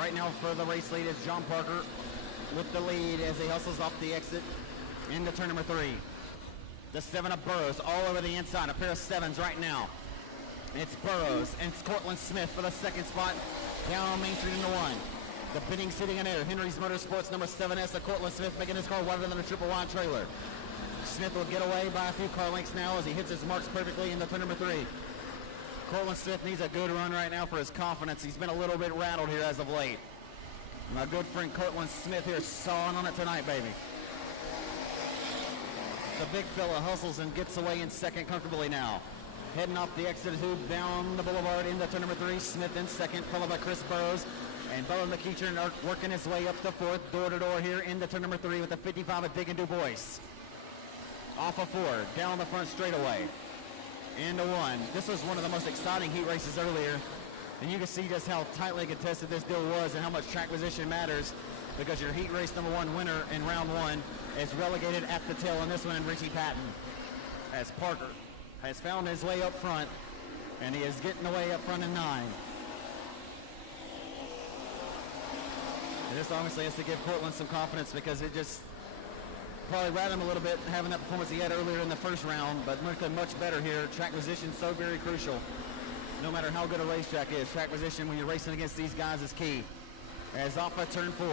right now for the race lead is John Parker with the lead as he hustles off the exit into turn number 3. The 7 of Burrows all over the inside. A pair of 7s right now. It's Burrows and it's Cortland Smith for the second spot down Main Street into 1. The pinning sitting in air. Henry's Motorsports number 7S of Cortland Smith making his car wider than a triple wide trailer. Smith will get away by a few car lengths now as he hits his marks perfectly into turn number 3. Cortland Smith needs a good run right now for his confidence. He's been a little bit rattled here as of late. My good friend Cortland Smith here sawing on it tonight, baby. The big fella hustles and gets away in second comfortably now. Heading off the exit tube down the boulevard into turn number 3. Smith in second, followed by Chris Burrows. And Bubba McEachern working his way up the 4th, door-to-door here into turn number 3 with the 55 of Diggin' Du Bois. Off of 4, down the front straightaway. Into 1. This was one of the most exciting heat races earlier. And you can see just how tightly contested this deal was and how much track position matters, because your heat race number 1 winner in round 1 is relegated at the tail on this one in Richie Patton, as Parker has found his way up front, and he is getting away up front in 9. And this obviously has to give Cortland some confidence, because it just probably rattled him a little bit having that performance he had earlier in the first round, but looking much better here. Track position so very crucial. No matter how good a racetrack is, track position when you're racing against these guys is key. As off of turn 4,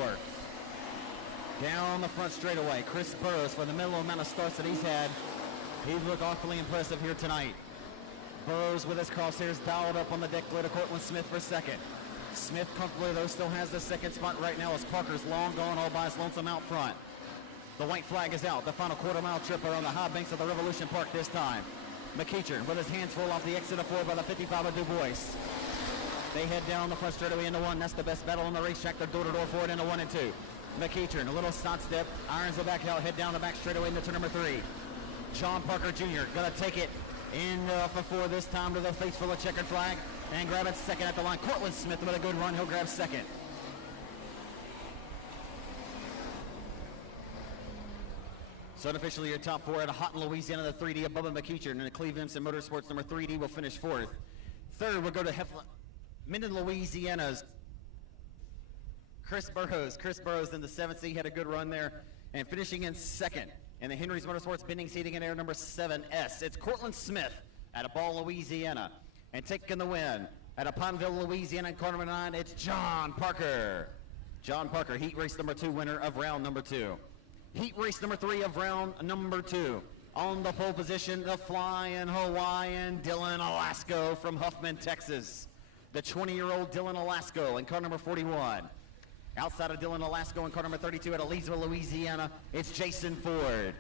down the front straightaway, Chris Burrows, for the minimal amount of starts that he's had, he's looked awfully impressive here tonight. Burrows with his crosshairs dialed up on the deck lid of Cortland Smith for second. Smith comfortably, though, still has the second spot right now as Parker's long gone all by his lonesome out front. The white flag is out. The final quarter-mile trip are on the high banks of the Revolution Park this time. McEachern with his hands full off the exit of 4 by the 55 of Du Bois. They head down the front straightaway into 1. That's the best battle on the racetrack. They're door-to-door forward into 1 and 2. McEachern, a little side step, irons the back out, head down the back straightaway into turn number 3. John Parker Jr. gonna take it in for 4 this time to the face full of checkered flag and grab it second at the line. Cortland Smith with a good run. He'll grab second. So unofficially your top 4 at Houghton, Louisiana, the 3D of Bubba McEachern, and the Cleveland Motorsports number 3D will finish 4th. 3rd, we'll go to Minden, Louisiana's Chris Burrows. Chris Burrows in the 7th seat had a good run there, and finishing in 2nd. And the Henry's Motorsports bending seating in air number 7S. It's Cortland Smith at a Ball, Louisiana. And taking the win at a Pineville, Louisiana, in car number 9, it's John Parker. John Parker, heat race number 2 winner of round number 2. Heat race number 3 of round number 2. On the pole position, the flying Hawaiian Dylan Alasko from Huffman, Texas. The 20-year-old Dylan Alasko in car number 41. Outside of Dylan Alasko in car number 32 at Elizabeth, Louisiana, it's Jason Ford.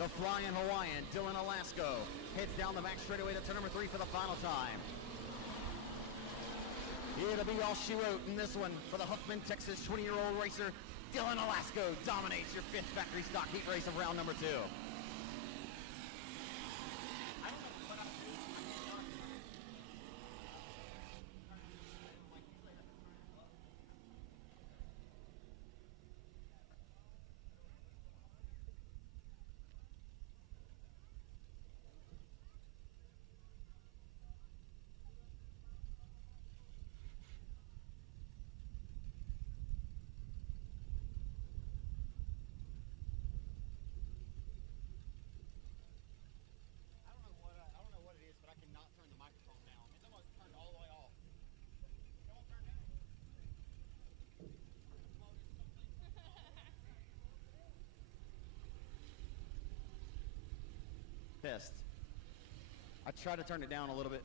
The Flying Hawaiian, Dylan Alasko, heads down the back straightaway to turn number 3 for the final time. It'll be all she wrote in this one for the Huffman, Texas 20-year-old racer. Dylan Alasko dominates your 5th factory stock heat race of round number 2. Pissed. I try to turn it down a little bit.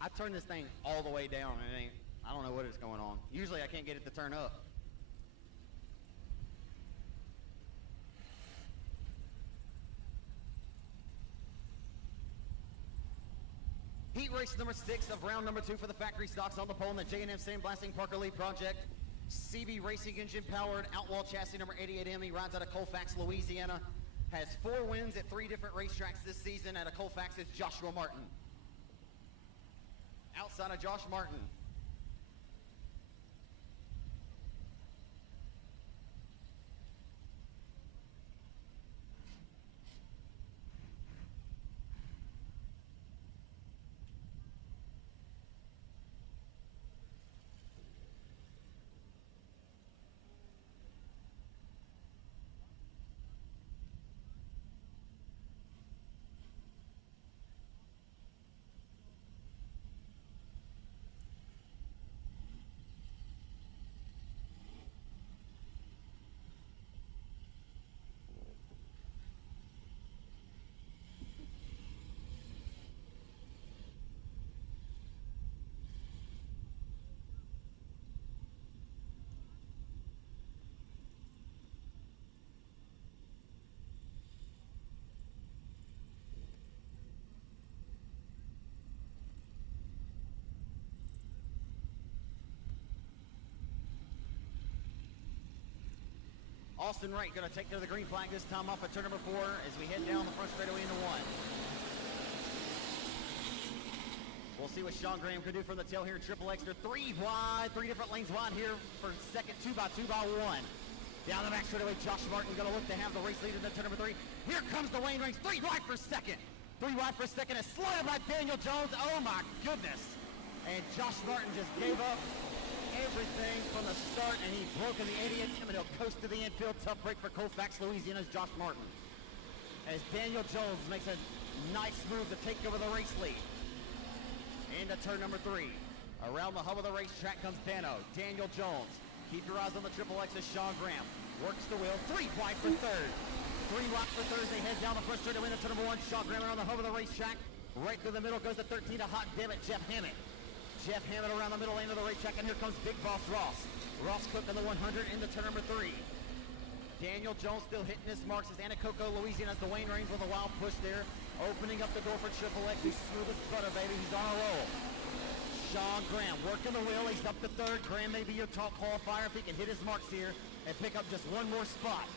I turn this thing all the way down and it ain't, I don't know what is going on. Usually I can't get it to turn up. Heat race number 6 of round number 2 for the factory stocks on the pole in the J&M Sandblasting Parker Lee project. CB Racing Engine powered Outlaw chassis number 88M. He rides out of Colfax, Louisiana. Has 4 wins at 3 different racetracks this season. Out of Colfax is Joshua Martin. Outside of Josh Martin, Austin Wright going to take care of the green flag this time off at turn number 4 as we head down the front straightaway into 1. We'll see what Sean Graham can do from the tail here. Triple X, they're 3 wide, 3 different lanes wide here for second, 2 by 1. Down the back straightaway, Josh Martin going to look to have the race leader in turn number 3. Here comes the Wayne Reigns, 3 wide for second. 3 wide for second, and slotted by Daniel Jones. Oh my goodness. And Josh Martin just gave up everything from the start, and he broke in the 88, and he'll coast to the infield. Tough break for Colfax, Louisiana's Josh Martin. As Daniel Jones makes a nice move to take over the race lead. Into turn number 3. Around the hub of the racetrack comes Daniel Jones. Keep your eyes on the Triple X as Sean Graham works the wheel. 3 wide for third. 3 wide for third. They head down the front straight to win the turn number 1. Sean Graham around the hub of the racetrack. Right through the middle goes the 13 to hot damn it, Jeff Hammett. Jeff Hammett around the middle lane of the racetrack, and here comes Big Boss Ross. Ross Cook in the 100 into turn number 3. Daniel Jones still hitting his marks as Anacoco, Louisiana, has the Wayne Reigns with a wild push there. Opening up the door for Triple X. He's smooth as butter, baby. He's on a roll. Sean Graham working the wheel. He's up to third. Graham may be your top qualifier if he can hit his marks here and pick up just one more spot.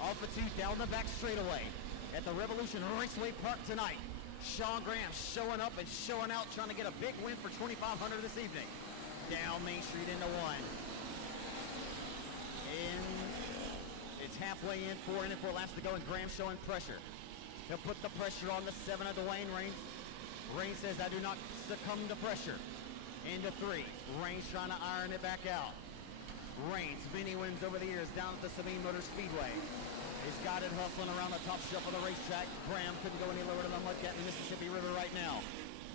Off of 2 down the back straightaway at the Revolution Raceway Park tonight. Sean Graham showing up and showing out, trying to get a big win for 2500 this evening. Down Main Street into 1. And it's halfway in, 4 laps to go, and Graham showing pressure. He'll put the pressure on the 7 of Dwayne Reigns. Reigns says, I do not succumb to pressure. Into 3. Reigns trying to iron it back out. Reigns, many wins over the years down at the Sabine Motor Speedway. He's got it hustling around the top shelf of the racetrack. Graham couldn't go any lower than the Mudcat in the Mississippi River right now.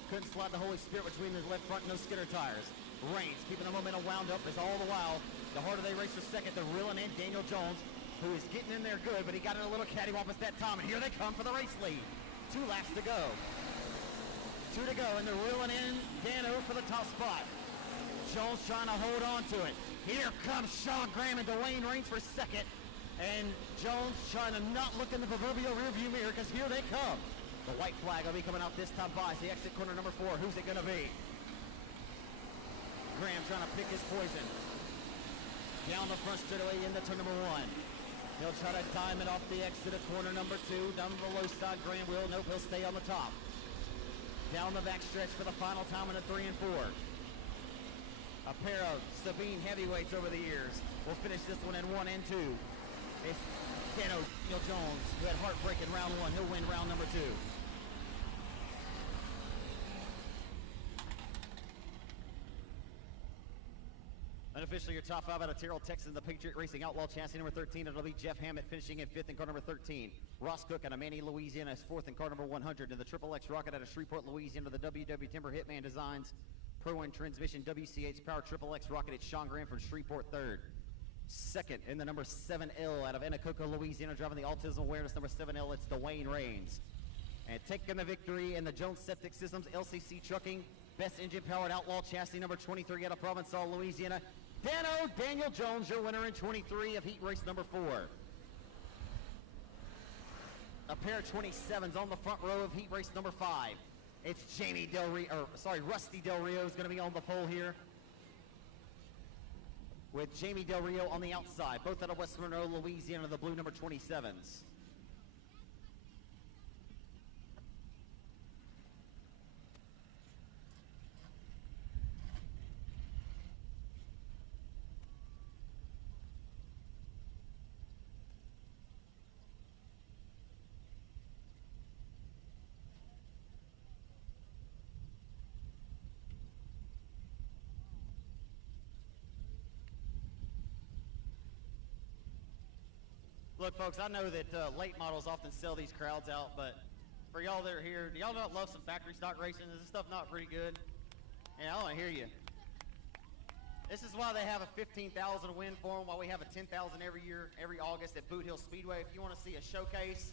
Couldn't slide the Holy Spirit between his left front, no skidder tires. Reigns keeping the momentum wound up as all the while the Heart of Day racer second. They're reeling in Daniel Jones, who is getting in there good, but he got in a little cattywampus that time, and here they come for the race lead. 2 laps to go. 2 to go, and they're reeling in Dano for the top spot. Jones trying to hold on to it. Here comes Sean Graham and Dwayne Reigns for second. And Jones trying to not look in the proverbial rearview mirror because here they come. The white flag will be coming out this time by the exit corner number 4. Who's it going to be? Graham trying to pick his poison. Down the front straightaway into turn number 1. He'll try to diamond off the exit of corner number 2. Down the low side, Graham will. Nope, he'll stay on the top. Down the back stretch for the final time in the 3 and 4. A pair of Sabine heavyweights over the years. We'll finish this one in 1 and 2. It's Daniel Jones, who had heartbreak in round 1. He'll win round number 2. Unofficially, your top 5 out of Terrell, Texas, the Patriot Racing Outlaw Chassis number 13. It'll be Jeff Hammett finishing in 5th in car number 13. Ross Cook out of Manny, Louisiana is 4th in car number 100. And the Triple X Rocket out of Shreveport, Louisiana, the WW Timber Hitman Designs Pro and Transmission WCH Power Triple X Rocket. It's Sean Graham from Shreveport, 3rd. 2nd in the number 7L out of Anacoco, Louisiana, driving the Autism Awareness number 7L. It's Dwayne Raines. And taking the victory in the Jones Septic Systems LCC Trucking Best Engine Powered Outlaw Chassis number 23 out of Provençal, Louisiana. Daniel Jones, your winner in 23 of heat race number 4. A pair of 27s on the front row of heat race number 5. It's Rusty Del Rio is going to be on the pole here, with Jamie Del Rio on the outside, both out of West Monroe, Louisiana, the blue number 27s. Look, folks, I know that late models often sell these crowds out, but for y'all that are here, do y'all not love some factory stock racing? Is this stuff not pretty good? Yeah, I want to hear you. This is why they have a 15,000 win for them, why we have a 10,000 every year, every August at Boot Hill Speedway. If you want to see a showcase,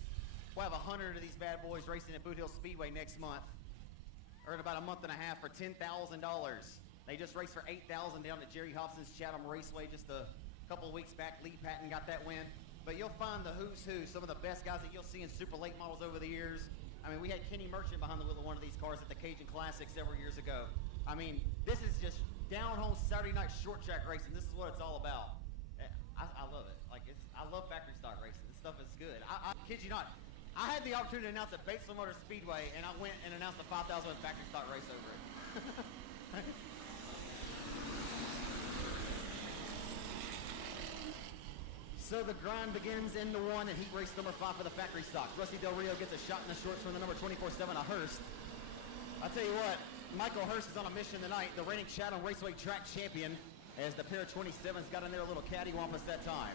we'll have 100 of these bad boys racing at Boot Hill Speedway next month, or in about a month and a half, for $10,000. They just raced for $8,000 down at Jerry Hobson's Chatham Raceway just a couple of weeks back. Lee Patton got that win. But you'll find the who's who, some of the best guys that you'll see in super late models over the years. I mean, we had Kenny Merchant behind the wheel of one of these cars at the Cajun Classic several years ago. I mean, this is just down-home Saturday night short track racing. This is what it's all about. I love it. I love factory stock racing. This stuff is good. I kid you not. I had the opportunity to announce at Batesville Motor Speedway, and I went and announced a 5,000 factory stock race over it. So the grind begins into 1 in heat race number 5 for the factory stocks. Rusty Del Rio gets a shot in the shorts from the number 24-7, a Hurst. I'll tell you what, Michael Hurst is on a mission tonight, the reigning Chatham Raceway track champion, as the pair of 27s got in there a little cattywampus that time.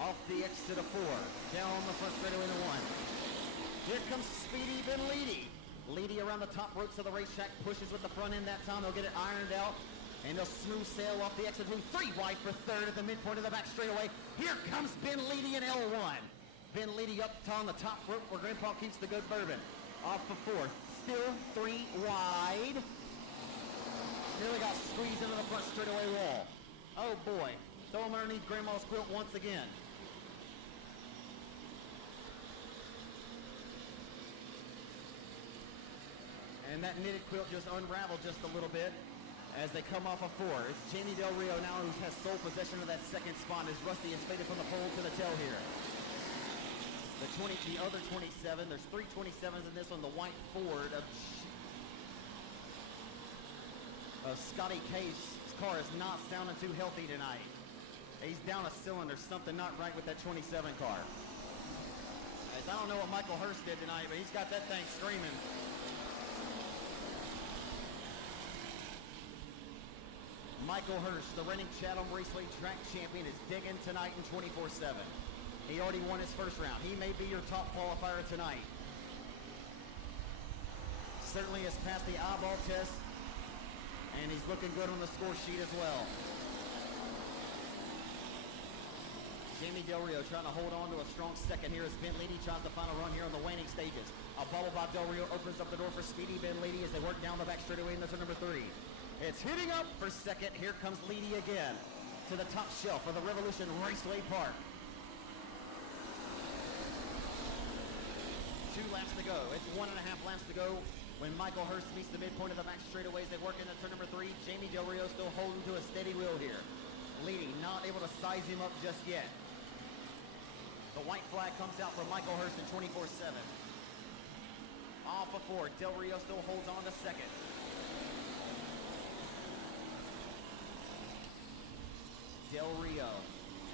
Off the exit of 4, down the front straightaway into 1. Here comes Speedy Ben Leedy. Leedy around the top ropes of the racetrack, pushes with the front end that time. They'll get it ironed out. And they'll smooth sail off the exit, 3 wide for 3rd at the midpoint of the back straightaway. Here comes Ben Leedy in L1. Ben Leedy up on the top rope where Grandpa keeps the good bourbon. Off for 4th, still 3 wide. Nearly got squeezed into the front straightaway wall. Oh boy, throw him underneath Grandma's quilt once again. And that knitted quilt just unraveled just a little bit as they come off of 4. It's Jamie Del Rio now who has sole possession of that second spot as Rusty is faded from the pole to the tail here. The other 27, there's 3 27s in this one. The white Ford of Scotty Case's car is not sounding too healthy tonight. He's down a cylinder, something not right with that 27 car. As I don't know what Michael Hurst did tonight, but he's got that thing screaming. Michael Hurst, the reigning Chatham Raceway track champion, is digging tonight in 24-7. He already won his first round. He may be your top qualifier tonight. Certainly has passed the eyeball test, and he's looking good on the score sheet as well. Jamie Del Rio trying to hold on to a strong second here as Ben Leedy tries the final run here on the waning stages. A bubble by Del Rio opens up the door for Speedy Ben Leedy as they work down the back straightaway into turn number 3. It's hitting up for second. Here comes Leedy again to the top shelf for the Revolution Raceway Park. 2 laps to go. It's 1.5 laps to go when Michael Hurst meets the midpoint of the back straightaways. They work into turn number 3. Jamie Del Rio still holding to a steady wheel here. Leading, not able to size him up just yet. The white flag comes out for Michael Hurst in 24-7. Off of 4. Del Rio still holds on to second. Del Rio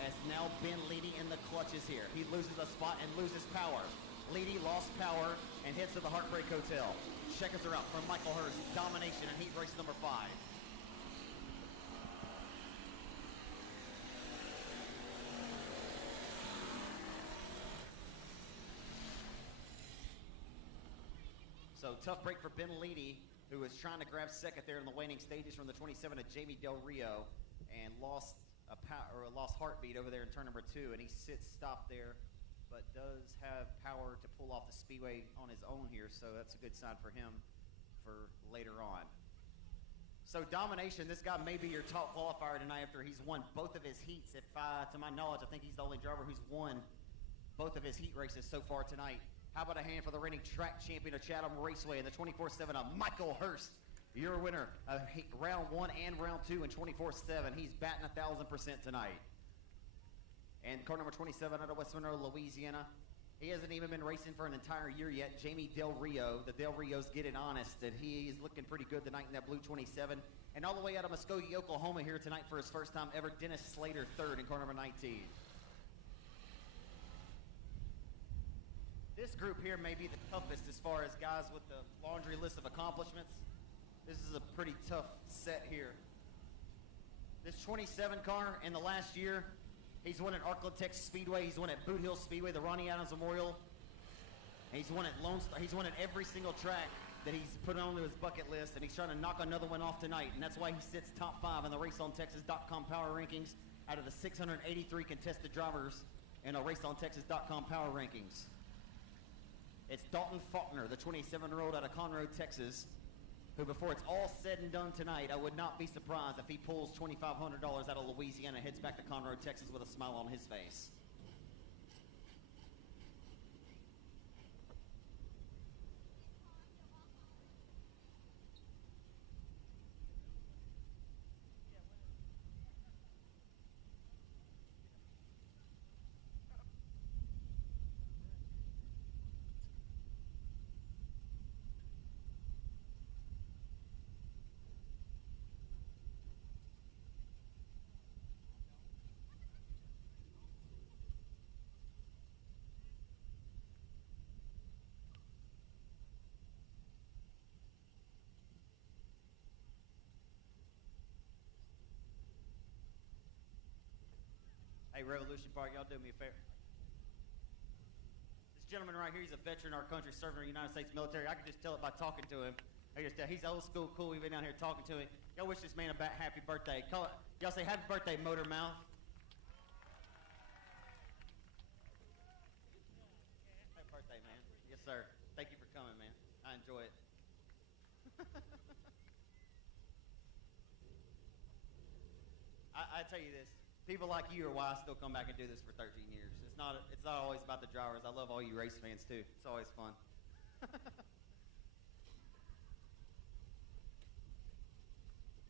has now been leading in the clutches here. He loses a spot and loses power. Leedy lost power and heads to the Heartbreak Hotel. Checkers are out from Michael Hurst. Domination in heat race number 5. So tough break for Ben Leedy, who was trying to grab second there in the waning stages from the 27 of Jamie Del Rio, and lost heartbeat over there in turn number 2, and he sits stopped there, but does have power to pull off the speedway on his own here, so that's a good sign for him for later on. So domination, this guy may be your top qualifier tonight after he's won both of his heats. If to my knowledge, I think he's the only driver who's won both of his heat races so far tonight. How about a hand for the reigning track champion of Chatham Raceway in the 24-7 of Michael Hurst, your winner of round 1 and round 2 in 24-7. He's batting 1,000% tonight. And car number 27 out of West Monroe, Louisiana. He hasn't even been racing for an entire year yet. Jamie Del Rio, the Del Rios get it honest, that he is looking pretty good tonight in that blue 27. And all the way out of Muskogee, Oklahoma here tonight for his first time ever, Dennis Slater, third in car number 19. This group here may be the toughest as far as guys with the laundry list of accomplishments. This is a pretty tough set here. This 27 car in the last year, he's won at Arklay, Texas Speedway. He's won at Boot Hill Speedway, the Ronnie Adams Memorial. And he's won at Lone Star. He's won at every single track that he's put onto his bucket list, and he's trying to knock another one off tonight. And that's why he sits top 5 in the RaceOnTexas.com power rankings out of the 683 contested drivers in a RaceOnTexas.com power rankings. It's Dalton Faulkner, the 27-year-old out of Conroe, Texas, who before it's all said and done tonight, I would not be surprised if he pulls $2,500 out of Louisiana and heads back to Conroe, Texas with a smile on his face. Hey, Revolution Park, y'all do me a favor. This gentleman right here, he's a veteran of our country, serving in the United States military. I can just tell it by talking to him. I just tell he's old school, cool. We've been down here talking to him. Y'all wish this man a happy birthday. Y'all say happy birthday, Motor Mouth. Happy birthday, man. Yes, sir. Thank you for coming, man. I enjoy it. I tell you this. People like you are why I still come back and do this for 13 years. It's not always about the drivers. I love all you race fans too. It's always fun.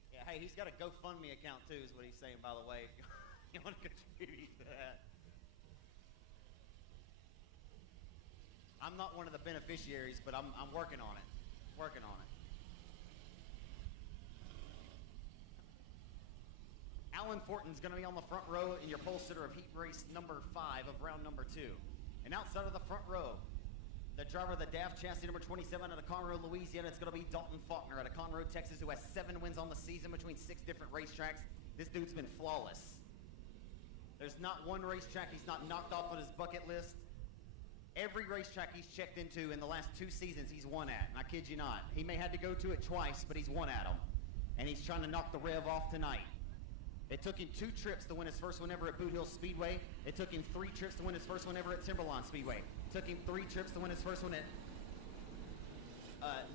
Yeah, hey, he's got a GoFundMe account too, is what he's saying, by the way. If you want to contribute to that. I'm not one of the beneficiaries, but I'm working on it. Working on it. Alan Fortin's going to be on the front row in your pole sitter of heat race number 5 of round number 2. And outside of the front row, the driver of the DAF chassis number 27 out of Conroe, Louisiana, it's going to be Dalton Faulkner out of Conroe, Texas, who has 7 wins on the season between 6 different racetracks. This dude's been flawless. There's not one racetrack he's not knocked off on his bucket list. Every racetrack he's checked into in the last 2 seasons he's won at. And I kid you not. He may have to go to it twice, but he's won at them. And he's trying to knock the rev off tonight. It took him 2 trips to win his first one ever at Boot Hill Speedway. It took him 3 trips to win his first one ever at Timberline Speedway. It took him 3 trips to win his first one at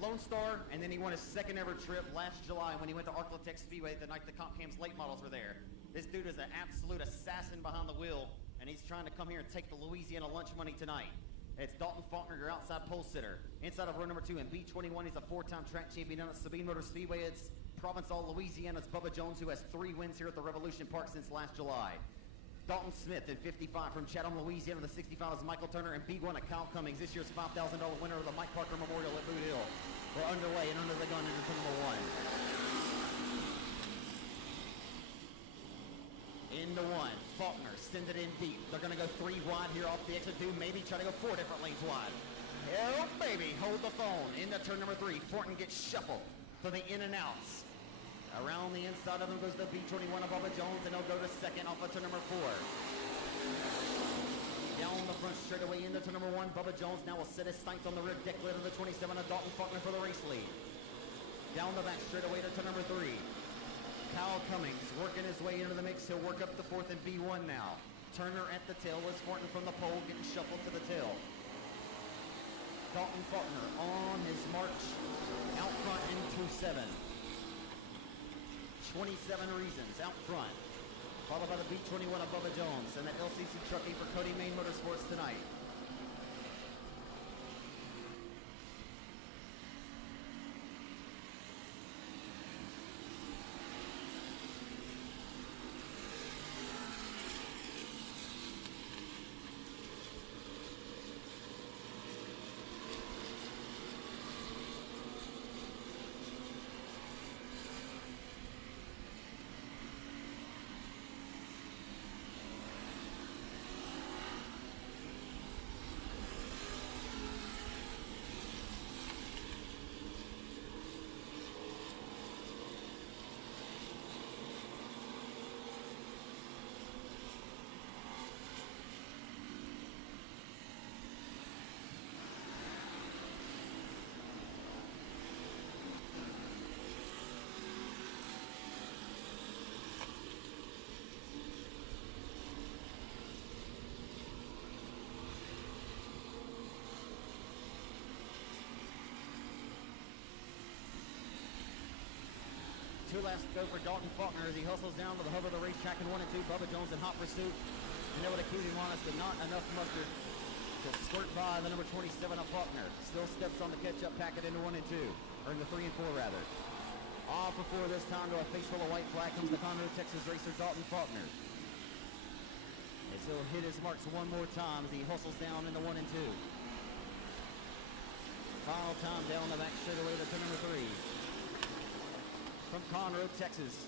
Lone Star, and then he won his second ever trip last July when he went to Arklay, Texas Speedway the night the Comp Cam's late models were there. This dude is an absolute assassin behind the wheel, and he's trying to come here and take the Louisiana lunch money tonight. It's Dalton Faulkner, your outside pole sitter. Inside of row number 2 in B21, he's a 4-time track champion down at Sabine Motor Speedway. It's Provençal, Louisiana's Bubba Jones, who has 3 wins here at the Revolution Park since last July. Dalton Smith in 55 from Chatham, Louisiana. The 65 is Michael Turner, and B1 at Kyle Cummings, this year's $5,000 winner of the Mike Parker Memorial at Boot Hill. We're underway and under the gun into turn number 1. Into 1, Faulkner sends it in deep. They're going to go 3 wide here off the exit 2, maybe try to go 4 different lanes wide. Oh, baby, hold the phone. Into turn number 3, Fortin gets shuffled to the in and outs. Around the inside of him goes the B21 of Bubba Jones, and he'll go to second off of turn number 4. Down the front straightaway into turn number 1, Bubba Jones now will set his sights on the rear deck lid of the 27 of Dalton Faulkner for the race lead. Down the back straightaway to turn number 3. Kyle Cummings working his way into the mix. He'll work up the 4th and B1 now. Turner at the tail as Fortin from the pole getting shuffled to the tail. Dalton Faulkner on his march out front in 2-7. 27 Reasons out front, followed by the B21 of Bubba Jones and the LCC Trucking for Cody Main Motorsports tonight. Two laps to go for Dalton Faulkner as he hustles down to the hub of the racetrack in 1 and 2. Bubba Jones in hot pursuit. And they would have kept him honest, but not enough mustard to squirt by the number 27 of Faulkner. Still steps on the catch-up packet into 1 and 2, or into 3 and 4 rather. Off for 4 this time to a face full of white flag comes the Conroe, Texas racer Dalton Faulkner. As he'll hit his marks one more time as he hustles down into 1 and 2. Final time down the back straightaway to turn number 3. From Conroe, Texas,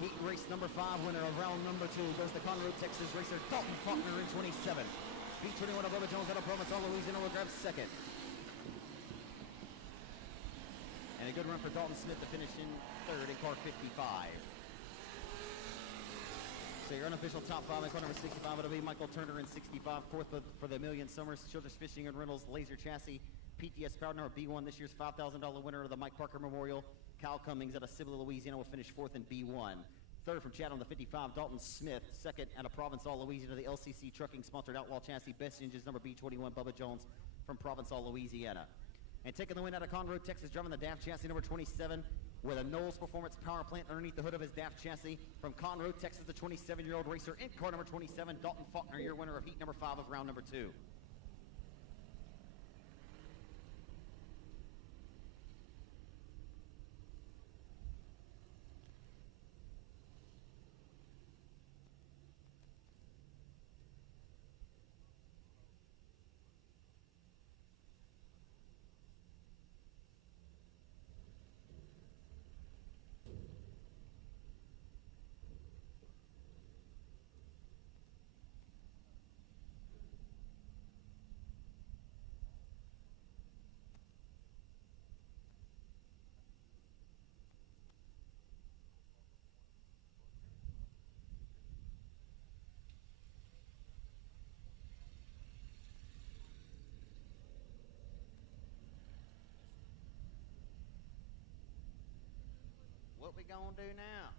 heat race number 5 winner of round number 2 goes the Conroe, Texas racer Dalton Faulkner in 27. B21 of Bubba Jones out of Provençal, Louisiana will grab second. And a good run for Dalton Smith to finish in 3rd in car 55. So your unofficial top 5 in car number 65, it'll be Michael Turner in 65, 4th for the Million Summers Children's Fishing and Rentals Laser Chassis PTS powered number B1, this year's $5,000 winner of the Mike Parker Memorial. Kyle Cummings out of Sibley, Louisiana will finish 4th in B1. 3rd from Chatham, the 55, Dalton Smith. 2nd out of Provençal, Louisiana, the LCC Trucking sponsored Outlaw Chassis Best Engines number B21, Bubba Jones from Provençal, Louisiana. And taking the win out of Conroe, Texas, driving the DAF chassis number 27 with a Knowles Performance Power Plant underneath the hood of his DAF chassis. From Conroe, Texas, the 27-year-old racer in car number 27, Dalton Faulkner, your winner of heat number 5 of round number 2. What we gonna do now?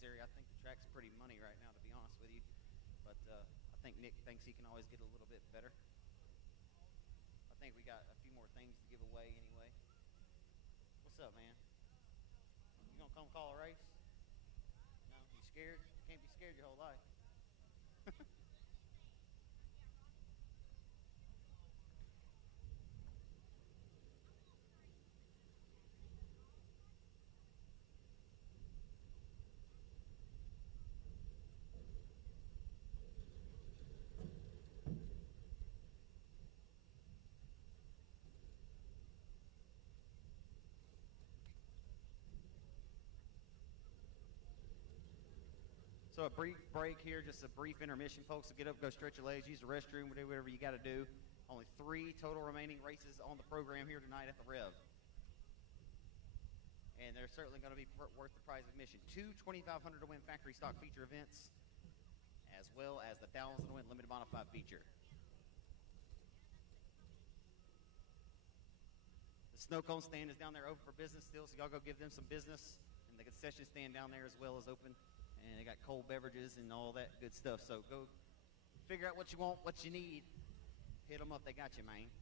necessary. I think the track's pretty money right now, to be honest with you. But I think Nick thinks he can always get a little bit better. I think we got a few more things to give away anyway. What's up, man? You gonna come call a race? No? You scared? You can't be scared your whole life. So a brief break here, just a brief intermission, folks. So get up, go stretch your legs, use the restroom, do whatever you got to do. Only 3 total remaining races on the program here tonight at the Rev. And they're certainly going to be worth the prize of admission. 2 $2,500 to win factory stock feature events, as well as the 1,000 to win limited modified feature. The snow cone stand is down there open for business still, so y'all go give them some business. And the concession stand down there as well is open. And they got cold beverages and all that good stuff. So go figure out what you want, what you need. Hit them up. They got you, man.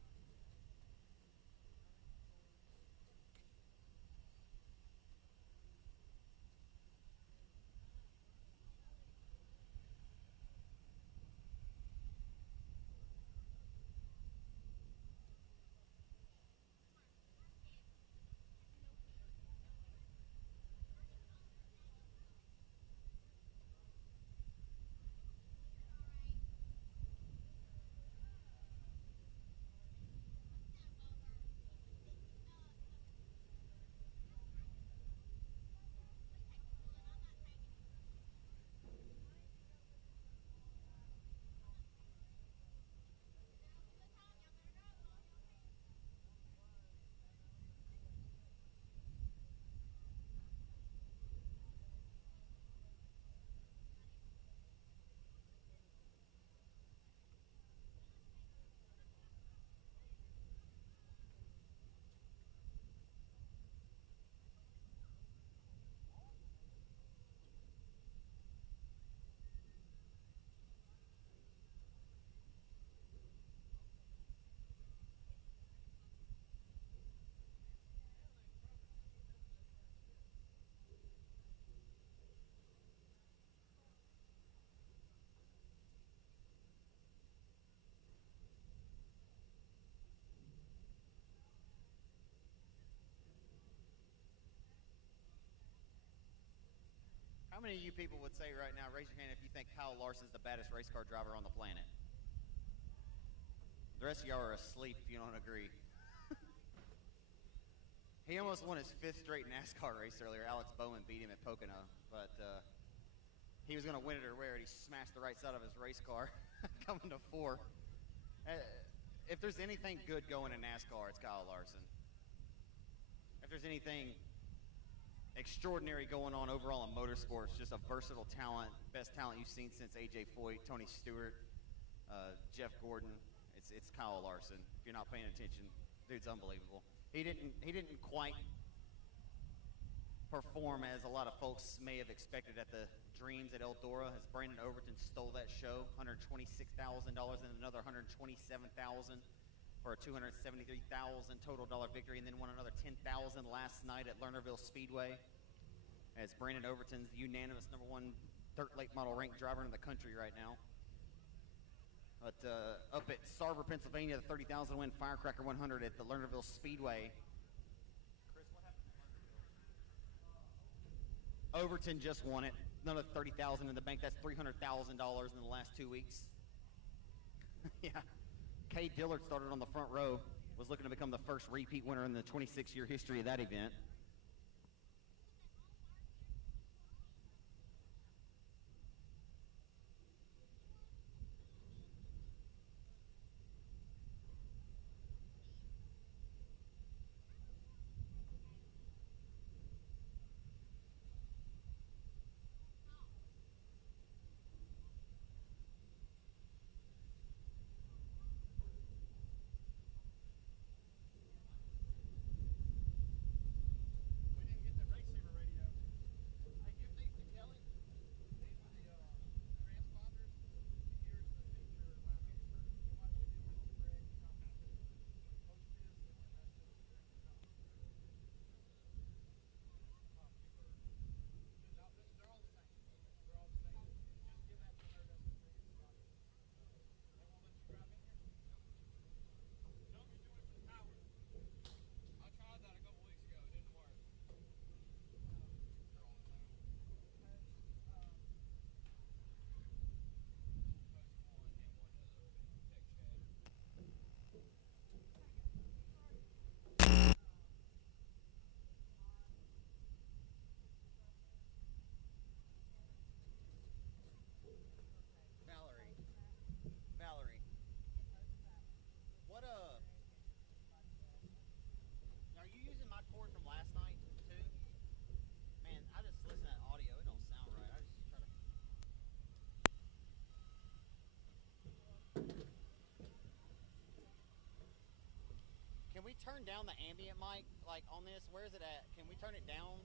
How many of you people would say right now, raise your hand if you think Kyle Larson's the baddest race car driver on the planet? The rest of y'all are asleep if you don't agree. He almost won his 5th straight NASCAR race earlier. Alex Bowman beat him at Pocono, but he was going to win it or wear it. He smashed the right side of his race car coming to 4. If there's anything good going in NASCAR, it's Kyle Larson. If there's anything extraordinary going on overall in motorsports, just a versatile talent, best talent you've seen since A.J. Foyt, Tony Stewart, Jeff Gordon. It's Kyle Larson. If you're not paying attention, dude's unbelievable. He didn't quite perform as a lot of folks may have expected at the Dreams at Eldora, as Brandon Overton stole that show, $126,000 and another $127,000 for a $273,000 total victory, and then won another $10,000 last night at Lernerville Speedway, as Brandon Overton's the unanimous #1 dirt late model ranked driver in the country right now. But up at Sarver, Pennsylvania, the 30,000 win Firecracker 100 at the Lernerville Speedway. Chris, what happened to Lernerville? Overton just won it. Another $30,000 in the bank. That's $300,000 in the last 2 weeks. Yeah. Kay Dillard started on the front row, was looking to become the first repeat winner in the 26-year history of that event. turn down the ambient mic, like on this? Where is it at? Can we turn it down?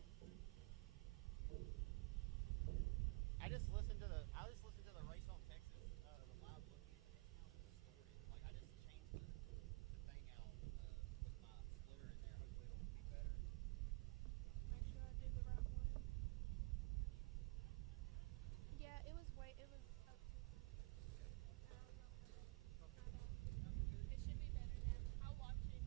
I just listened to the race on Texas, the live look in, and it sounds distorted. Like I just changed the thing out with my splitter in there. Hopefully it'll be better. Make sure I do the right one. Yeah, it was up to. It should be better now. I'll watch it.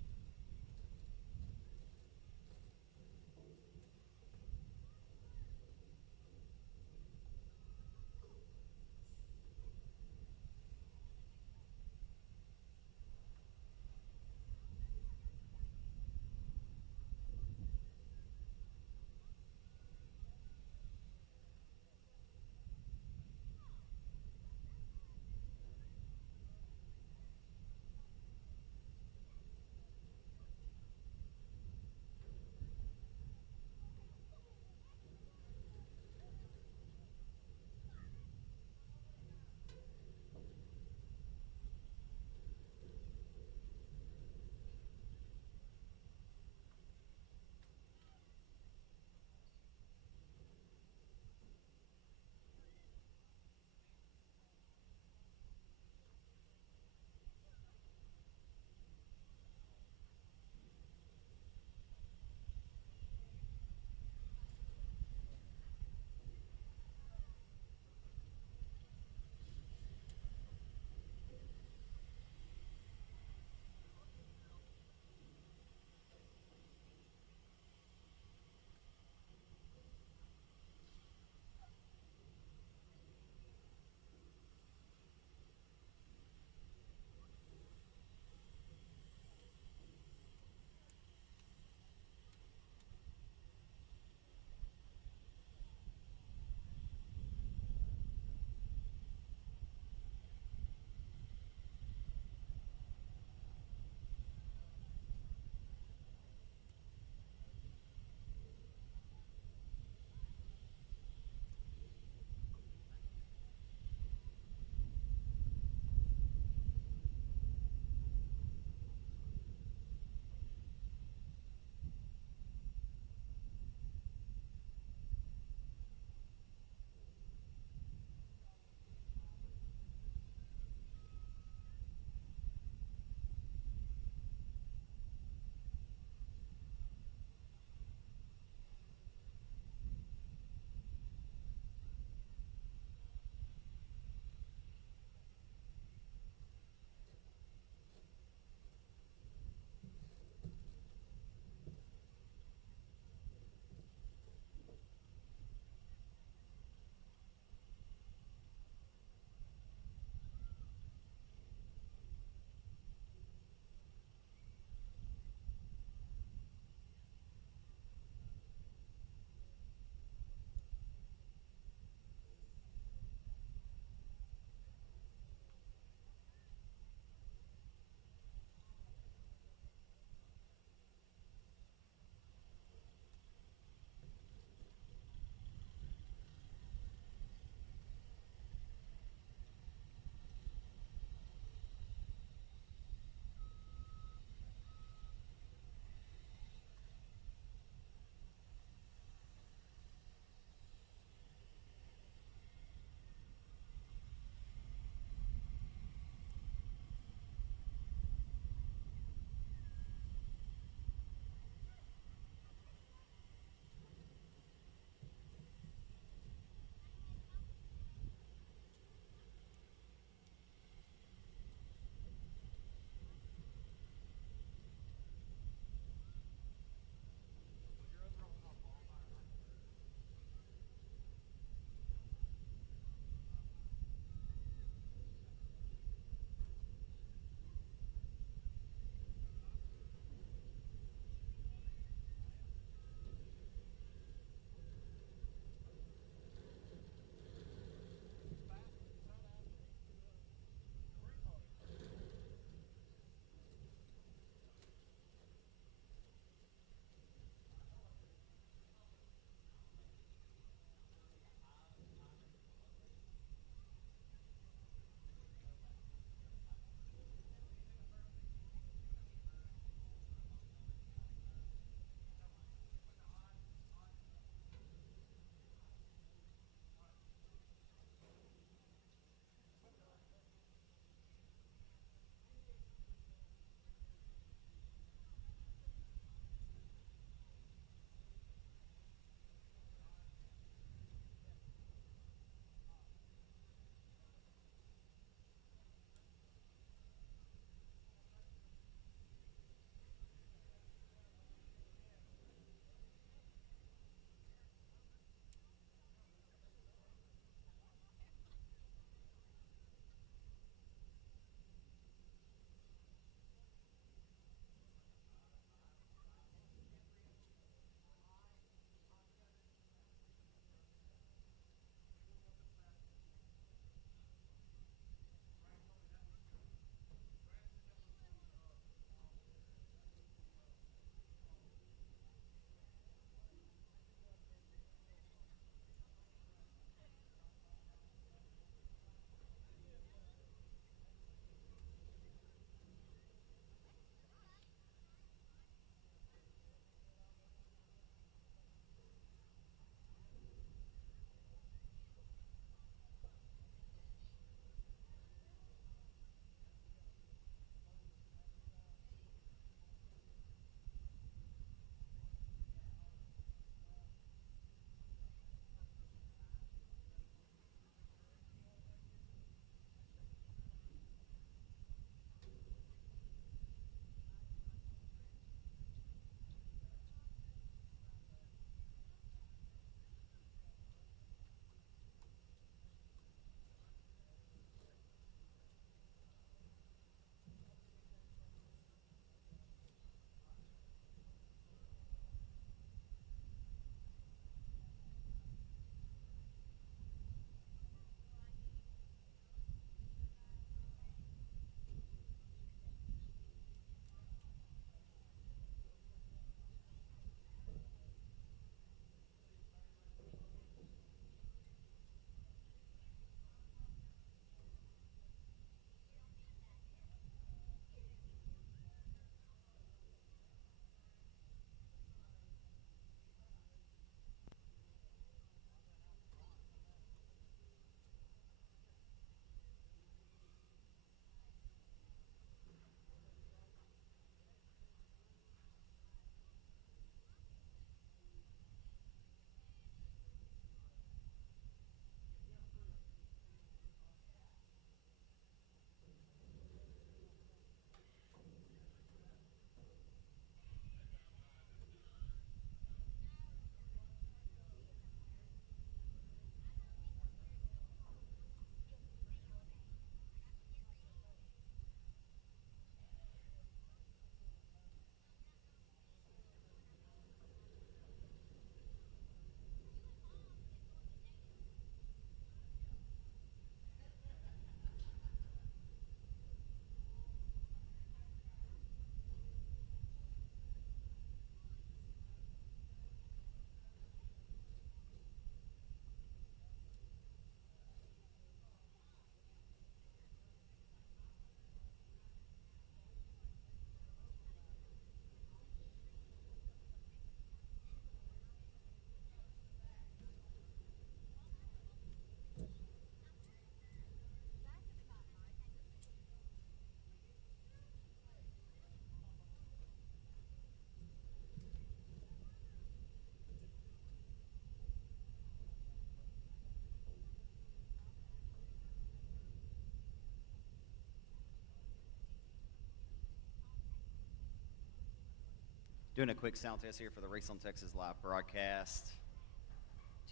Doing a quick sound test here for the Race on Texas live broadcast.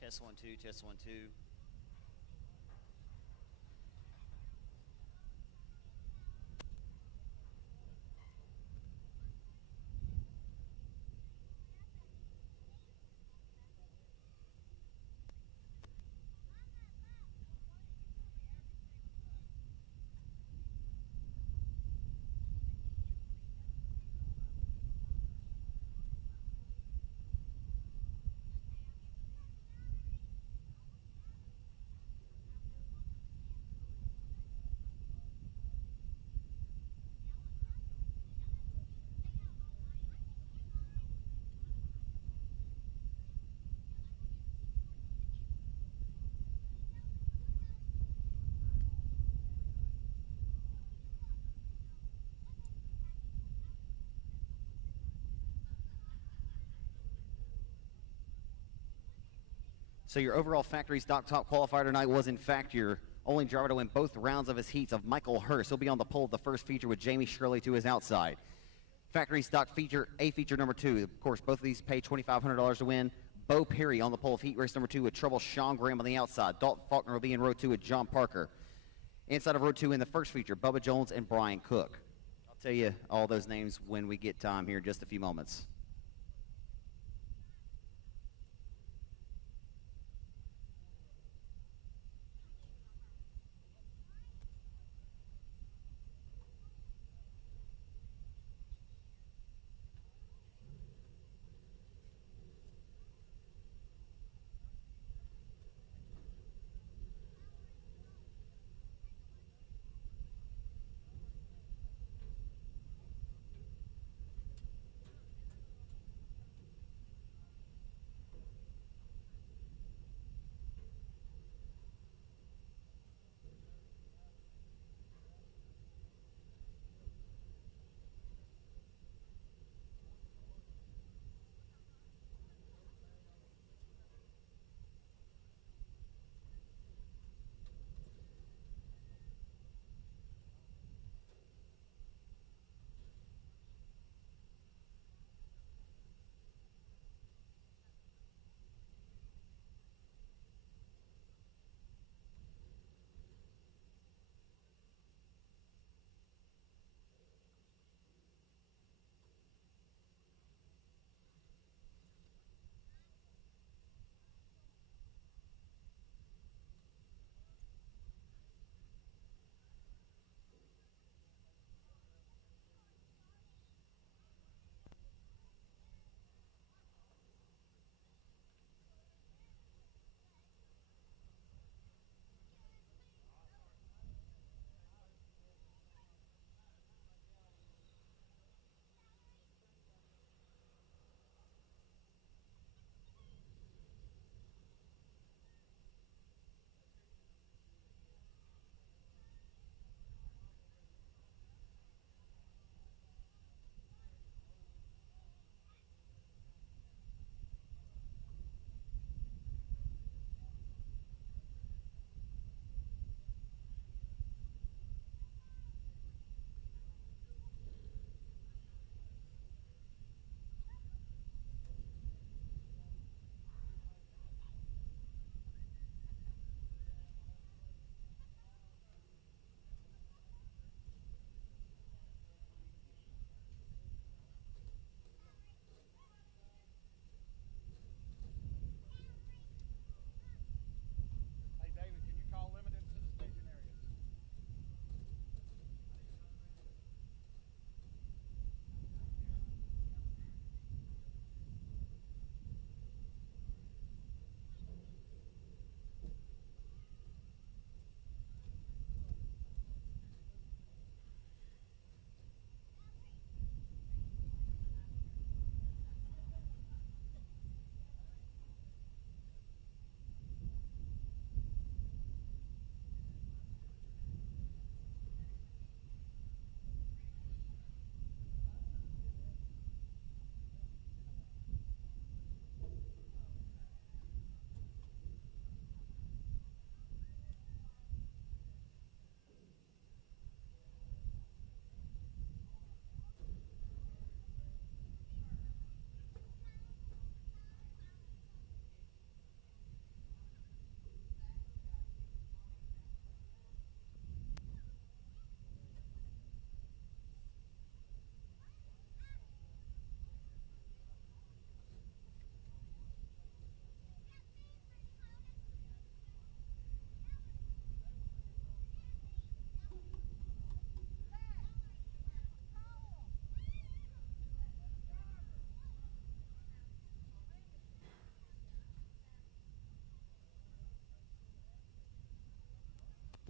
Test 1 2, test 1 2. So your overall factory stock top qualifier tonight was, in fact, your only driver to win both rounds of his heats of Michael Hurst. He'll be on the pole of the first feature with Jamie Shirley to his outside. Factory stock feature, A feature number 2. Of course, both of these pay $2,500 to win. Bo Perry on the pole of heat race number 2 with Trouble Sean Graham on the outside. Dalton Faulkner will be in row 2 with John Parker. Inside of row 2 in the first feature, Bubba Jones and Brian Cook. I'll tell you all those names when we get time here in just a few moments.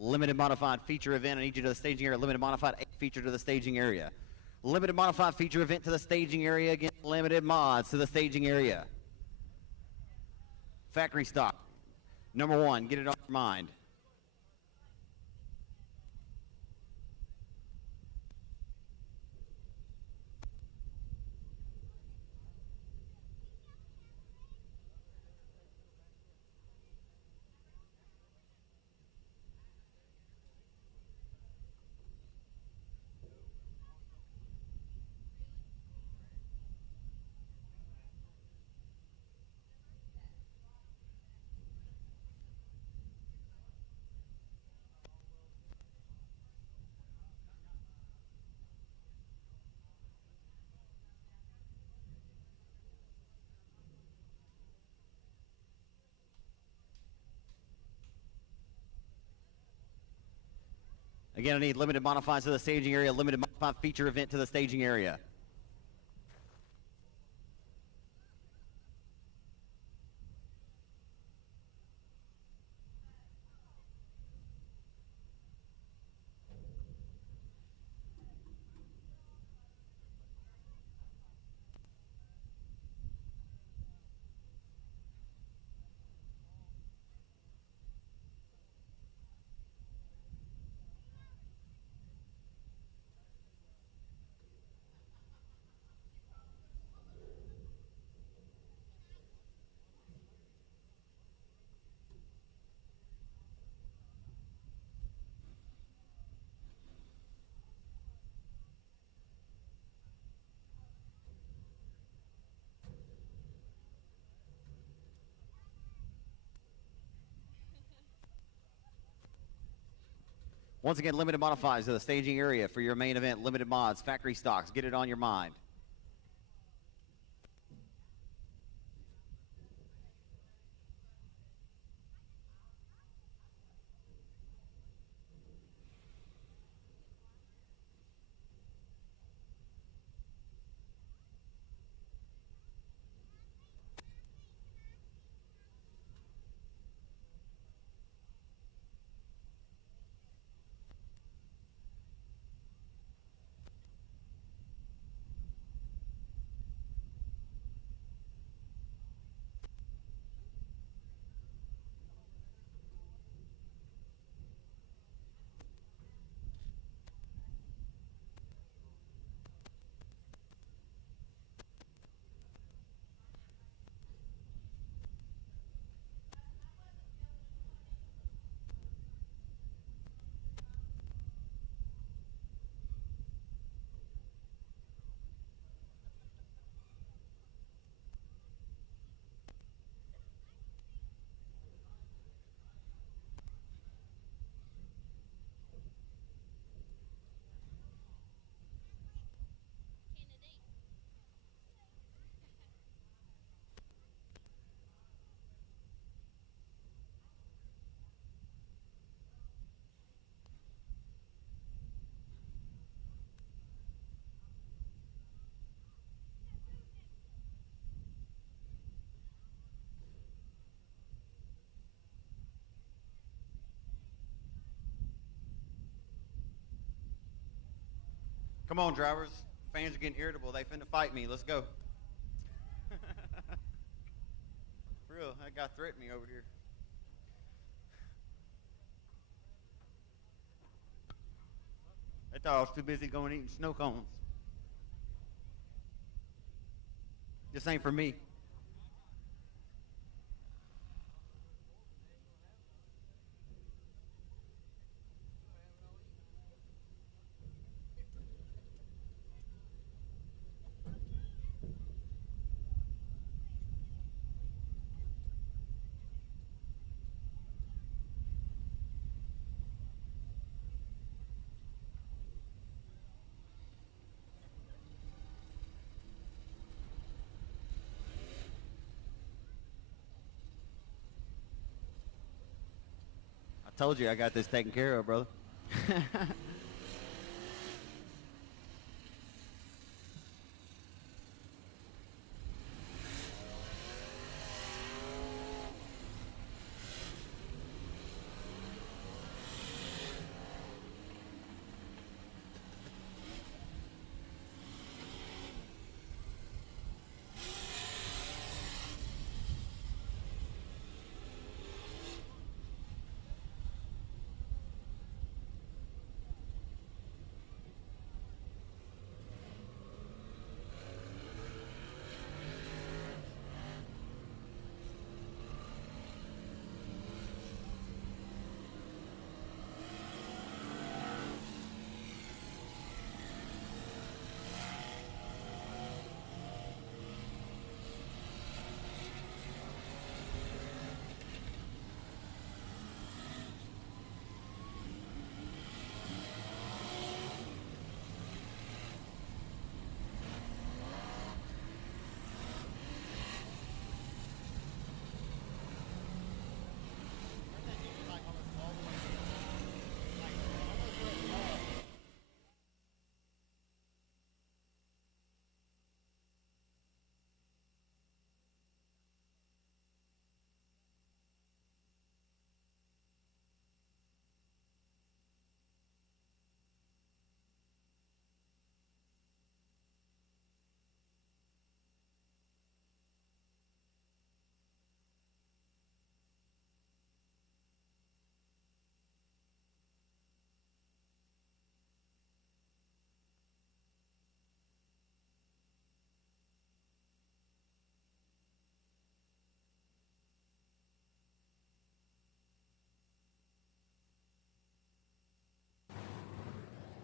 Limited modified feature event. I need you to the staging area. Limited modified feature to the staging area. Limited modified feature event to the staging area. Again, limited mods to the staging area. Factory stock. Number 1, get it on your mind. Again, I need limited modifieds to the staging area, limited modified feature event to the staging area. Once again, limited modifieds to the staging area for your main event, limited mods, factory stocks. Get it on your mind. Come on, drivers. Fans are getting irritable. They finna fight me. Let's go. For real, that guy threatened me over here. They thought I was too busy going eating snow cones. This ain't for me. I told you I got this taken care of, brother.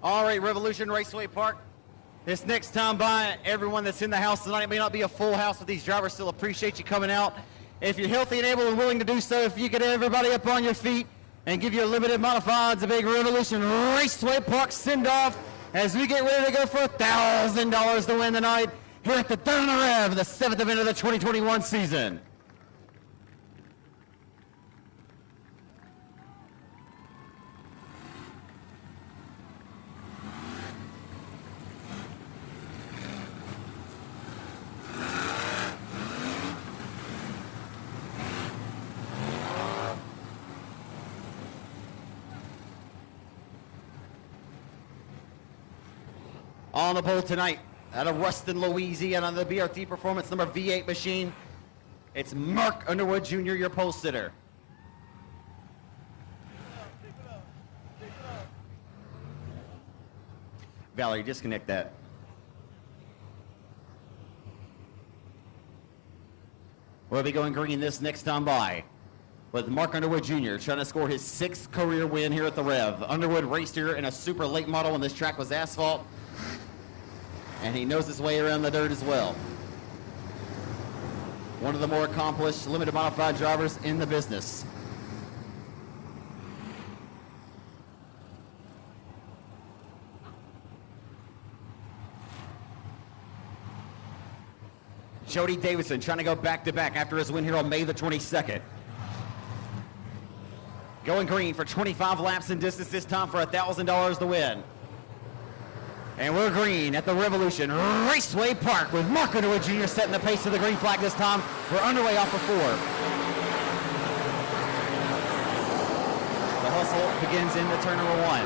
All right, Revolution Raceway Park. This next time by, everyone that's in the house tonight, it may not be a full house, but these drivers still appreciate you coming out. If you're healthy and able and willing to do so, if you get everybody up on your feet and give you a limited modifieds, a big Revolution Raceway Park send-off as we get ready to go for $1,000 to win tonight here at the Thunder Rev, the 7th event of the 2021 season. On the pole tonight, out of Ruston, Louisiana, on the BRT Performance number V8 machine, it's Mark Underwood Jr., your pole sitter. Valerie, disconnect that. We'll be going green this next time by with Mark Underwood Jr. trying to score his 6th career win here at the Rev. Underwood raced here in a super late model when this track was asphalt, and he knows his way around the dirt as well. One of the more accomplished limited modified drivers in the business. Jody Davidson trying to go back-to-back after his win here on May the 22nd. Going green for 25 laps in distance this time for $1,000 to win. And we're green at the Revolution Raceway Park with Mark Underwood Jr. setting the pace of the green flag this time. We're underway off of 4. The hustle begins into turn number 1.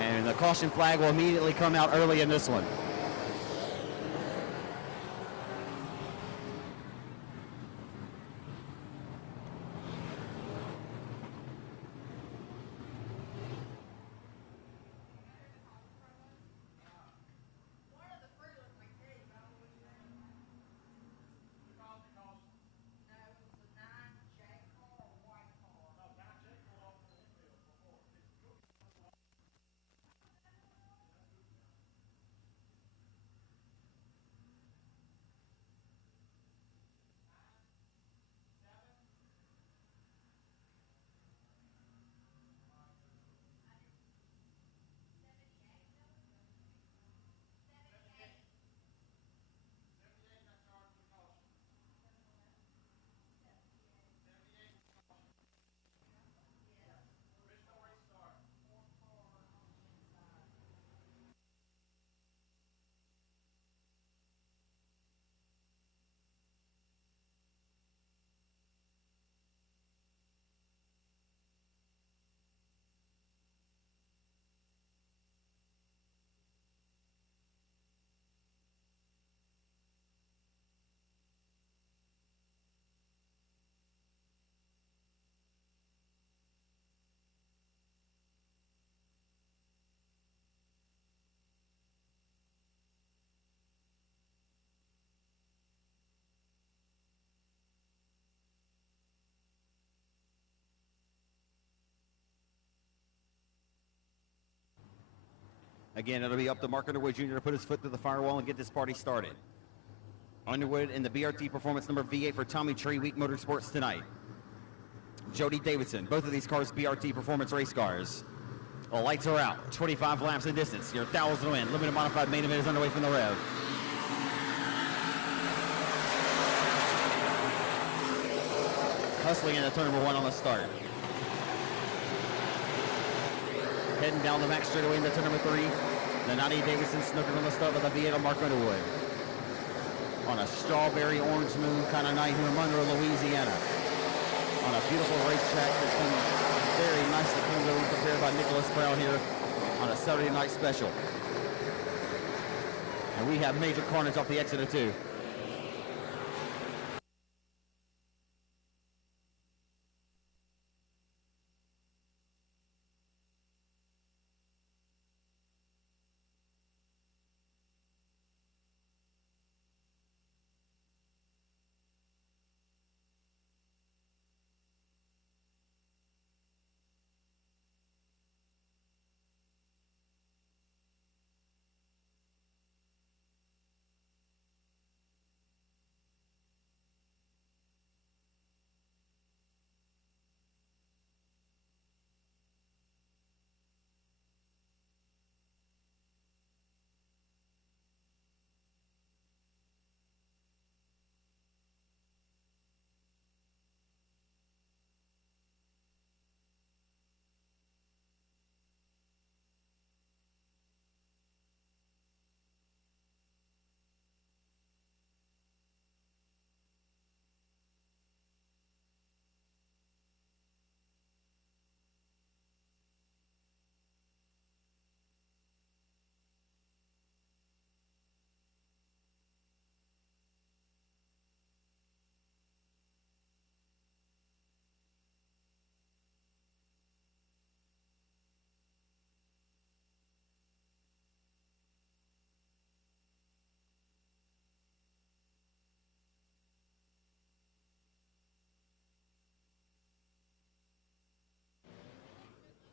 And the caution flag will immediately come out early in this one. Again, it'll be up to Mark Underwood Jr. to put his foot through the firewall and get this party started. Underwood in the BRT Performance number V8 for Tommy Tree Week Motorsports tonight. Jody Davidson, both of these cars BRT Performance race cars. The lights are out, 25 laps in distance. Your 1,000 win. Limited modified main event is underway from the Rev. Hustling into turn number 1 on the start. Heading down the back straightaway into turn number 3. The 90 Davidson snookered on the start with a V8 on Mark Underwood. On a strawberry orange moon kind of night here in Monroe, Louisiana. On a beautiful racetrack that's been very nicely cleaned over and prepared by Nicholas Brown here on a Saturday night special. And we have major carnage off the exit of 2.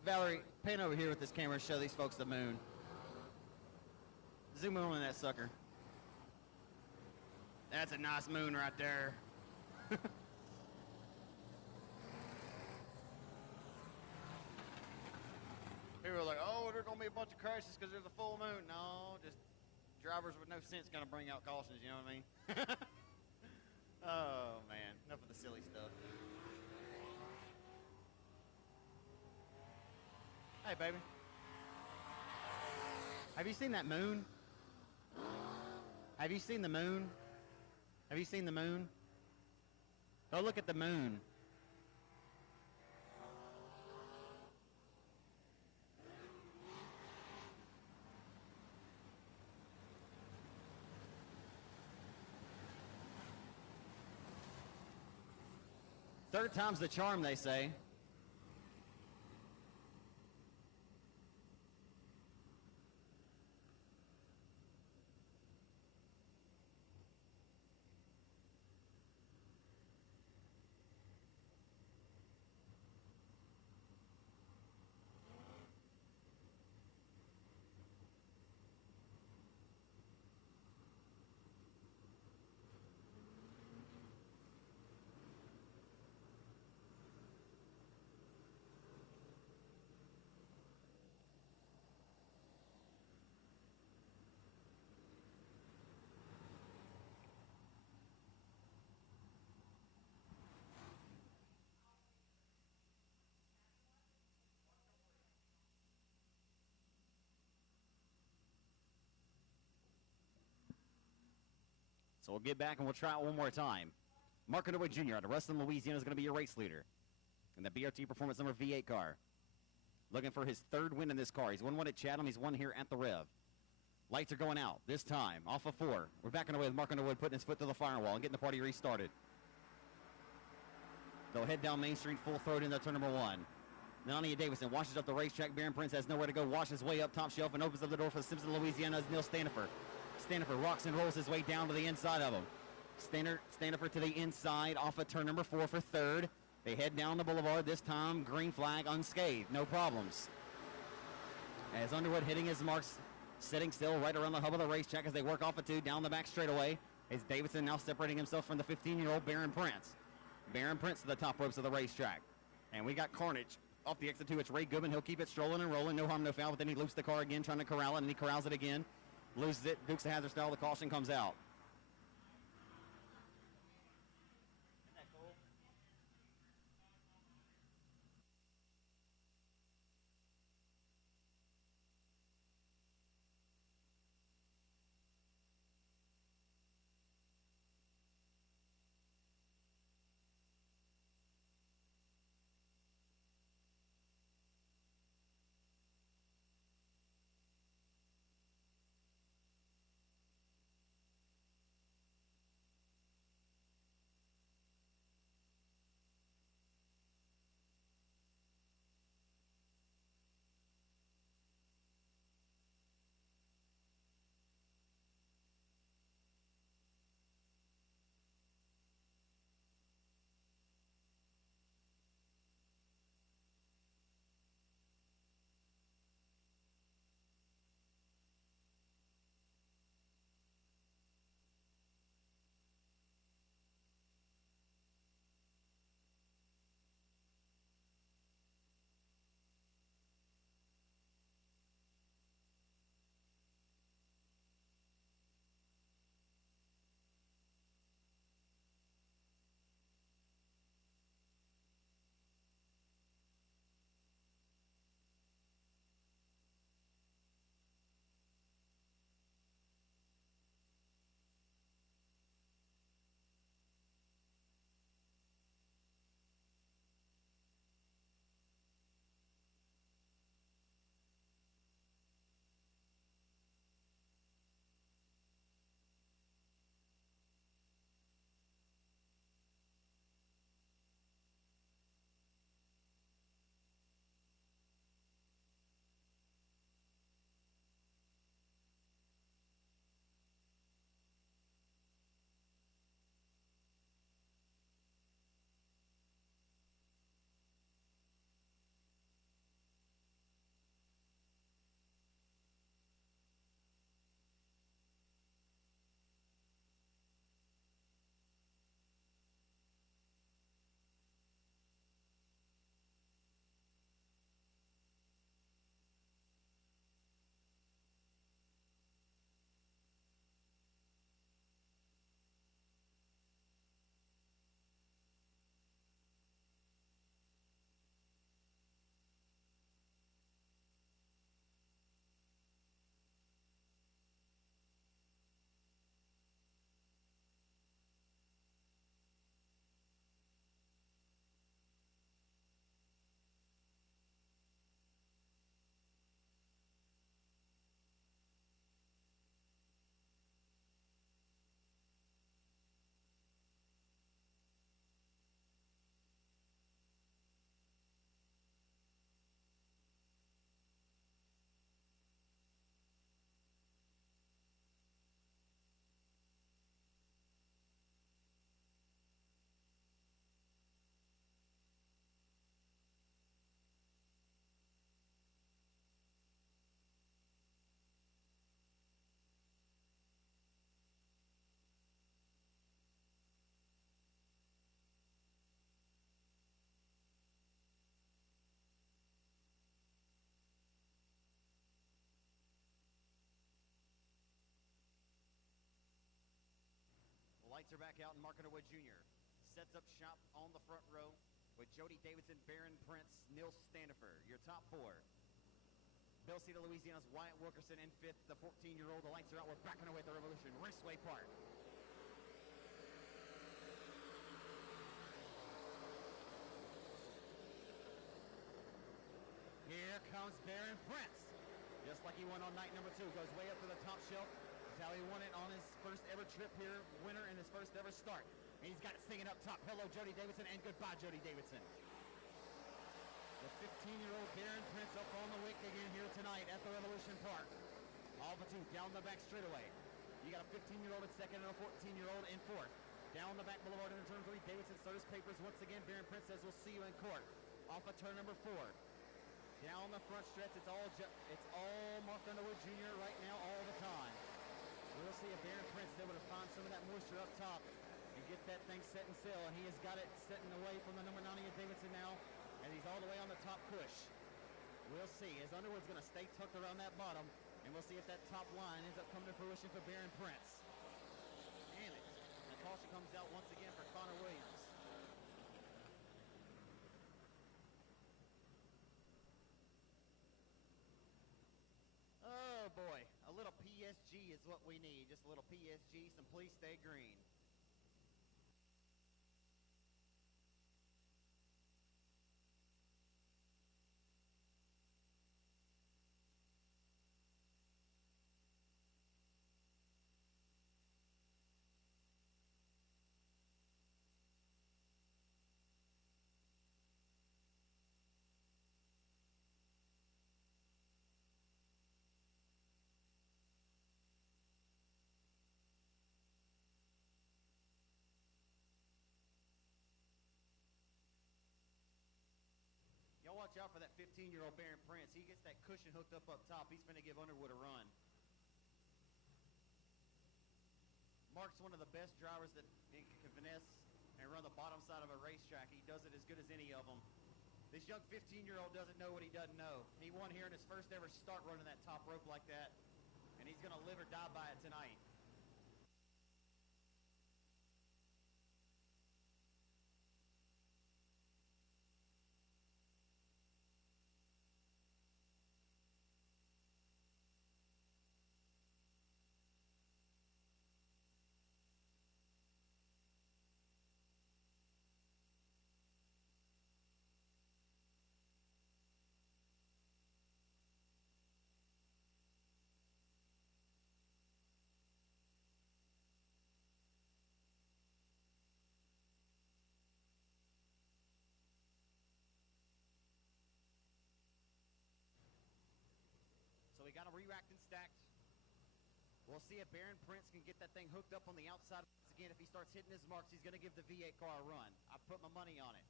Valerie, pan over here with this camera and show these folks the moon. Zoom in on that sucker. That's a nice moon right there. People are like, oh, there's going to be a bunch of crashes because there's a full moon. No, just drivers with no sense going to bring out cautions, you know what I mean? Oh, man. Enough of the silly stuff. Hey, baby. Have you seen that moon? Have you seen the moon? Have you seen the moon? Go look at the moon. Third time's the charm, they say. So we'll get back and we'll try it one more time. Mark Underwood Jr. out of Ruston, Louisiana is going to be your race leader in the BRT Performance number V8 car. Looking for his third win in this car. He's won one at Chatham. He's won here at the Rev. Lights are going out this time. Off of 4. We're backing away with Mark Underwood putting his foot to the firewall and getting the party restarted. They'll head down Main Street full throat into turn number 1. Nania Davison washes up the racetrack. Baron Prince has nowhere to go. Washes his way up top shelf and opens up the door for Simpson, Louisiana's Neil Stanifer. Stanifer rocks and rolls his way down to the inside of him. Stanifer to the inside off of turn number 4 for third. They head down the boulevard this time. Green flag unscathed. No problems. As Underwood hitting his marks, sitting still right around the hub of the racetrack as they work off of 2 down the back straightaway. As Davidson now separating himself from the 15-year-old Baron Prince. Baron Prince to the top ropes of the racetrack. And we got carnage. Off the exit 2, it's Ray Goodman. He'll keep it strolling and rolling. No harm, no foul. But then he loops the car again, trying to corral it, and he corrals it again. Loses it. Dukes of Hazzard style. The caution comes out. spots are back out, and Mark Underwood Jr. sets up shop on the front row with Jody Davidson, Baron Prince, Neil Standifer, your top four. Bell City, Louisiana's Wyatt Wilkerson in fifth, the 14-year-old. The lights are out. We're back underway at the Revolution Raceway Park. Here comes Baron Prince. Just like he won on night number 2. Goes way up to the top shelf. That's how he won it on his first ever trip here. Winner in his first ever start. And he's got it singing up top. Hello, Jody Davidson, and goodbye, Jody Davidson. The 15-year-old Baron Prince up on the wick again here tonight at the Revolution Park. Alpha 2 down the back straightaway. You got a 15-year-old at second and a 14-year-old in fourth. Down the back boulevard in turn 3. Davidson serves papers once again. Baron Prince says we'll see you in court. Off of turn number 4. Down the front stretch, it's all Mark Underwood Jr. right now, all the time. We'll see if Baron Prince is able to find some of that moisture up top and get that thing set and sail. And he has got it setting away from the number 90 of Davidson now, and he's all the way on the top push. We'll see as Underwood's going to stay tucked around that bottom, and we'll see if that top line ends up coming to fruition for Baron Prince. Damn it. And caution comes out once again for Connor Williams. Oh boy, a little PSG is what we need. Just a little PSG, some Please Stay Green. Y'all watch out for that 15-year-old Baron Prince. He gets that cushion hooked up top. He's going to give Underwood a run. Mark's one of the best drivers that can finesse and run the bottom side of a racetrack. He does it as good as any of them. This young 15-year-old doesn't know what he doesn't know. He won here in his first ever start running that top rope like that, and he's going to live or die by it tonight. So we got them re-racked and stacked. We'll see if Baron Prince can get that thing hooked up on the outside. Once again, if he starts hitting his marks, he's going to give the V8 car a run. I put my money on it.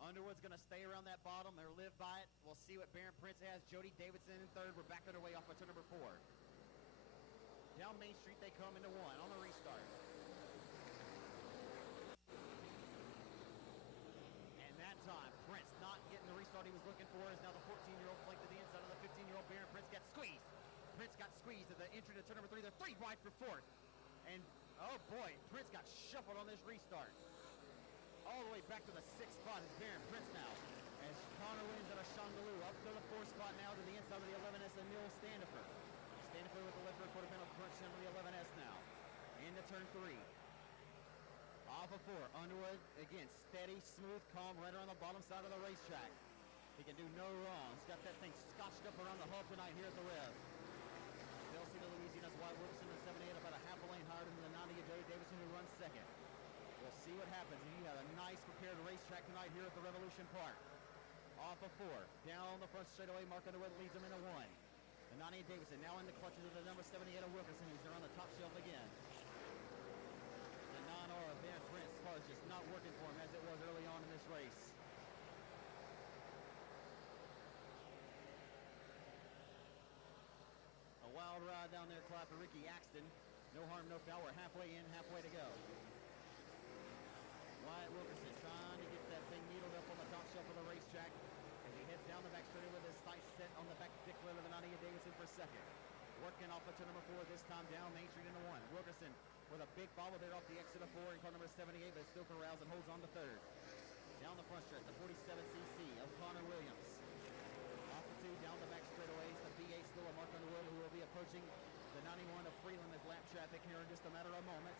Underwood's going to stay around that bottom or live by it. We'll see what Baron Prince has. Jody Davidson in third. We're back underway off of turn number 4. Down Main Street they come into 1 on the restart. And that time, Prince not getting the restart he was looking for as now the 14-year-old flanked to the inside of the 15-year-old Baron Prince got squeezed. Prince got squeezed at the entry to turn number 3. They're 3 wide for 4th. And, oh boy, Prince got shuffled on this restart. All the way back to the 6th spot is Baron Prince now. As Connor wins out of Shongaloo up to the 4th spot now to the inside of the 11S and Neil Standifer. Standifer with the left rear quarter panel crunch into the 11S now. Into turn 3. Off of 4. Underwood, again, steady, smooth, calm, right around the bottom side of the racetrack. He can do no wrong. He's got that thing scotched up around the hull tonight here at the Rev. Bell City, Louisiana's Wyatt Wilkerson in 78, about a half a lane higher than the 90 of Jody Davidson, who runs second. We'll see what happens. You have a nice prepared racetrack tonight here at the Revolution Park. Off of 4. Down the front straightaway, Mark Underwood leads him into 1. The 90 of Davidson now in the clutches of the number 78 of Wilkerson, who's around the top shelf again. The 9R of Baron Prince car is just not working for him as it was early on in this race. A wild ride down there, Clyde, for Ricky Axton. No harm, no foul. We're halfway in, halfway to go. Wyatt Wilkerson trying to get that thing needled up on the top shelf of the racetrack as he heads down the back straightaway with his sights set on the back particular of the 90 of Davidson for second. Working off of turn number 4 this time down Main Street into 1. Wilkerson with a big bobble there off the exit of 4 in car number 78, but it still corrals and holds on to third. Down the front stretch, the 47cc of Connor Williams. Off the 2, down the back straightaways, the V8 still of Mark Underwood, who will be approaching the 91 of Freeland as lap traffic here in just a matter of moments.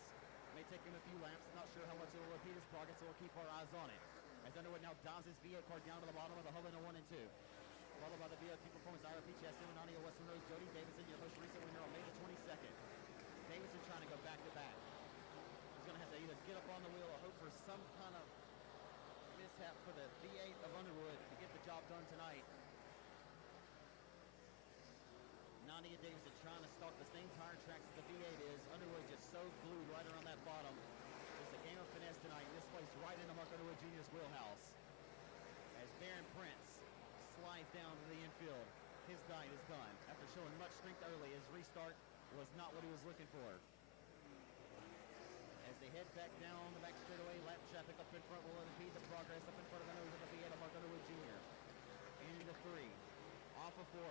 May take him a few laps. Not sure how much it will repeat his progress, so we'll keep our eyes on it. As Underwood now dials his V8 car down to the bottom of the hull in a 1 and 2. Followed by the BRT Performance IRP Chassis number 90 of West Monroe's Jody Davidson, your most recent winner on May the 22nd. Davidson trying to go back to back. He's going to have to either get up on the wheel or hope for some kind of mishap for the V8 of Underwood to get the job done tonight. Nadia Davidson trying to stalk the same tire tracks as the V8 is. Underwood just so glued right around that bottom. It's a game of finesse tonight, and this plays right into Mark Underwood Jr.'s wheelhouse. As Baron Prince slides down to the infield, his night is done. After showing much strength early, his restart was not what he was looking for. As they head back down the back straightaway, lap traffic up in front will impede the progress up in front of the nose of the V8 of Mark Underwood Jr. Into the 3, off of 4.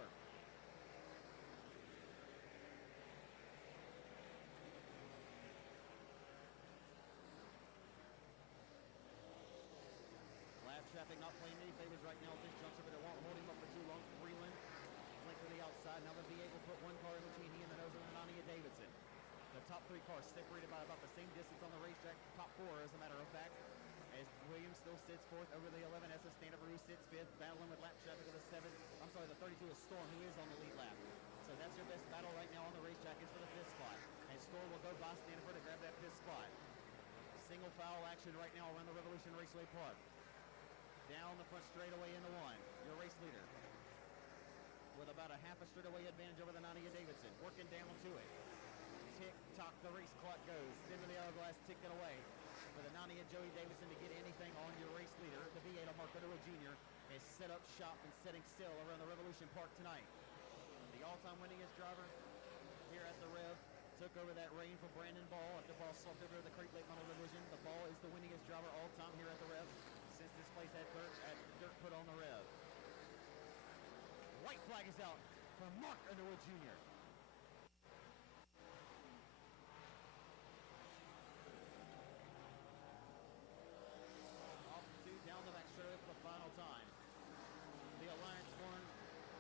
Traffic not playing any favors right now at this juncture, but it won't hold him up for too long. Freeland flank to the outside. Now the V8 will put one car in between he and the nose of the Nadia Davidson. The top 3 cars separated by about the same distance on the racetrack. Top 4, as a matter of fact. As Williams still sits 4th over the 11 SS Standard Rue sits 5th, battling with lap traffic of the 32 is Storm, who is on the lead lap. So that's your best battle right now on the racetrack is for the 5th spot. And Storm will go by Stanford to grab that 5th spot. Single foul action right now around the Revolution Raceway Park. Down the front straightaway into 1. Your race leader with about a half a straightaway advantage over the Nadia Davidson. Working down to it. Tick-tock, the race clock goes. Into the hourglass, ticking away. For the Nadia Joey Davidson to get anything on your race leader, the V8 of Mark Underwood Jr. is set up shop and setting sail around the Revolution Park tonight. The all-time winningest driver here at the Rev took over that reign for Brandon Ball after Ball swapped over to the Crate Late Model Division. The Ball is the winningest driver all-time here at the Rev since this place had dirt put on the Rev. White flag is out for Mark Underwood Jr. Off the 2, down the back straight for the final time. The Alliance one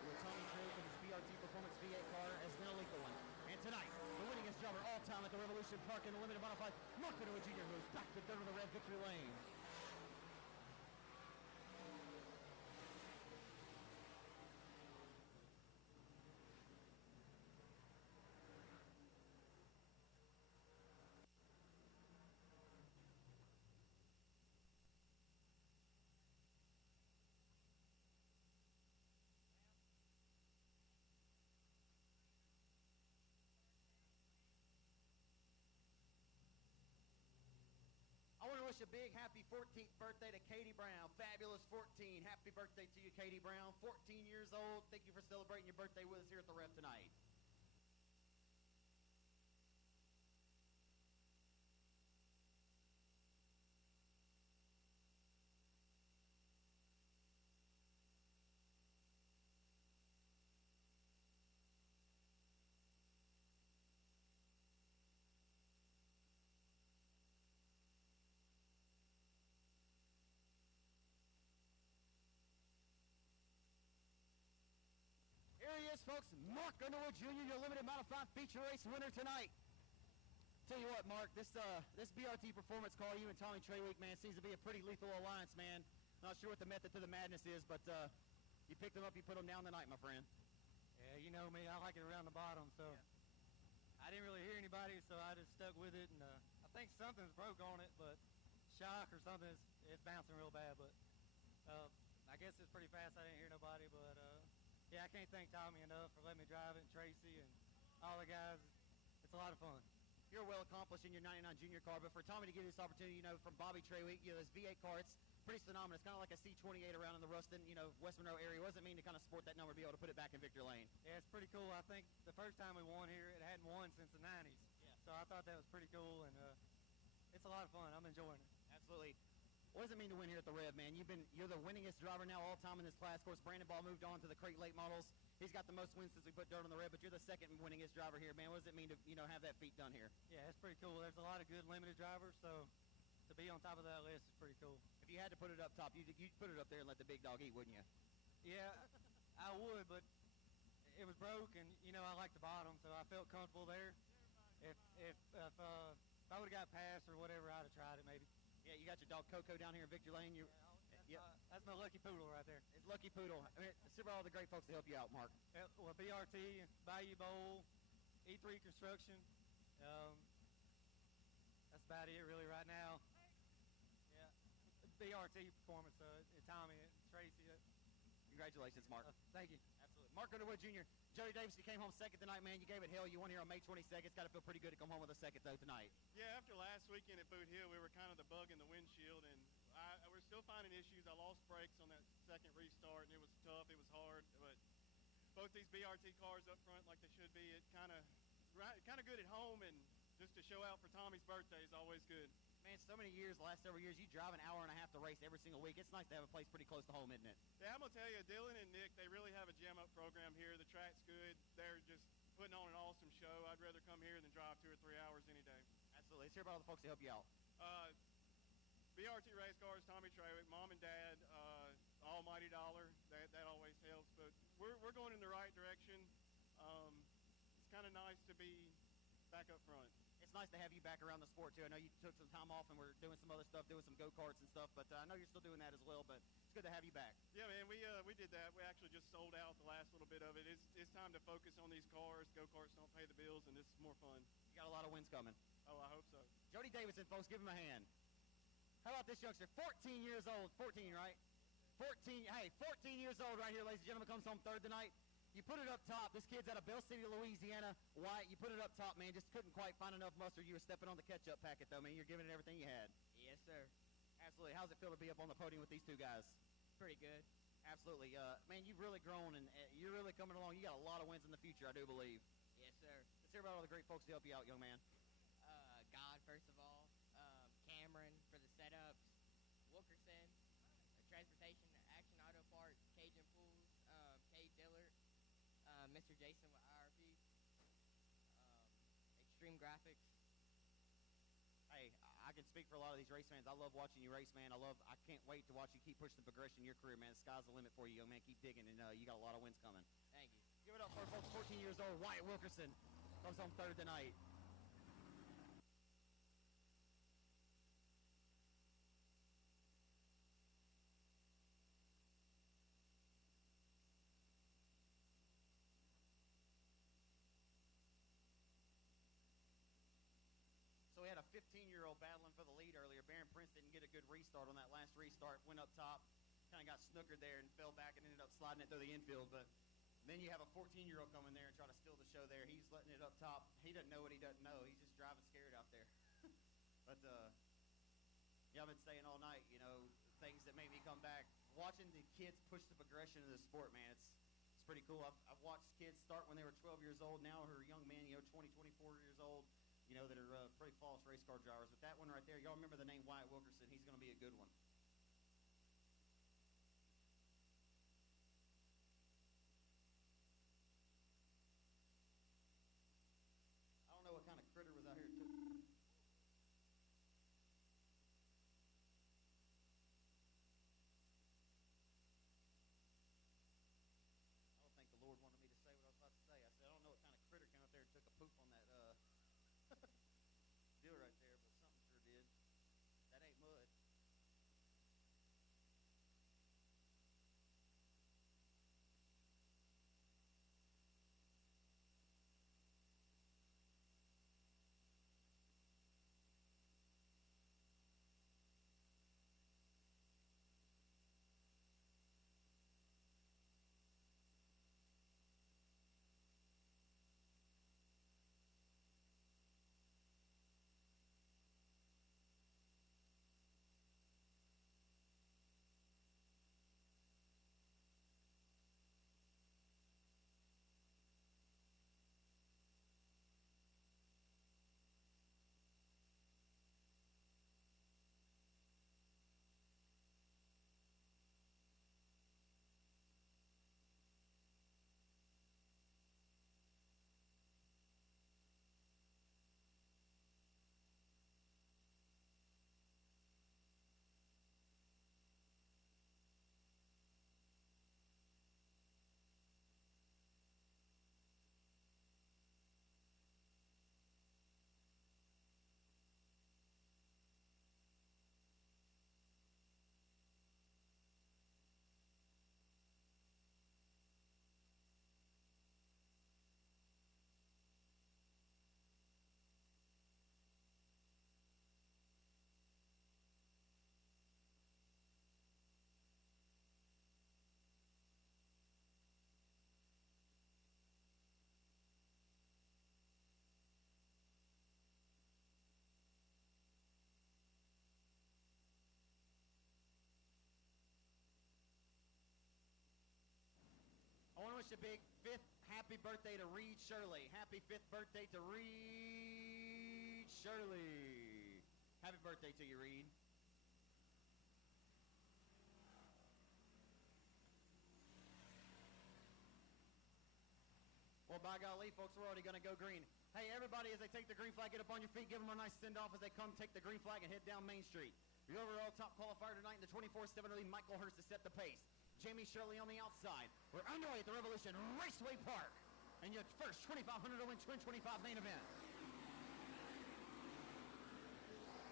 with Tommy Drake and his BRT Performance V8 car has been a lethal one. And tonight, the winningest driver all time at the Revolution Park in the limited modified, Mark Underwood Jr. moves back to third of the Rev victory lane. I want to wish a big happy 14th birthday to Katie Brown. Fabulous 14. Happy birthday to you, Katie Brown. 14 years old. Thank you for celebrating your birthday with us here at the Rev tonight. Here he is, folks. Mark Underwood Jr., your limited modified feature race winner tonight. Tell you what, Mark, this BRT Performance car, you and Tommy Treweek, man, seems to be a pretty lethal alliance, man. Not sure what the method to the madness is, but you picked them up, you put them down tonight, my friend. Yeah, you know me, I like it around the bottom, so I didn't really hear anybody, so I just stuck with it, and I think something's broke on it, but shock or something, it's bouncing real bad, but I guess it's pretty fast. I didn't hear nobody, but yeah, I can't thank Tommy enough for letting me drive it, and Tracy, and all the guys. It's a lot of fun. You're well accomplished in your 99 junior car, but for Tommy to give you this opportunity, you know, from Bobby Treweek, you know, this V8 car, it's pretty synonymous, kind of like a C28 around in the Ruston, you know, West Monroe area. What does it mean to kind of sport that number, be able to put it back in victory lane? Yeah, it's pretty cool. I think the first time we won here, it hadn't won since the 90s. Yeah. So I thought that was pretty cool, and it's a lot of fun. I'm enjoying it. Absolutely. What does it mean to win here at the Rev, man? You're the winningest driver now all time in this class. Of course, Brandon Ball moved on to the Crate Late models. He's got the most wins since we put dirt on the Rev, but you're the second winningest driver here, man. What does it mean to have that feat done here? Yeah, it's pretty cool. There's a lot of good limited drivers, so to be on top of that list is pretty cool. If you had to put it up top, you'd put it up there and let the big dog eat, wouldn't you? Yeah, I would, but it was broke, and I like the bottom, so I felt comfortable there. If I would have got past or whatever, I'd have tried it maybe. Yeah, you got your dog Coco down here in Victory Lane. That's my lucky poodle right there. It's Lucky Poodle. I mean, super all the great folks to help you out, Mark. Well, BRT, Bayou Bowl, E3 Construction. That's about it really right now. Yeah, BRT Performance, Tommy and Tracy. Congratulations, Mark. Thank you. Absolutely. Mark Underwood Jr., Jody Davis, you came home second tonight, man. You gave it hell. You won here on May 22nd. It's got to feel pretty good to come home with a second, though, tonight. Yeah, after last weekend at Boot Hill, we were kind of the bug in the windshield, and we're still finding issues. I lost brakes on that second restart, and it was tough. It was hard, but both these BRT cars up front like they should be, it kind of good at home, and just to show out for Tommy's birthday is always good. Man, so many years, the last several years, you drive an hour and a half to race every single week. It's nice to have a place pretty close to home, isn't it? Yeah, I'm going to tell you, Dylan and Nick, they really have a jam-up program here. The track's good. They're just putting on an awesome show. I'd rather come here than drive 2 or 3 hours any day. Absolutely. Let's hear about all the folks that help you out. BRT Race Cars, Tommy Trawick, Mom and Dad, Almighty Dollar, that always helps. But we're going in the right direction. It's kind of nice to be back up front. It's nice to have you back around the sport, too. I know you took some time off and we're doing some other stuff, doing some go-karts and stuff, but I know you're still doing that as well, but it's good to have you back. Yeah, man, we did that. We actually just sold out the last little bit of it. It's time to focus on these cars. Go-karts don't pay the bills, and this is more fun. You got a lot of wins coming. Oh, I hope so. Jody Davidson, folks, give him a hand. How about this youngster? 14 years old. 14, right? 14 years old right here, ladies and gentlemen, comes home third tonight. You put it up top. This kid's out of Bell City, Louisiana. White, you put it up top, man. Just couldn't quite find enough mustard. You were stepping on the ketchup packet, though, man. You're giving it everything you had. Yes, sir. Absolutely. How's it feel to be up on the podium with these two guys? Pretty good. Absolutely. Man, you've really grown, and you're really coming along. You got a lot of wins in the future, I do believe. Yes, sir. Let's hear about all the great folks to help you out, young man. God, first of all. Cameron for the setups. Wilkerson, Transportation, Action Auto Parts, Cajun Pools, Cade Dillard, Mr. Jason with IRP, Extreme Graphics. Hey, I can speak for a lot of these race fans. I love watching you race, man. I can't wait to watch you keep pushing the progression in your career, man. The sky's the limit for you, young man. Keep digging, and you got a lot of wins coming. Thank you. Give it up for folks. 14 years old, Wyatt Wilkerson comes home third tonight. So we had a 15-year-old battling for the lead earlier. Barron Prince didn't get a good restart on that last restart. Went up top, kind of got snookered there and fell back and ended up sliding it through the infield. But then you have a 14-year-old come in there and try to steal the show there. He's letting it up top. He doesn't know what he doesn't know. He's just driving scared out there. But yeah, I've been saying all night, things that make me come back. Watching the kids push the progression of the sport, man, it's pretty cool. I've watched kids start when they were 12 years old. Now are young men, 20, 24 years old, that are pretty flawless race car drivers. But that one right there, y'all remember the name Wyatt Wilkerson. He's going to be a good one. I don't know what kind of critter was out here. I don't think the Lord wanted me to say what I was about to say. I said, I don't know what kind of critter came up there and took a poop on that deal right there, but something sure did. That ain't mud. wish a big 5th happy birthday to Reed Shirley. Happy 5th birthday to Reed Shirley. Happy birthday to you, Reed. Well, by golly, folks, we're already going to go green. Hey, everybody, as they take the green flag, get up on your feet, give them a nice send-off as they come take the green flag and head down Main Street. Your overall top qualifier tonight in the 24/7 relay, Michael Hurst, to set the pace. Jamie Shirley on the outside. We're underway at the Revolution Raceway Park. And your first 2,500 to win Twin 25 main event.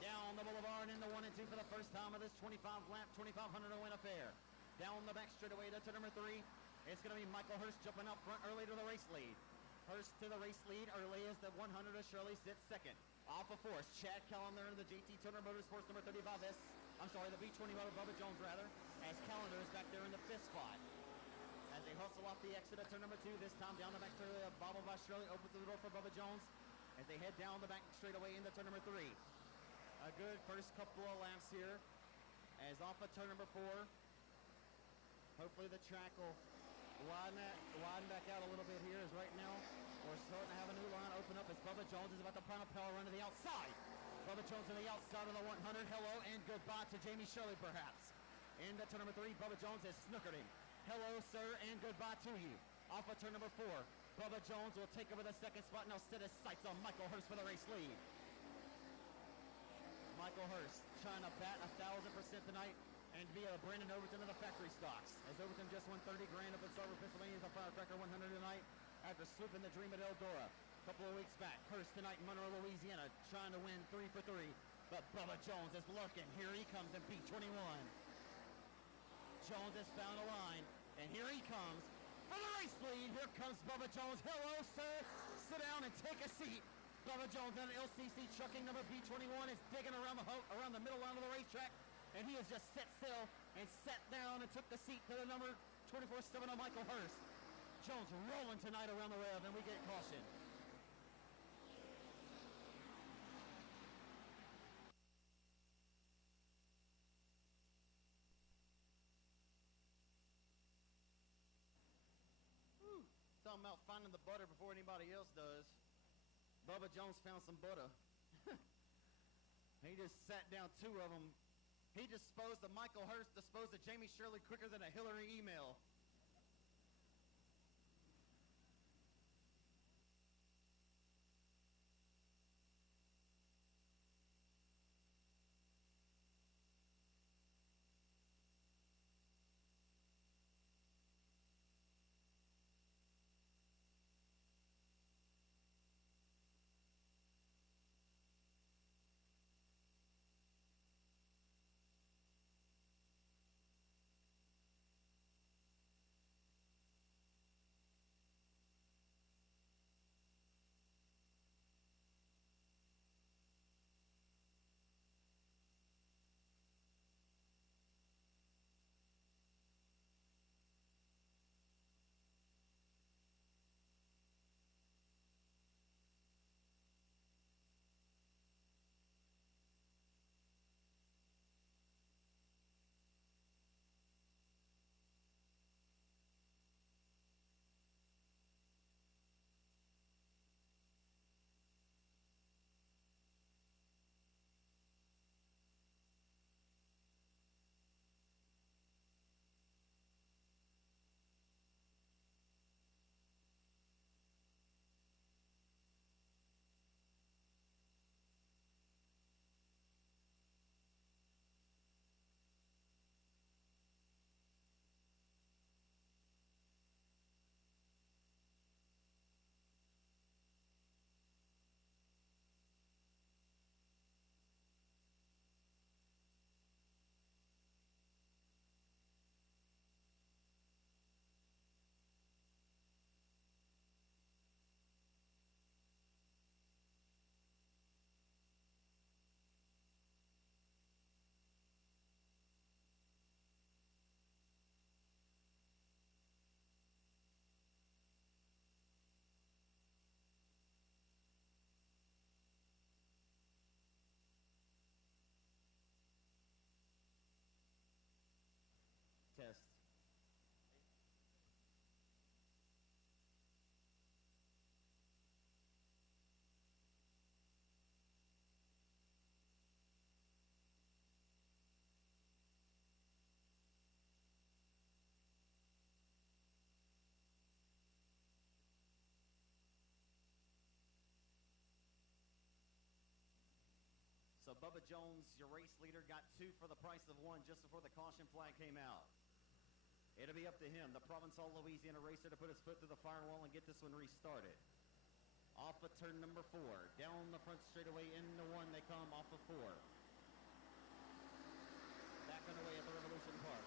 Down the boulevard in the 1 and 2 for the first time of this 25-lap, 2,500 to win affair. Down the back straightaway to number 3. It's going to be Michael Hurst jumping up front early to the race lead. Hurst to the race lead early as the 100 of Shirley sits second. Off of fourth, Chad Callender in the JT Turner Motorsports number 35S. I'm sorry, the B20 motor, Bubba Jones rather, as Callender is back there in the 5th spot. As they hustle off the exit at turn number 2, this time down the back straightaway, Bobble by Shirley opens the door for Bubba Jones as they head down the back straightaway into turn number 3. A good first couple of laps here as off of turn number 4. Hopefully the track will widen back out a little bit here, as right now we're starting to have a new line open up as Bubba Jones is about to prime a power run to the outside. Bubba Jones on the outside of the 100. Hello and goodbye to Jamie Shirley, perhaps. Into turn number 3, Bubba Jones has snookered him. Hello, sir, and goodbye to you. Off of turn number 4, Bubba Jones will take over the second spot and now set his sights on Michael Hurst for the race lead. Michael Hurst trying to bat 1,000% tonight and be a Brandon Overton of the factory stocks. As Overton just won 30 grand up in Sarver, Pennsylvania, the Firecracker 100 tonight after swooping the dream at Eldora a couple of weeks back. Hurst tonight in Monroe, Louisiana, trying to win 3 for 3. But Bubba Jones is lurking. Here he comes in B21. Jones has found a line, and here he comes for the race lead. Here comes Bubba Jones. Hello, sir. Sit down and take a seat. Bubba Jones on LCC trucking number B21 is digging around the middle line of the racetrack, and he has just set still and sat down and took the seat to the number 24/7 of Michael Hurst. Jones rolling tonight around the rev, and we get caution. Talking about finding the butter before anybody else does. Bubba Jones found some butter. He just sat down 2 of them. He disposed of Michael Hurst, disposed of Jamie Shirley quicker than a Hillary email. Bubba Jones, your race leader, got 2 for the price of 1 just before the caution flag came out. It'll be up to him, the Provençal, Louisiana racer, to put his foot through the firewall and get this one restarted. Off of turn number 4. Down the front straightaway into 1 they come off of 4. Back on the way at the Revolution Park.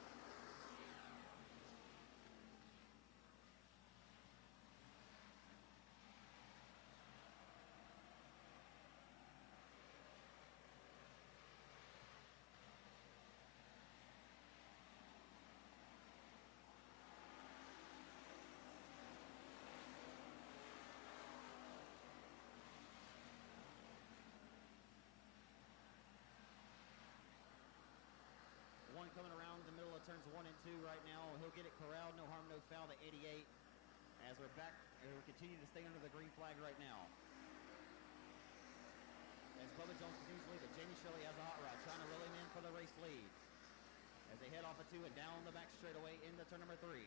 Coming around the middle of turns 1 and 2 right now. He'll get it corralled, no harm, no foul to 88. As we're back, we continue to stay under the green flag right now. As Bubba Jones continues to lead it, Jamie Shirley has a hot rod, trying to reel him in for the race lead. As they head off of 2 and down the back straightaway into turn number 3.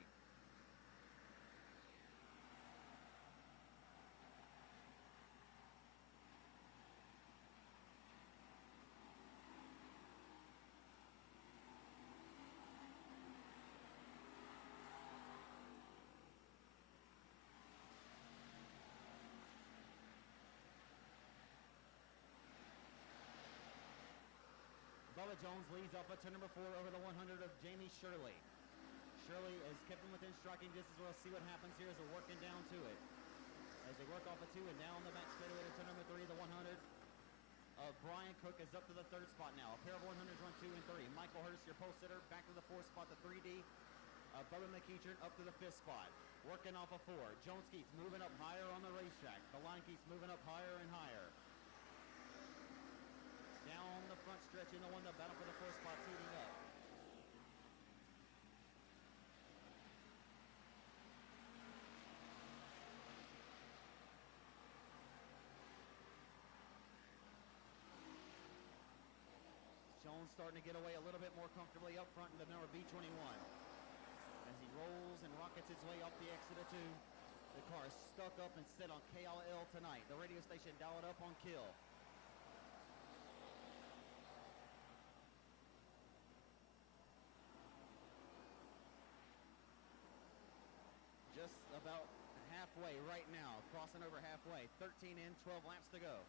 Bubba Jones leads off at turn number 4 over the 100 of Jamie Shirley. Shirley has kept him within striking distance. We'll see what happens here as they're working down to it. As they work off of 2 and down the back straightaway to turn number 3, the 100 of Brian Cook is up to the 3rd spot now. A pair of 100s run 2 and 3. Michael Hurst, your post sitter, back to the 4th spot, the 3D. Bubba McEachern up to the 5th spot. Working off of 4. Jones keeps moving up higher on the racetrack. The line keeps moving up higher and higher. Down the front stretch in the 1, the battle for the 4th spot's heating up. Jones starting to get away a little bit more comfortably up front in the number B21. As he rolls and rockets his way up the exit of 2. The car is stuck up and set on KLL tonight. The radio station dial it up on Kill. Just about halfway right now, crossing over halfway. 13 in, 12 laps to go.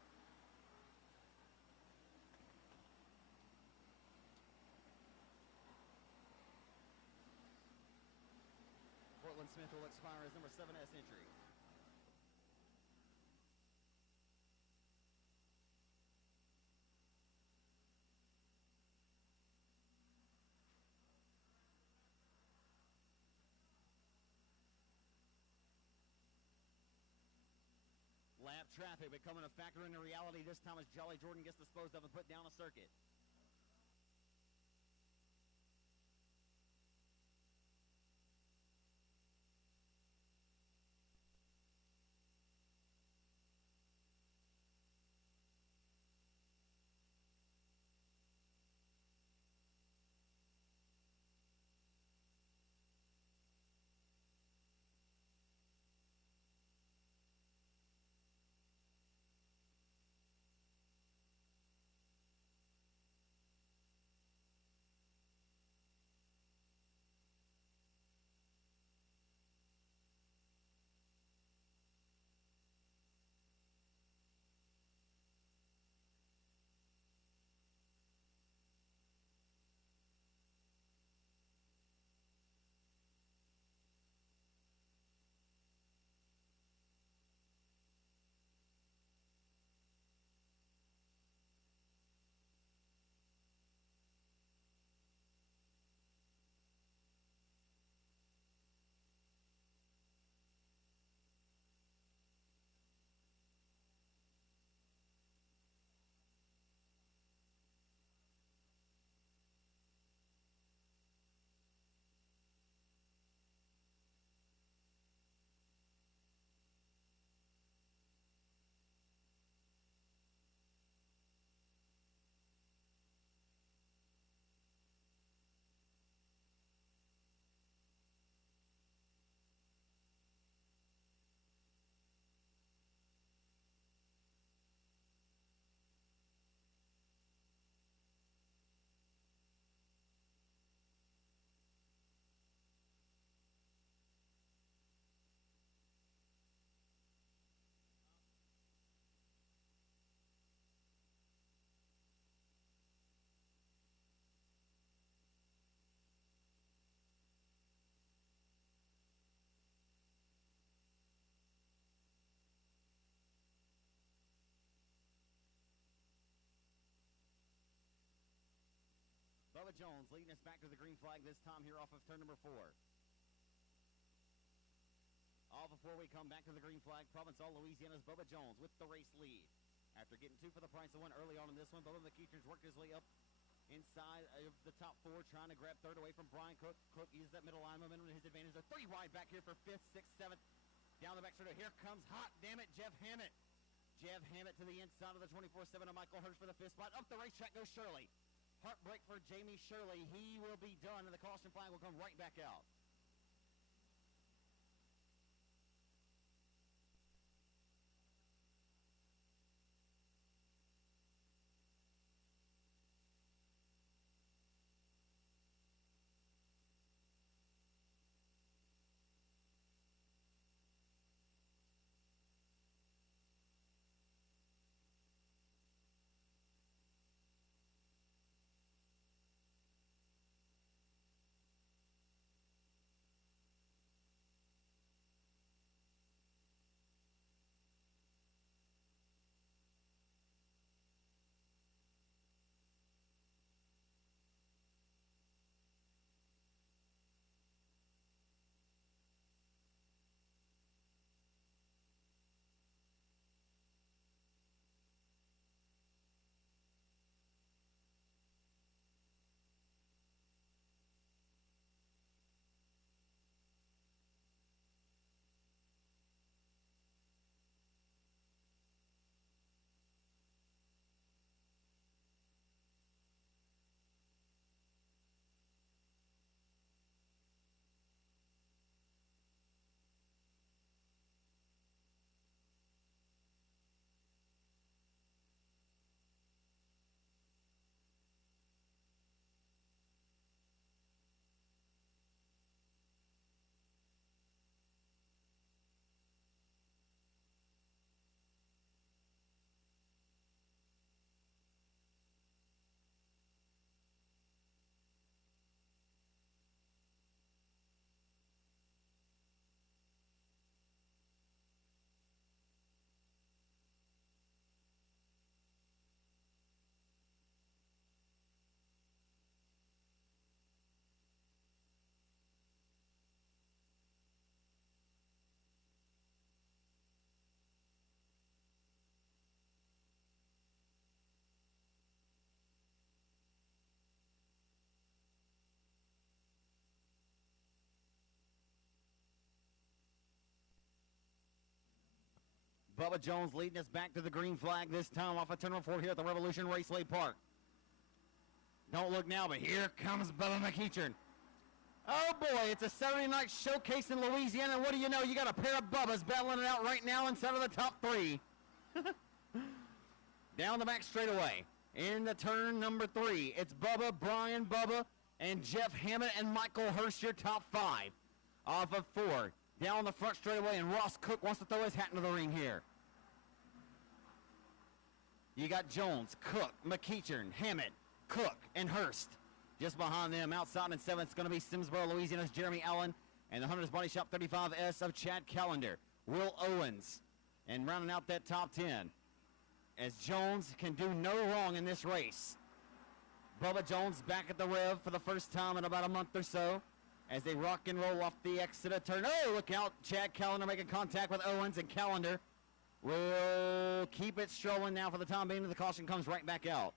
Portland Smith will expire his number 7S entry. Lap traffic becoming a factor into reality this time as Jolly Jordan gets disposed of and put down a circuit. Jones leading us back to the green flag this time here off of turn number 4. All before we come back to the green flag, Provençal, Louisiana's Bubba Jones with the race lead. After getting 2 for the price of 1 early on in this one, Bubba McEachern's worked his way up inside of the top 4, trying to grab third away from Brian Cook. Cook uses that middle line momentum to his advantage. They're 3 wide back here for 5th, 6th, 7th. Down the back straight. Here comes hot, damn it, Jeff Hammett. Jeff Hammett to the inside of the 24-7 of Michael Hurst for the 5th spot. Up the racetrack goes Shirley. Heartbreak for Jamie Shirley. He will be done, and the caution flag will come right back out. Bubba Jones leading us back to the green flag this time off of turn number 4 here at the Revolution Raceway Park. Don't look now, but here comes Bubba McEachern. Oh boy, it's a Saturday night showcase in Louisiana. What do you know? You got a pair of Bubbas battling it out right now inside of the top 3. Down the back straightaway. In the turn number 3, it's Bubba, Brian Bubba, and Jeff Hammett and Michael Hurst, your top 5. Off of 4. Down the front straightaway, and Ross Cook wants to throw his hat into the ring here. You got Jones, Cook, McEachern, Hammett, Cook, and Hurst. Just behind them, outside in 7th, it's going to be Simsboro, Louisiana's Jeremy Allen, and the Hunter's Body Shop 35S of Chad Callender, Will Owens, and rounding out that top 10. As Jones can do no wrong in this race. Bubba Jones back at the rev for the first time in about a month or so, as they rock and roll off the exit of turn. Oh, look out. Chad Callender making contact with Owens, and Callender will keep it strolling now for the time being, and the caution comes right back out.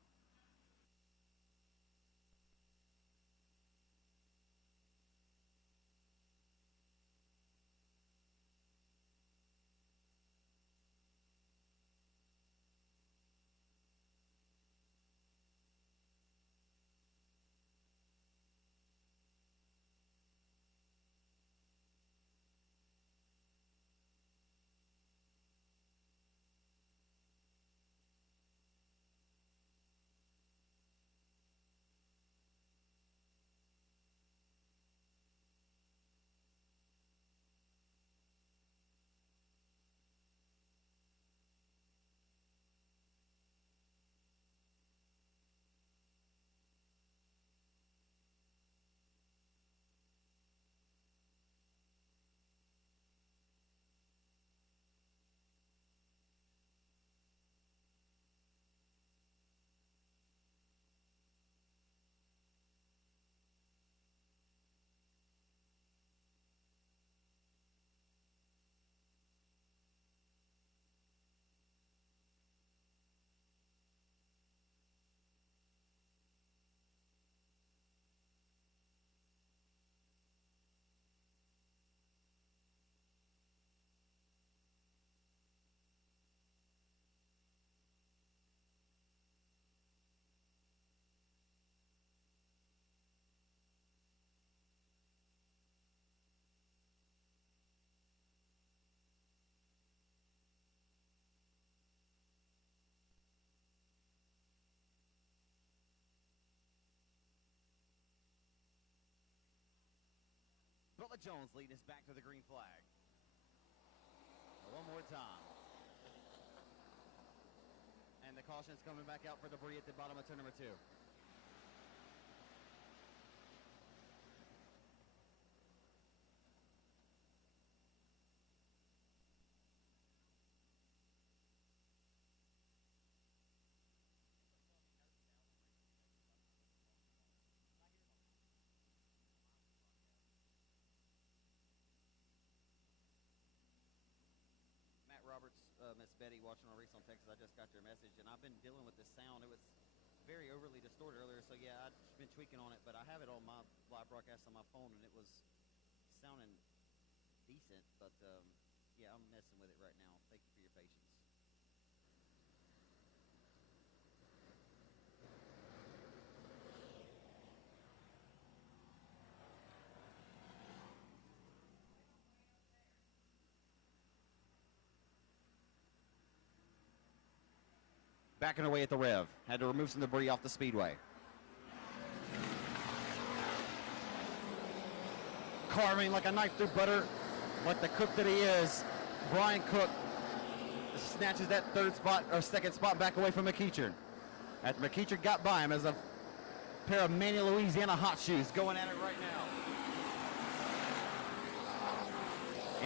Bubba Jones leading us back to the green flag. One more time. And the caution is coming back out for debris at the bottom of turn number 2. Matt Roberts, Miss Betty, watching on Race on Texas, I just got your message, and I've been dealing with this sound. It was very overly distorted earlier, so yeah, I've been tweaking on it, but I have it on my live broadcast on my phone, and it was sounding decent, but yeah, I'm messing with it right now. Thank you for your patience. Backing away at the rev. Had to remove some debris off the speedway. Carving like a knife through butter, like the cook that he is. Brian Cook snatches that third spot or second spot back away from McEachern. After McEachern got by him as a pair of Manny Louisiana hot shoes going at it right now.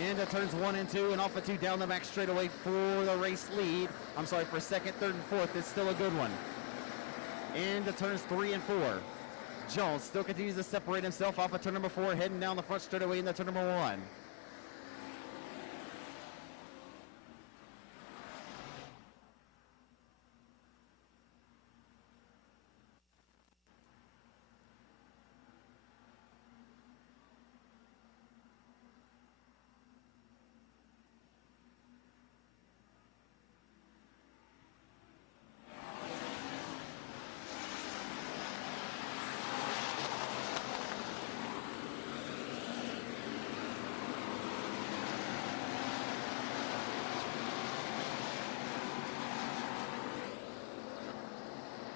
Into turns 1 and 2 and off of 2 down the back straightaway for the race lead. I'm sorry, for second, third, and fourth. It's still a good one. Into turns 3 and 4. Jones still continues to separate himself off of turn number 4, heading down the front straightaway into turn number 1.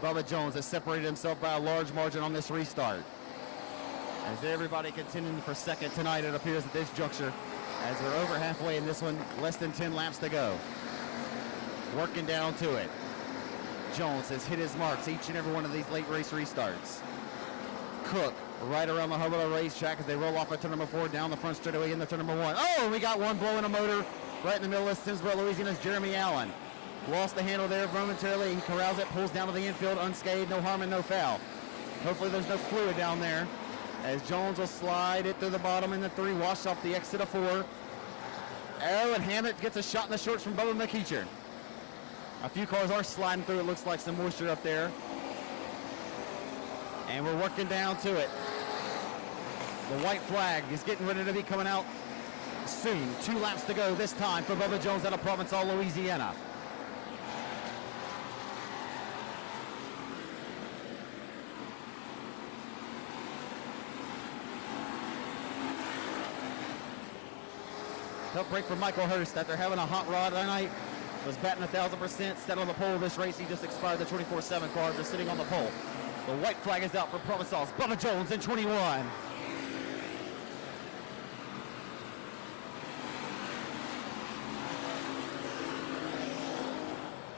Bubba Jones has separated himself by a large margin on this restart. As everybody contending for second tonight, it appears at this juncture, as we're over halfway in this one, less than 10 laps to go. Working down to it. Jones has hit his marks each and every one of these late race restarts. Cook right around the hub of the racetrack as they roll off at turn number 4 down the front straightaway into turn number 1. Oh, we got one blowing a motor right in the middle of Simsboro, Louisiana's Jeremy Allen. Lost the handle there momentarily. He corrals it, pulls down to the infield unscathed, no harm and no foul. Hopefully there's no fluid down there, as Jones will slide it to the bottom in the 3, wash off the exit of 4. Oh, and Hammett gets a shot in the shorts from Bubba McEachern. A few cars are sliding through. It looks like some moisture up there. And we're working down to it. The white flag is getting ready to be coming out soon. 2 laps to go this time for Bubba Jones out of Provençal, Louisiana. Tough break for Michael Hurst after having a hot rod tonight. Was batting 1,000%, set on the pole of this race. He just expired the 24/7 car, just sitting on the pole. The white flag is out for Provençal's Bubba Jones in 21.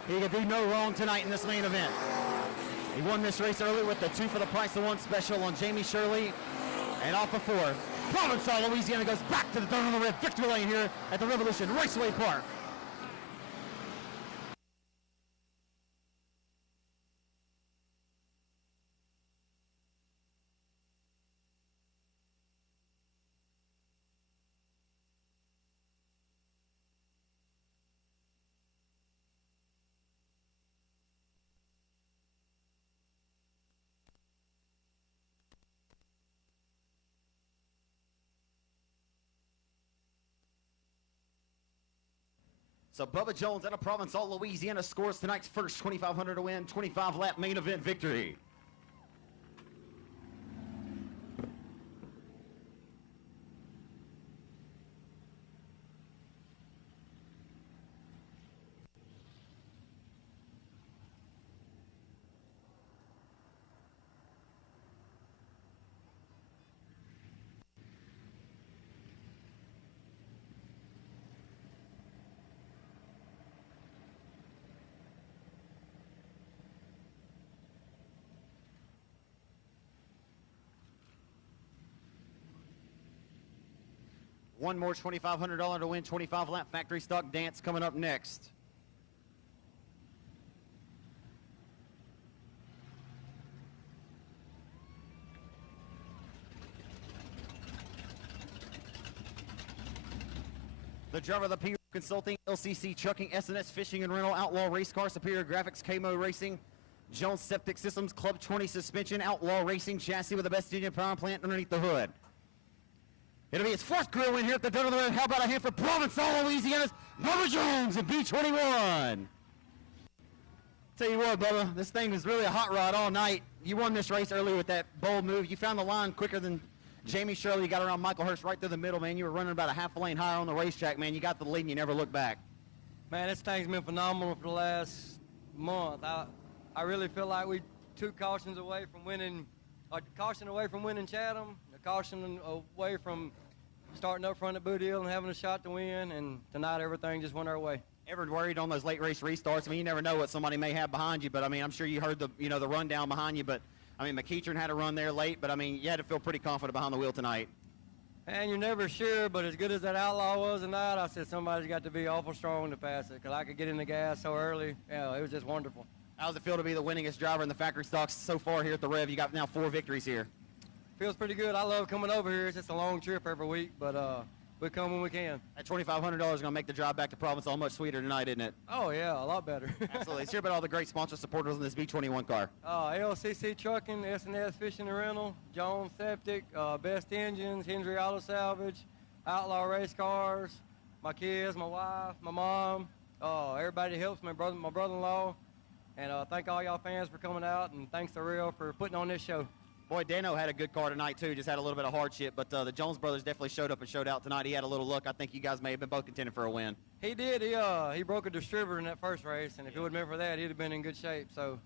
He could do no wrong tonight in this main event. He won this race early with the 2 for the price of 1 special on Jamie Shirley. And off of 4, Provençal, Louisiana goes back to the Third on the Red victory lane here at the Revolution Raceway Park. So Bubba Jones out of Provençal, Louisiana scores tonight's first 2,500 to win, 25-lap main event victory. One more $2,500 to win 25 lap factory stock dance coming up next. The driver of the P Consulting, LCC Trucking, SNS Fishing and Rental, Outlaw Race Car, Superior Graphics, KMO Racing, Jones Septic Systems, Club 20 Suspension, Outlaw Racing Chassis with the best engine power plant underneath the hood. It'll be his fourth career win here at the Dirt on the Road. How about a hand for Provençal, Louisiana's Bubba Jones in B21? Tell you what, Bubba, this thing was really a hot rod all night. You won this race earlier with that bold move. You found the line quicker than Jamie Shirley. You got around Michael Hurst right through the middle, man. You were running about a half a lane higher on the racetrack, man. You got the lead and you never looked back. Man, this thing's been phenomenal for the last month. I really feel like we took cautions away from winning, a caution away from winning Chatham, a caution away from starting up front at Boot Hill and having a shot to win, and tonight everything just went our way. Ever worried on those late race restarts? I mean, you never know what somebody may have behind you, but I mean, I'm sure you heard the, you know, the rundown behind you, but I mean, McEachern had a run there late, but I mean, you had to feel pretty confident behind the wheel tonight. And you're never sure, but as good as that Outlaw was tonight, I said somebody's got to be awful strong to pass it, because I could get in the gas so early. Yeah, it was just wonderful. How's it feel to be the winningest driver in the factory stocks so far here at the Rev? You got now 4 victories here. Feels pretty good. I love coming over here. It's just a long trip every week, but we come when we can. That $2,500 is going to make the drive back to Provençal much sweeter tonight, isn't it? Oh, yeah, a lot better. Absolutely. Let's hear about all the great sponsor supporters in this B21 car. LCC Trucking, SNS Fishing and Rental, Jones Septic, Best Engines, Hendry Auto Salvage, Outlaw Race Cars, my kids, my wife, my mom, everybody that helps me, my brother-in-law, and thank all y'all fans for coming out, and thanks to Real for putting on this show. Boy, Dano had a good car tonight, too. Just had a little bit of hardship, but the Jones brothers definitely showed up and showed out tonight. He had a little look. I think you guys may have been both contending for a win. He did. He broke a distributor in that first race, and if it would have been for that, he'd have been in good shape. So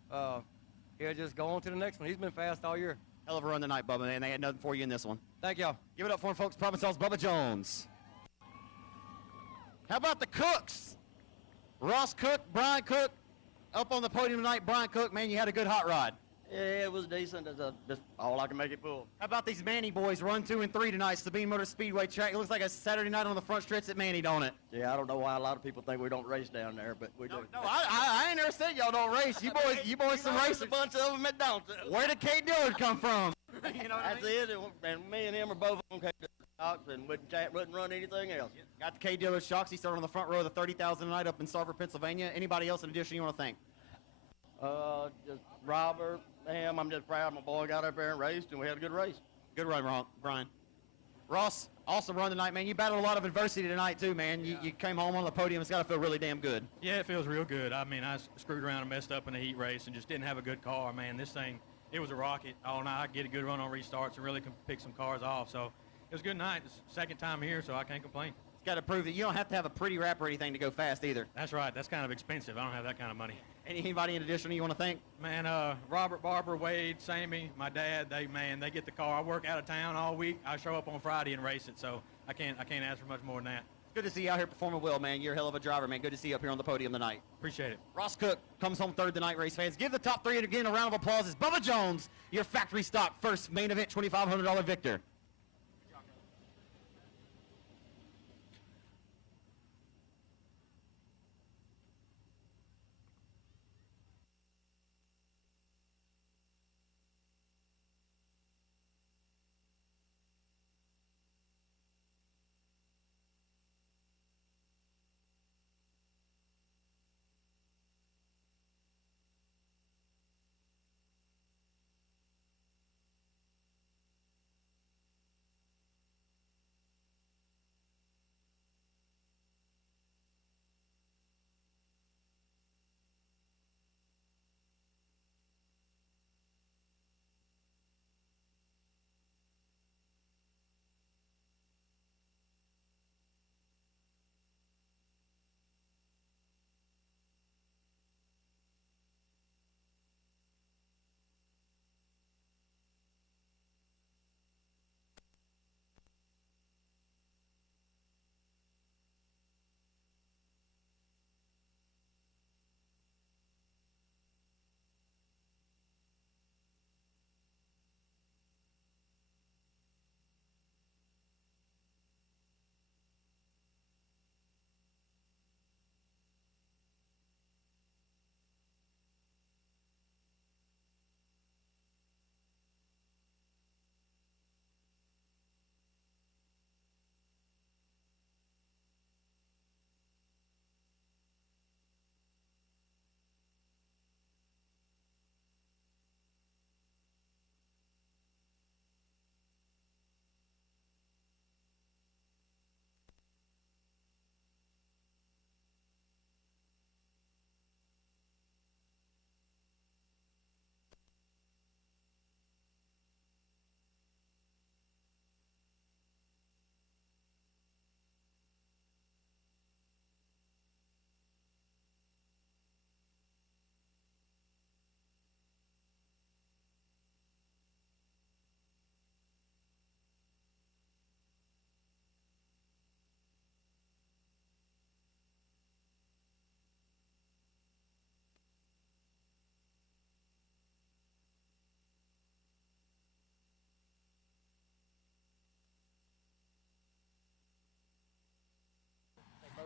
he'll just go on to the next one. He's been fast all year. Hell of a run tonight, Bubba, man. They had nothing for you in this one. Thank y'all. Give it up for him, folks. Provençal's Bubba Jones. How about the Cooks? Ross Cook, Brian Cook, up on the podium tonight. Brian Cook, man, you had a good hot rod. Yeah, it was decent. That's just all I can make it pull. How about these Manny boys? Run 2 and 3 tonight, Sabine Motor Speedway track. It looks like a Saturday night on the front stretch at Manny, don't it? Yeah, I don't know why a lot of people think we don't race down there, but we do. No, I ain't never said y'all don't race. You boys some racers. A bunch of them that don't. Where did Kate Dillard come from? You know that's it. And me and him are both on Kate Dillard and wouldn't run anything else. Got the Kate Dillard shocks. He started on the front row of the 30,000 tonight up in Sarver, Pennsylvania. Anybody else in addition you want to thank? Just Robert, him. I'm just proud my boy got up there and raced, and we had a good race. Good run, Brian. Ross, awesome run tonight, man. You battled a lot of adversity tonight, too, man. You came home on the podium. It's got to feel really damn good. Yeah, it feels real good. I mean, I screwed around and messed up in the heat race and just didn't have a good car, man. This thing, it was a rocket all night. I get a good run on restarts and really can pick some cars off. So it was a good night. It's the second time here, so I can't complain. It's got to prove that you don't have to have a pretty wrap or anything to go fast either. That's right. That's kind of expensive. I don't have that kind of money. Anybody in addition you want to thank? Man, Robert, Barbara, Wade, Sammy, my dad, they get the car. I work out of town all week. I show up on Friday and race it, so I can't ask for much more than that. It's good to see you out here performing well, man. You're a hell of a driver, man. Good to see you up here on the podium tonight. Appreciate it. Ross Cook comes home third tonight, race fans. Give the top 3 again a round of applause as Bubba Jones, your factory stock first main event $2,500 victor.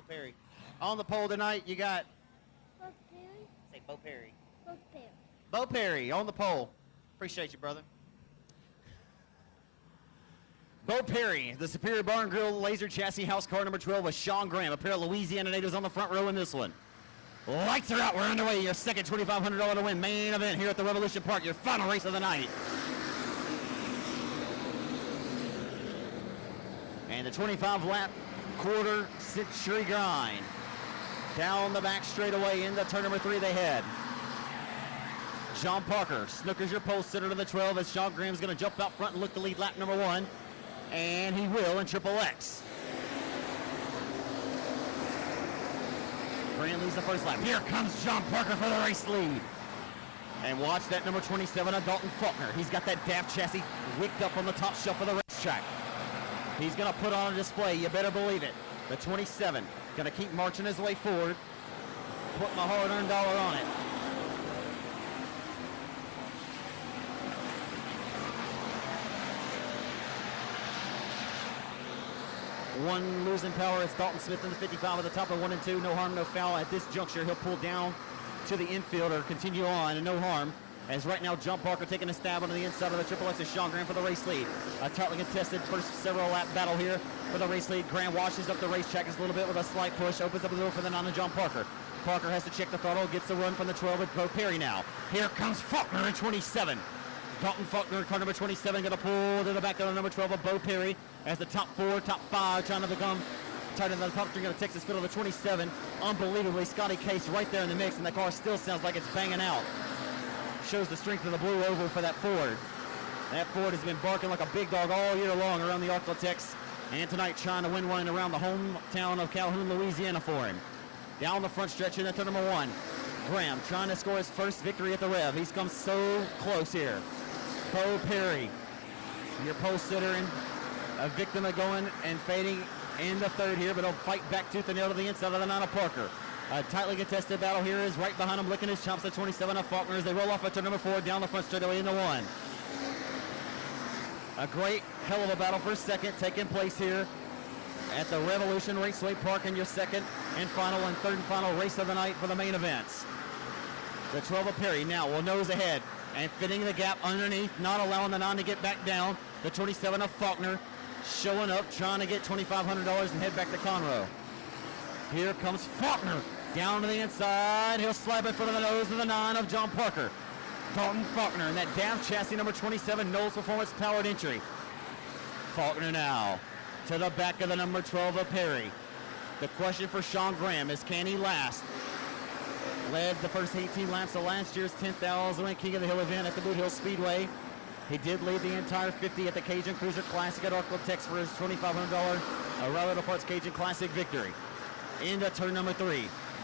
Perry. On the pole tonight, you got Bo Perry. say Bo Perry. Bo Perry. Bo Perry on the pole. Appreciate you, brother. Bo Perry, the Superior Bar and Grill Laser Chassis House Car number 12 with Sean Graham, a pair of Louisiana natives on the front row in this one. Lights are out. We're underway. Your second $2,500 to win main event here at the Revolution Park. Your final race of the night. And the 25-lap quarter century grind. Down the back straightaway into turn number 3 they head. John Parker snookers your pole sitter to the 12 as Sean Graham's going to jump out front and look to lead lap number 1. And he will in Triple X. Graham leads the first lap. Here comes John Parker for the race lead. And watch that number 27 of Dalton Faulkner. He's got that DAF chassis wicked up on the top shelf of the racetrack. He's going to put on a display. You better believe it. The 27 going to keep marching his way forward. Put my hard-earned dollar on it. One losing power is Dalton Smith in the 55 at the top of 1 and 2. No harm, no foul. At this juncture, he'll pull down to the infield or continue on and no harm. As right now, John Parker taking a stab onto the inside of the Triple X is Sean Graham for the race lead. A tightly contested first several lap battle here for the race lead. Graham washes up the racetrack just a little bit with a slight push. Opens up the door for the 9 of John Parker. Parker has to check the throttle. Gets the run from the 12 with Bo Perry now. Here comes Faulkner in 27. Dalton Faulkner, car number 27, going to pull to the back of the number 12 of Bo Perry as the top 4, top 5 trying to become tight in the top string of the Texas field of the 27. Unbelievably, Scotty Case right there in the mix, and the car still sounds like it's banging out. Shows the strength of the blue oval for that Ford. That Ford has been barking like a big dog all year long around the Arklatex, and tonight trying to win one around the hometown of Calhoun, Louisiana for him. Down the front stretch into turn number 1. Graham trying to score his first victory at the Rev. He's come so close here. Bo Perry, your post sitter, and a victim of going and fading in the third here, but he'll fight back tooth and nail to the inside of the 9 of Parker. A tightly contested battle here is right behind him, licking his chops at 27 of Faulkner as they roll off at turn number 4 down the front straightaway into 1. A great hell of a battle for second taking place here at the Revolution Raceway Park in your second and final and third and final race of the night for the main events. The 12 of Perry now will nose ahead and fitting the gap underneath, not allowing the 9 to get back down. The 27 of Faulkner showing up, trying to get $2,500 and head back to Conroe. Here comes Faulkner down to the inside. He'll slap it for the nose of the 9 of John Parker. Dalton Faulkner in that DAF chassis number 27, Knowles Performance powered entry. Faulkner now to the back of the number 12 of Perry. The question for Sean Graham is, can he last? Led the first 18 laps of last year's 10,000 King of the Hill event at the Boot Hill Speedway. He did lead the entire 50 at the Cajun Cruiser Classic at Arklatex for his $2,500 O'Reilly Auto Parts Cajun Classic victory. Into turn number 3.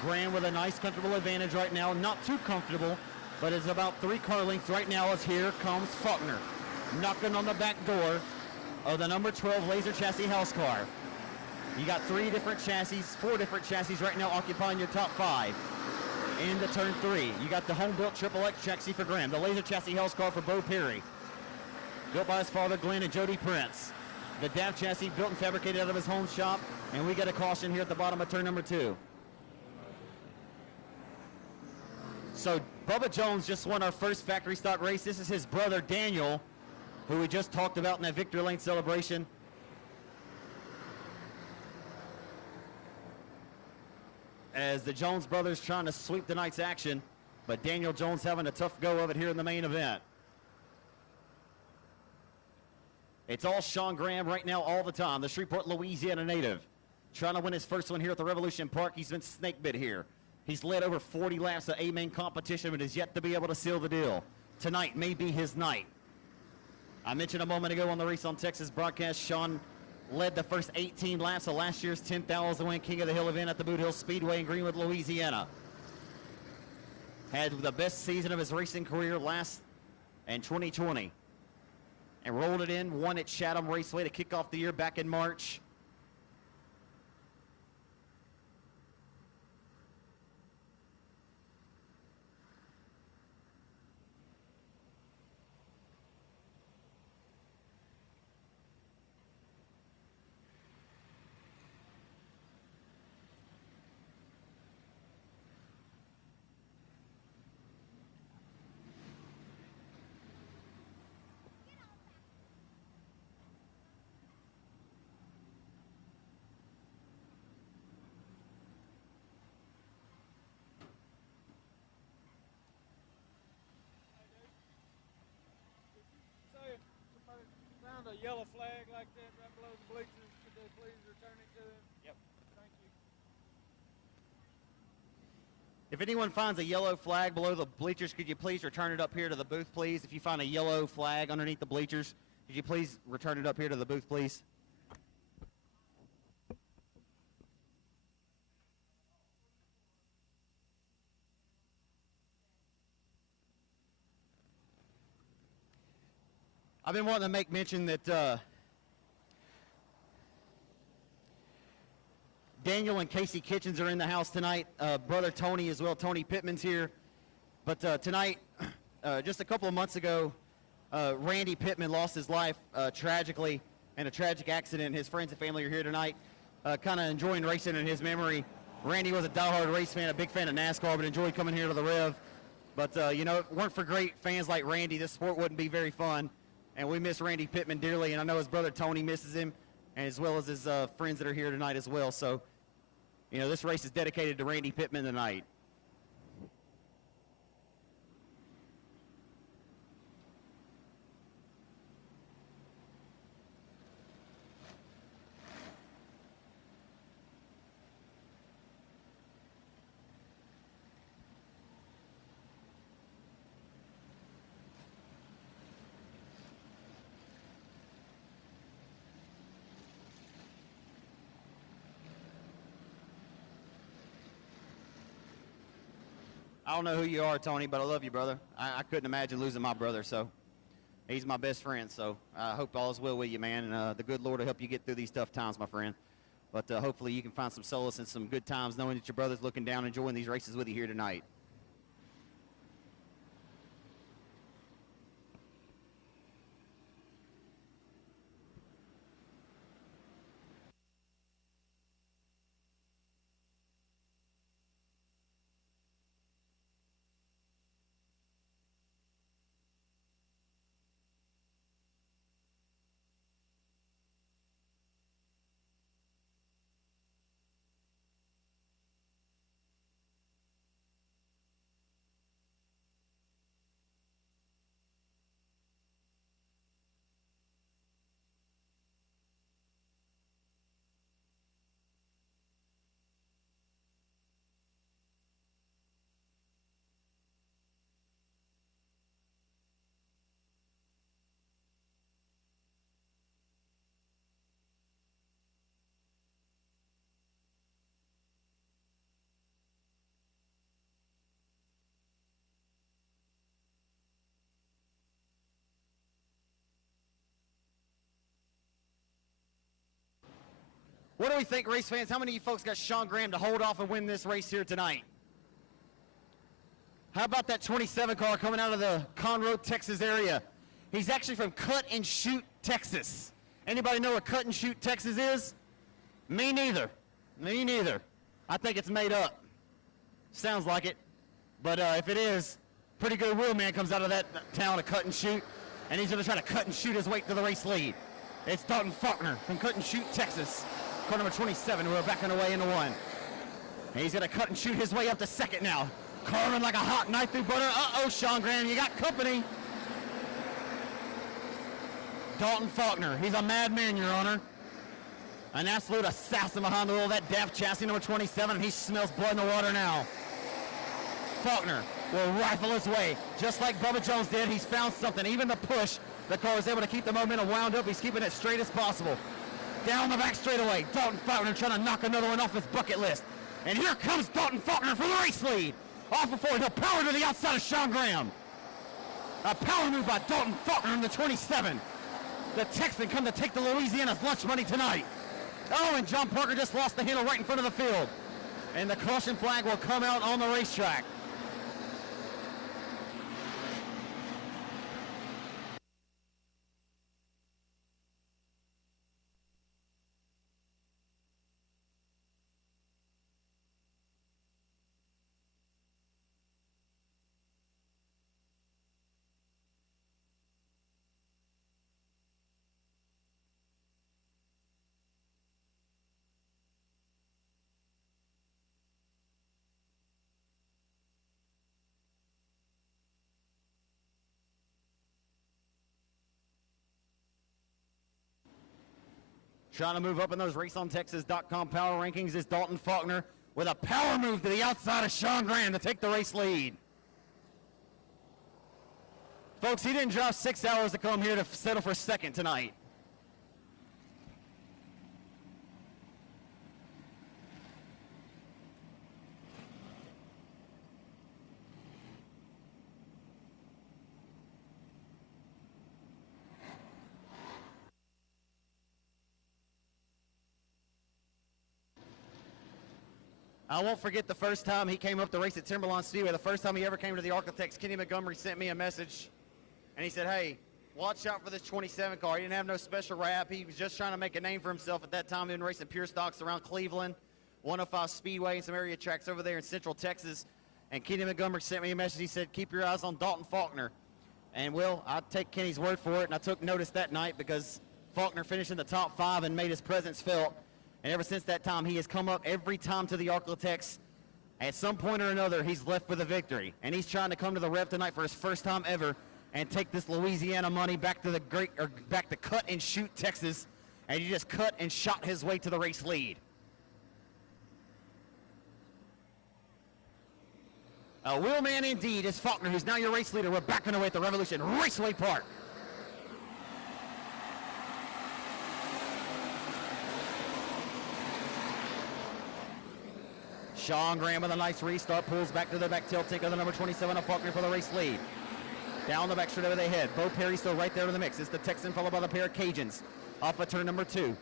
Graham with a nice comfortable advantage right now. Not too comfortable, but it's about 3 car lengths right now as here comes Faulkner. Knocking on the back door of the number 12 Laser Chassis House car. You got 4 different chassis right now occupying your top 5. Into turn 3. You got the home-built Triple X chassis for Graham. The Laser Chassis House car for Bo Perry. Built by his father, Glenn and Jody Prince. The DAF chassis built and fabricated out of his home shop. And we get a caution here at the bottom of turn number 2. So Bubba Jones just won our first factory stock race. This is his brother, Daniel, who we just talked about in that Victory Lane celebration. As the Jones brothers trying to sweep tonight's action, but Daniel Jones having a tough go of it here in the main event. It's all Sean Graham right now all the time, the Shreveport, Louisiana native. Trying to win his first one here at the Revolution Park. He's been snake bit here. He's led over 40 laps of A-main competition, but is yet to be able to seal the deal. Tonight may be his night. I mentioned a moment ago on the Race on Texas broadcast, Sean led the first 18 laps of last year's 10,000 win King of the Hill event at the Boot Hill Speedway in Greenwood, Louisiana. Had the best season of his racing career last in 2020. And rolled it in, won at Chatham Raceway to kick off the year back in March. If anyone finds a yellow flag below the bleachers, could you please return it up here to the booth, please? If you find a yellow flag underneath the bleachers, could you please return it up here to the booth, please? I've been wanting to make mention that Daniel and Casey Kitchens are in the house tonight. Brother Tony as well. Tony Pittman's here. But tonight, just a couple of months ago, Randy Pittman lost his life tragically in a tragic accident. His friends and family are here tonight, kind of enjoying racing in his memory. Randy was a diehard race fan, a big fan of NASCAR, but enjoyed coming here to the Rev. But, you know, if it weren't for great fans like Randy, this sport wouldn't be very fun. And we miss Randy Pittman dearly, and I know his brother Tony misses him, and as well as his friends that are here tonight as well. So, you know, this race is dedicated to Randy Pittman tonight. I don't know who you are, Tony, but I love you, brother. I couldn't imagine losing my brother, so he's my best friend. So I hope all is well with you, man, and the good Lord will help you get through these tough times, my friend. But hopefully you can find some solace and some good times knowing that your brother's looking down, enjoying these races with you here tonight. What do we think, race fans? How many of you folks got Sean Graham to hold off and win this race here tonight? How about that 27 car coming out of the Monroe, Texas area? He's actually from Cut and Shoot, Texas. Anybody know what Cut and Shoot, Texas is? Me neither. Me neither. I think it's made up. Sounds like it. But if it is, pretty good wheelman comes out of that town to Cut and Shoot, and he's going to try to cut and shoot his way to the race lead. It's Dalton Faulkner from Cut and Shoot, Texas. Car number 27, we're backing away into one. And he's going to cut and shoot his way up to second now. Carving like a hot knife through butter. Uh-oh, Sean Graham, you got company. Dalton Faulkner, he's a madman, Your Honor. An absolute assassin behind the wheel of that daft chassis, number 27, and he smells blood in the water now. Faulkner will rifle his way, just like Bubba Jones did. He's found something. Even the push, the car is able to keep the momentum wound up. He's keeping it straight as possible. Down the back straightaway, Dalton Faulkner trying to knock another one off his bucket list. And here comes Dalton Faulkner for the race lead. Off before he'll power to the outside of Sean Graham. A power move by Dalton Faulkner in the 27. The Texan come to take the Louisiana's lunch money tonight. Oh, and John Parker just lost the handle right in front of the field. And the caution flag will come out on the racetrack. Trying to move up in those RaceOnTexas.com power rankings is Dalton Faulkner. with a power move to the outside of Sean Graham to take the race lead. Folks, he didn't drive 6 hours to come here to settle for second tonight. I won't forget the first time he came up to race at Timberlawn Speedway. The first time he ever came to the Architects, Kenny Montgomery sent me a message, and he said, hey, watch out for this 27 car. He didn't have no special wrap. He was just trying to make a name for himself at that time. He'd been racing pure stocks around Cleveland, 105 Speedway, and some area tracks over there in Central Texas. And Kenny Montgomery sent me a message. He said, keep your eyes on Dalton Faulkner. And, Will, I take Kenny's word for it, and I took notice that night because Faulkner finished in the top 5 and made his presence felt. And ever since that time, he has come up every time to the Architects. At some point or another, he's left with a victory. And he's trying to come to the rev tonight for his first time ever and take this Louisiana money back to back to Cut and Shoot, Texas. And he just cut and shot his way to the race lead. A wheel man indeed is Faulkner, who's now your race leader. We're back underway at the Revolution Raceway Park. Sean Graham with a nice restart, pulls back to the back tail tank of the number 27 of Faulkner for the race lead. Down the back straight over the head. Bo Perry still right there in the mix. It's the Texan followed by the pair of Cajuns. Off of turn number 4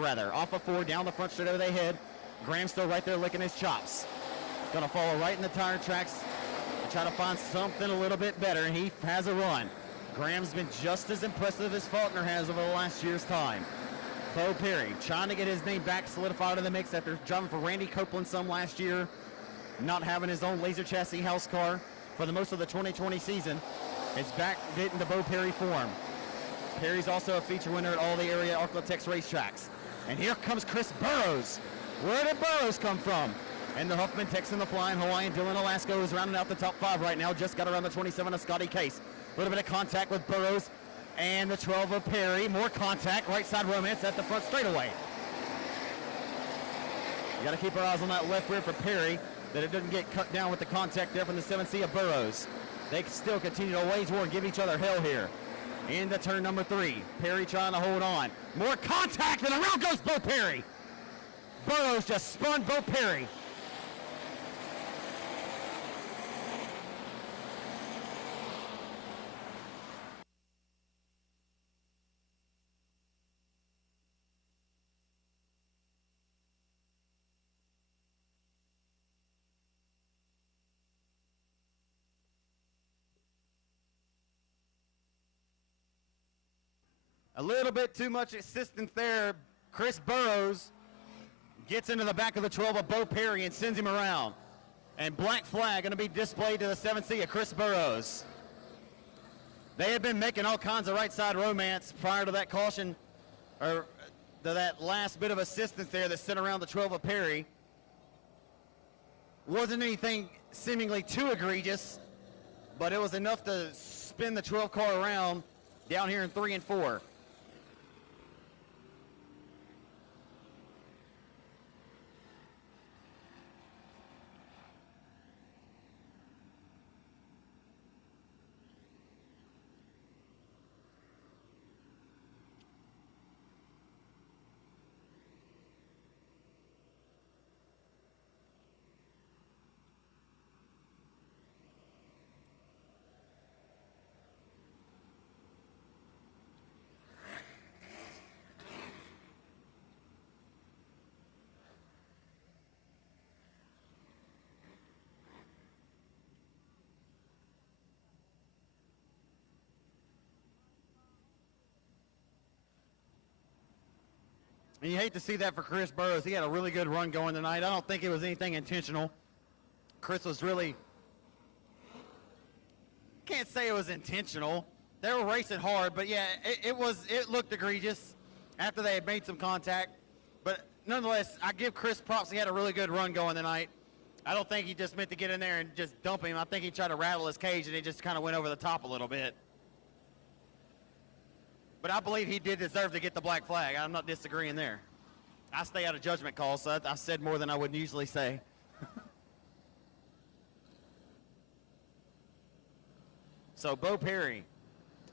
rather. Off of 4, down the front straight over the head. Graham still right there licking his chops. Gonna follow right in the tire tracks to try to find something a little bit better, and he has a run. Graham's been just as impressive as Faulkner has over the last year's time. Bo Perry trying to get his name back solidified in the mix after driving for Randy Copeland some last year, not having his own laser chassis house car for the most of the 2020 season. It's back getting the Bo Perry form. Perry's also a feature winner at all the area Architects racetracks. And here comes Chris Burrows. Where did Burrows come from? And the Huffman, Texan, the Flying Hawaiian, Dylan Alasko is rounding out the top 5 right now. Just got around the 27 of Scotty Case. A little bit of contact with Burrows and the 12 of Perry. More contact, right side Romance at the front straightaway. You got to keep our eyes on that left rear for Perry, that it doesn't get cut down with the contact there from the 7C of Burrows. They still continue to wage war and give each other hell here. Into turn number 3. Perry trying to hold on. More contact, and around goes Bo Perry. Burrows just spun Bo Perry. A little bit too much assistance there. Chris Burrows gets into the back of the 12 of Bo Perry and sends him around. And black flag going to be displayed to the 7C of Chris Burrows. They had been making all kinds of right side romance prior to that caution, or to that last bit of assistance there that sent around the 12 of Perry. Wasn't anything seemingly too egregious, but it was enough to spin the 12 car around down here in 3 and 4. And you hate to see that for Chris Burrows. He had a really good run going tonight. I don't think it was anything intentional. Chris was really, can't say it was intentional. They were racing hard, but yeah, it looked egregious after they had made some contact. But nonetheless, I give Chris props. He had a really good run going tonight. I don't think he just meant to get in there and just dump him. I think he tried to rattle his cage, and he just kind of went over the top a little bit. But I believe he did deserve to get the black flag. I'm not disagreeing there. I stay out of judgment calls, so I said more than I would usually say. So Bo Perry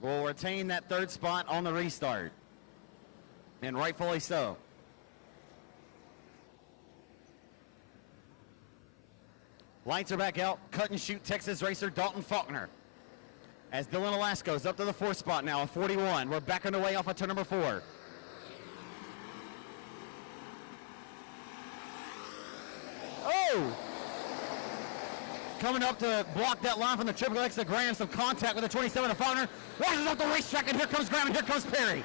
will retain that third spot on the restart, and rightfully so. Lights are back out. Cut and shoot Texas racer Dalton Faulkner. As Dylan Alasko's up to the fourth spot now at 41. We're back underway off of turn number 4. Oh! Coming up to block that line from the Triple X to Graham. Some contact with the 27 of Faulkner. Washes up the racetrack, and here comes Graham, and here comes Perry.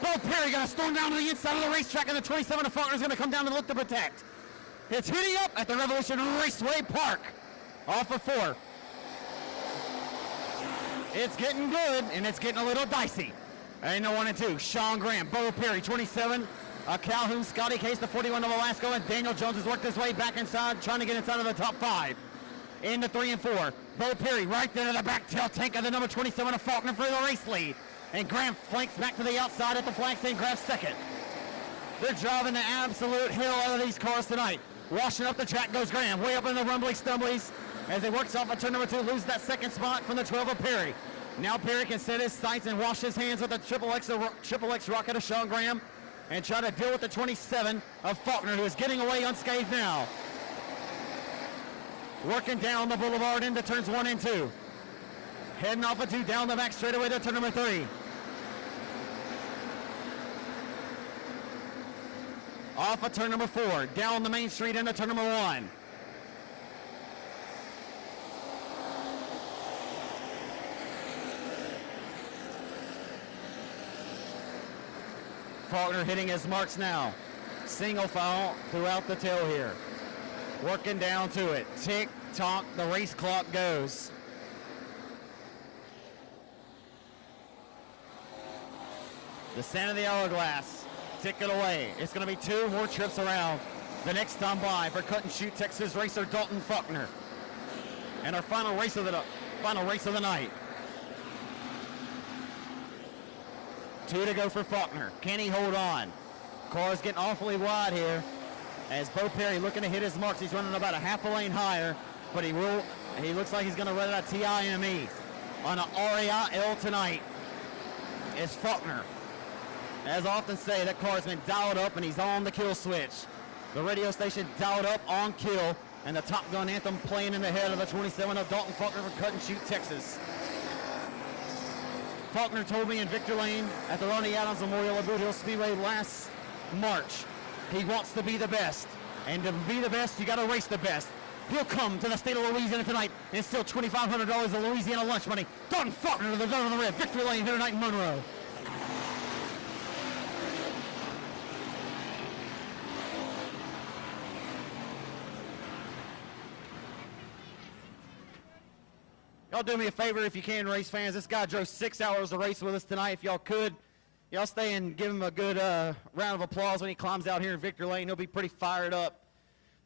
Bo Perry going to storm down to the inside of the racetrack, and the 27 of Faulkner is going to come down and look to protect. It's hitting up at the Revolution Raceway Park off of 4. It's getting good, and it's getting a little dicey. And the 1 and 2, Sean Graham, Bo Perry, 27, Calhoun, Scotty Case, the 41 of Velasco, and Daniel Jones has worked his way back inside, trying to get inside of the top 5. Into 3 and 4, Bo Perry right there to the back tail tank of the number 27 of Faulkner for the race lead. And Graham flanks back to the outside at the flag stand, grabs second. They're driving the absolute hell out of these cars tonight. Washing up the track goes Graham, way up in the rumbly stumblies as he works off at turn number 2, loses that second spot from the 12 of Perry. Now Perry can set his sights and wash his hands with the Triple X rocket of Sean Graham and try to deal with the 27 of Faulkner, who is getting away unscathed now. Working down the boulevard into turns 1 and 2. Heading off of 2 down the back straightaway to turn number 3. Off of turn number 4, down the main street into turn number 1. Faulkner hitting his marks now. Single file throughout the tail here. Working down to it. Tick tock, the race clock goes. The sand of the hourglass. Ticking away. It's going to be 2 more trips around the next time by for cut and shoot Texas racer Dalton Faulkner. And our final race of the night. 2 to go for Faulkner. Can he hold on? Car's getting awfully wide here as Bo Perry looking to hit his marks. He's running about a half a lane higher, but he looks like he's going to run out TIME. On an RAIL tonight is Faulkner. As I often say, that car's been dialed up and he's on the kill switch. The radio station dialed up on kill, and the Top Gun anthem playing in the head of the 27 of Dalton Faulkner for cut and shoot Texas. Faulkner told me in Victor Lane at the Ronnie Adams Memorial at Boot Hill Speedway last March, he wants to be the best. And to be the best, you got to race the best. He'll come to the state of Louisiana tonight and steal $2,500 of Louisiana lunch money. Dalton Faulkner to the gun on the red. Victory Lane here tonight in Monroe. Y'all do me a favor if you can, race fans. This guy drove 6 hours of race with us tonight. If y'all could, y'all stay and give him a good round of applause when he climbs out here in Victor Lane. He'll be pretty fired up.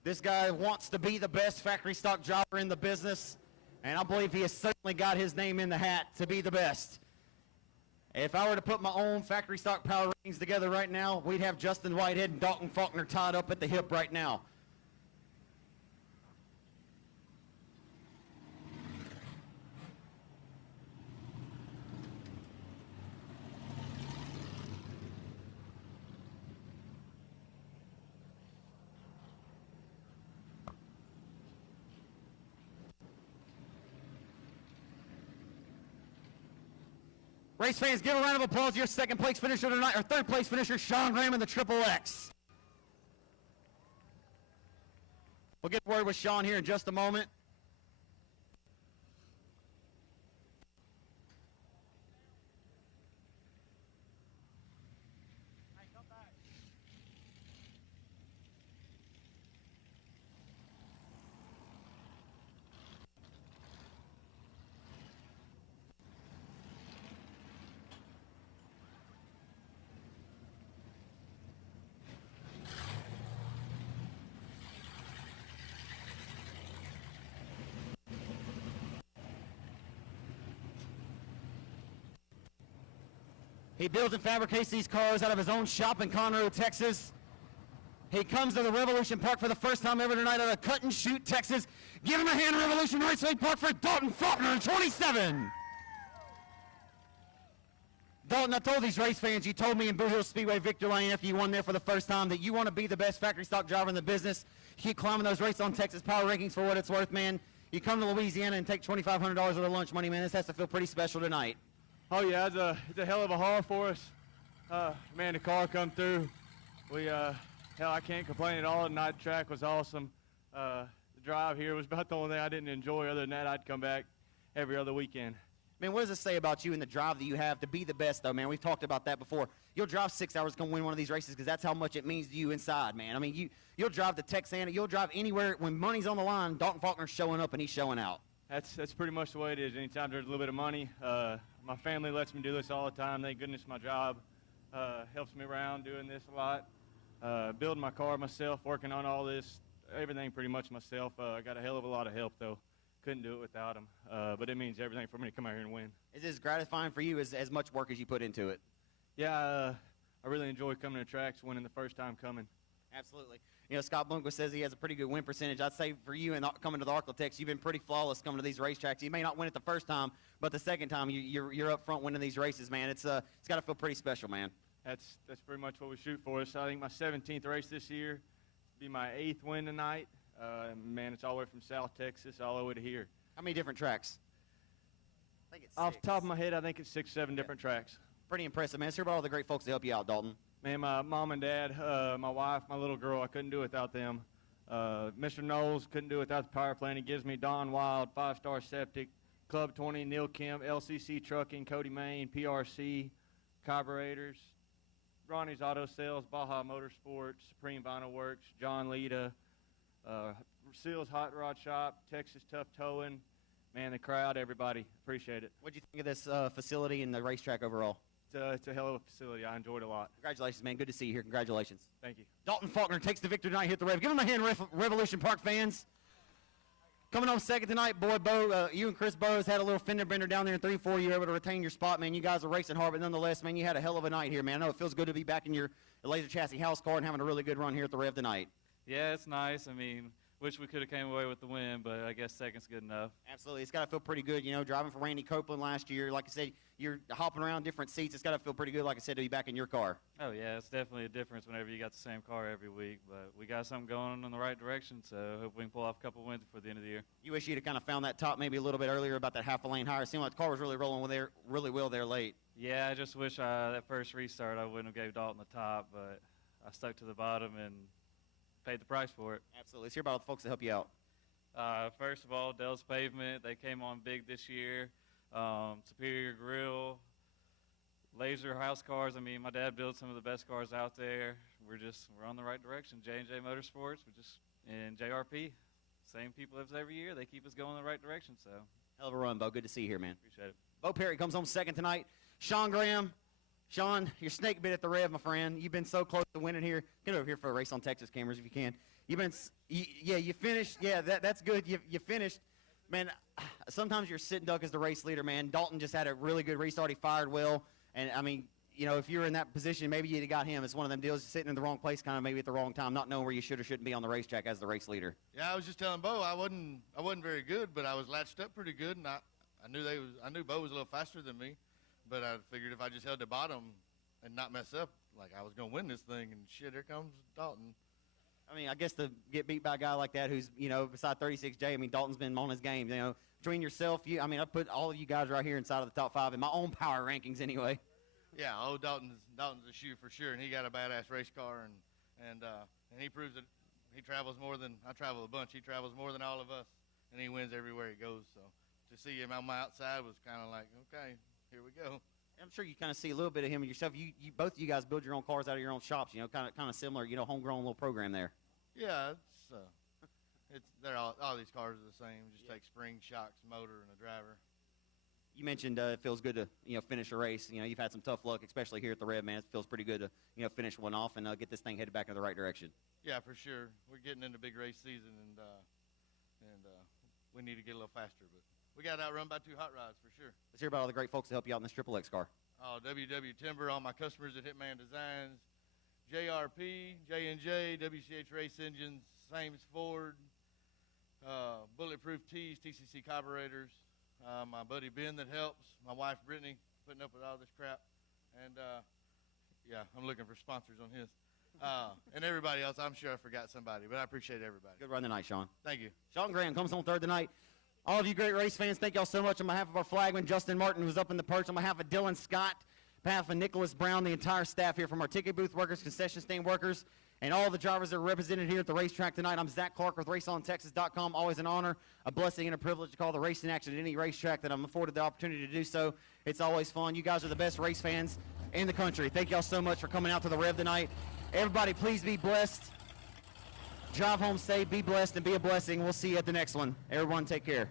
This guy wants to be the best factory stock driver in the business, and I believe he has certainly got his name in the hat to be the best. If I were to put my own factory stock power ratings together right now, we'd have Justin Whitehead and Dalton Faulkner tied up at the hip right now. Race fans, give a round of applause to your second place finisher tonight, or third place finisher, Sean Graham in the Triple X. We'll get word with Sean here in just a moment. He builds and fabricates these cars out of his own shop in Monroe, Texas. He comes to the Revolution Park for the first time ever tonight out of Cut and Shoot, Texas. Give him a hand, Revolution Raceway Park, for Dalton Faulkner in 27. Dalton, I told these race fans, you told me in Boot Hill Speedway, Victor Lane, after you won there for the first time, that you want to be the best factory stock driver in the business. Keep climbing those Race on Texas power rankings for what it's worth, man. You come to Louisiana and take $2,500 of their lunch money, man. This has to feel pretty special tonight. Oh yeah, it's a hell of a haul for us. Man, the car come through. Hell, I can't complain at all. The night track was awesome. The drive here was about the only thing I didn't enjoy. Other than that, I'd come back every other weekend. Man, what does it say about you and the drive that you have to be the best, though, man? We've talked about that before. You'll drive 6 hours to come win one of these races because that's how much it means to you inside, man. I mean, you'll drive to Texana. You'll drive anywhere. When money's on the line, Dalton Faulkner's showing up and he's showing out. That's pretty much the way it is. Anytime there's a little bit of money, my family lets me do this all the time. Thank goodness my job helps me around doing this a lot. Building my car myself, working on all this, everything pretty much myself. I got a hell of a lot of help, though. Couldn't do it without them. But it means everything for me to come out here and win. Is this gratifying for you as much work as you put into it? Yeah, I really enjoy coming to tracks, winning the first time coming. Absolutely. You know, Scott Blumquist says he has a pretty good win percentage. I'd say for you and coming to the Arklatex, you've been pretty flawless coming to these racetracks. You may not win it the first time, but the second time you're up front winning these races, man. It's got to feel pretty special, man. That's pretty much what we shoot for. So I think my 17th race this year be my 8th win tonight. Man, it's all the way from South Texas all the way to here. How many different tracks? I think it's Off six. the top of my head, I think it's 6, 7 different tracks. Pretty impressive, man. Let's hear about all the great folks that help you out, Dalton. Man, my mom and dad, my wife, my little girl, I couldn't do it without them. Mr. Knowles couldn't do it without the power plant. He gives me Don Wild, 5-Star Septic, Club 20, Neil Kemp, LCC Trucking, Cody Main, PRC, Carburetors, Ronnie's Auto Sales, Baja Motorsports, Supreme Vinyl Works, John Lita, Seals Hot Rod Shop, Texas Tough Towing. Man, the crowd, everybody, appreciate it. What do you think of this facility and the racetrack overall? It's a hell of a facility. I enjoyed it a lot. Congratulations, man. Good to see you here. Congratulations. Thank you. Dalton Faulkner takes the victory tonight. Hit the rev. Give him a hand, Revolution Park fans. Coming home second tonight, boy, Bo, you and Chris Bowes had a little fender bender down there in 3-4. You were able to retain your spot, man. You guys are racing hard, but nonetheless, man, you had a hell of a night here, man. I know it feels good to be back in your Laser Chassis house car and having a really good run here at the rev tonight. Yeah, it's nice. I mean, wish we could have came away with the win, but I guess second's good enough. Absolutely. It's got to feel pretty good, you know, driving for Randy Copeland last year. Like I said, you're hopping around different seats. It's got to feel pretty good, like I said, to be back in your car. Oh, yeah, it's definitely a difference whenever you got the same car every week, but we got something going in the right direction, so hope we can pull off a couple wins before the end of the year. You wish you'd have kind of found that top maybe a little bit earlier about that half a lane higher. It seemed like the car was really rolling really well there late. Yeah, I just wish that first restart I wouldn't have gave Dalton the top, but I stuck to the bottom and paid the price for it. Absolutely. Let's hear about the folks that help you out. First of all, Dell's Pavement, they came on big this year. Superior Grill, Laser House Cars. I mean, my dad builds some of the best cars out there. We're on the right direction. J&J Motorsports, and JRP, same people as every year. They keep us going in the right direction. So hell of a run, Bo. Good to see you here, man. Appreciate it. Bo Perry comes home second tonight. Sean Graham. Sean, your snake bit at the rev, my friend. You've been so close to winning here. Get over here for a Race on Texas cameras if you can. You finished. Yeah, that's good. You finished. Man, sometimes your sit duck is the race leader, man. Dalton just had a really good restart. He fired well. And, I mean, you know, if you were in that position, maybe you'd have got him. It's one of them deals, sitting in the wrong place kind of maybe at the wrong time, not knowing where you should or shouldn't be on the racetrack as the race leader. Yeah, I was just telling Bo I wasn't very good, but I was latched up pretty good, and I knew Bo was a little faster than me, but I figured if I just held the bottom and not mess up, like I was going to win this thing, and shit, here comes Dalton. I mean, I guess to get beat by a guy like that who's, you know, beside 36J, I mean, Dalton's been on his game, you know. Between yourself, I put all of you guys right here inside of the top 5 in my own power rankings anyway. Yeah, Dalton's a shoe for sure, and he got a badass race car, and he proves that he travels more than I travel a bunch. He travels more than all of us, and he wins everywhere he goes. So to see him on my outside was kind of like, okay, here we go. I'm sure you kind of see a little bit of him and yourself. You both of you guys build your own cars out of your own shops, you know, kind of similar, you know, homegrown little program there. Yeah, they're all these cars are the same. Just take springs, shocks, motor, and a driver. You mentioned it feels good to, you know, finish a race. You know, you've had some tough luck, especially here at the Red, man. It feels pretty good to, you know, finish one off and get this thing headed back in the right direction. Yeah, for sure. We're getting into big race season, and we need to get a little faster. But we got outrun by 2 hot rods for sure. Let's hear about all the great folks that help you out in this Triple X car. WW Timber, all my customers at Hitman Designs, JRP, J&J, WCH Race Engines, Sames Ford, Bulletproof Tees, TCC Carburetors, my buddy Ben that helps, my wife Brittany putting up with all this crap, and yeah, I'm looking for sponsors on his. And everybody else, I'm sure I forgot somebody, but I appreciate everybody. Good run tonight, Sean. Thank you. Sean Graham comes on third tonight. All of you great race fans, thank y'all so much. On behalf of our flagman, Justin Martin, who's up in the perch, on behalf of Dylan Scott, on behalf of Nicholas Brown, the entire staff here from our ticket booth workers, concession stand workers, and all the drivers that are represented here at the racetrack tonight. I'm Zach Clark with RaceOnTexas.com. Always an honor, a blessing, and a privilege to call the racing action at any racetrack that I'm afforded the opportunity to do so. It's always fun. You guys are the best race fans in the country. Thank y'all so much for coming out to the Rev tonight. Everybody, please be blessed. Drive home safe, be blessed, and be a blessing. We'll see you at the next one. Everyone, take care.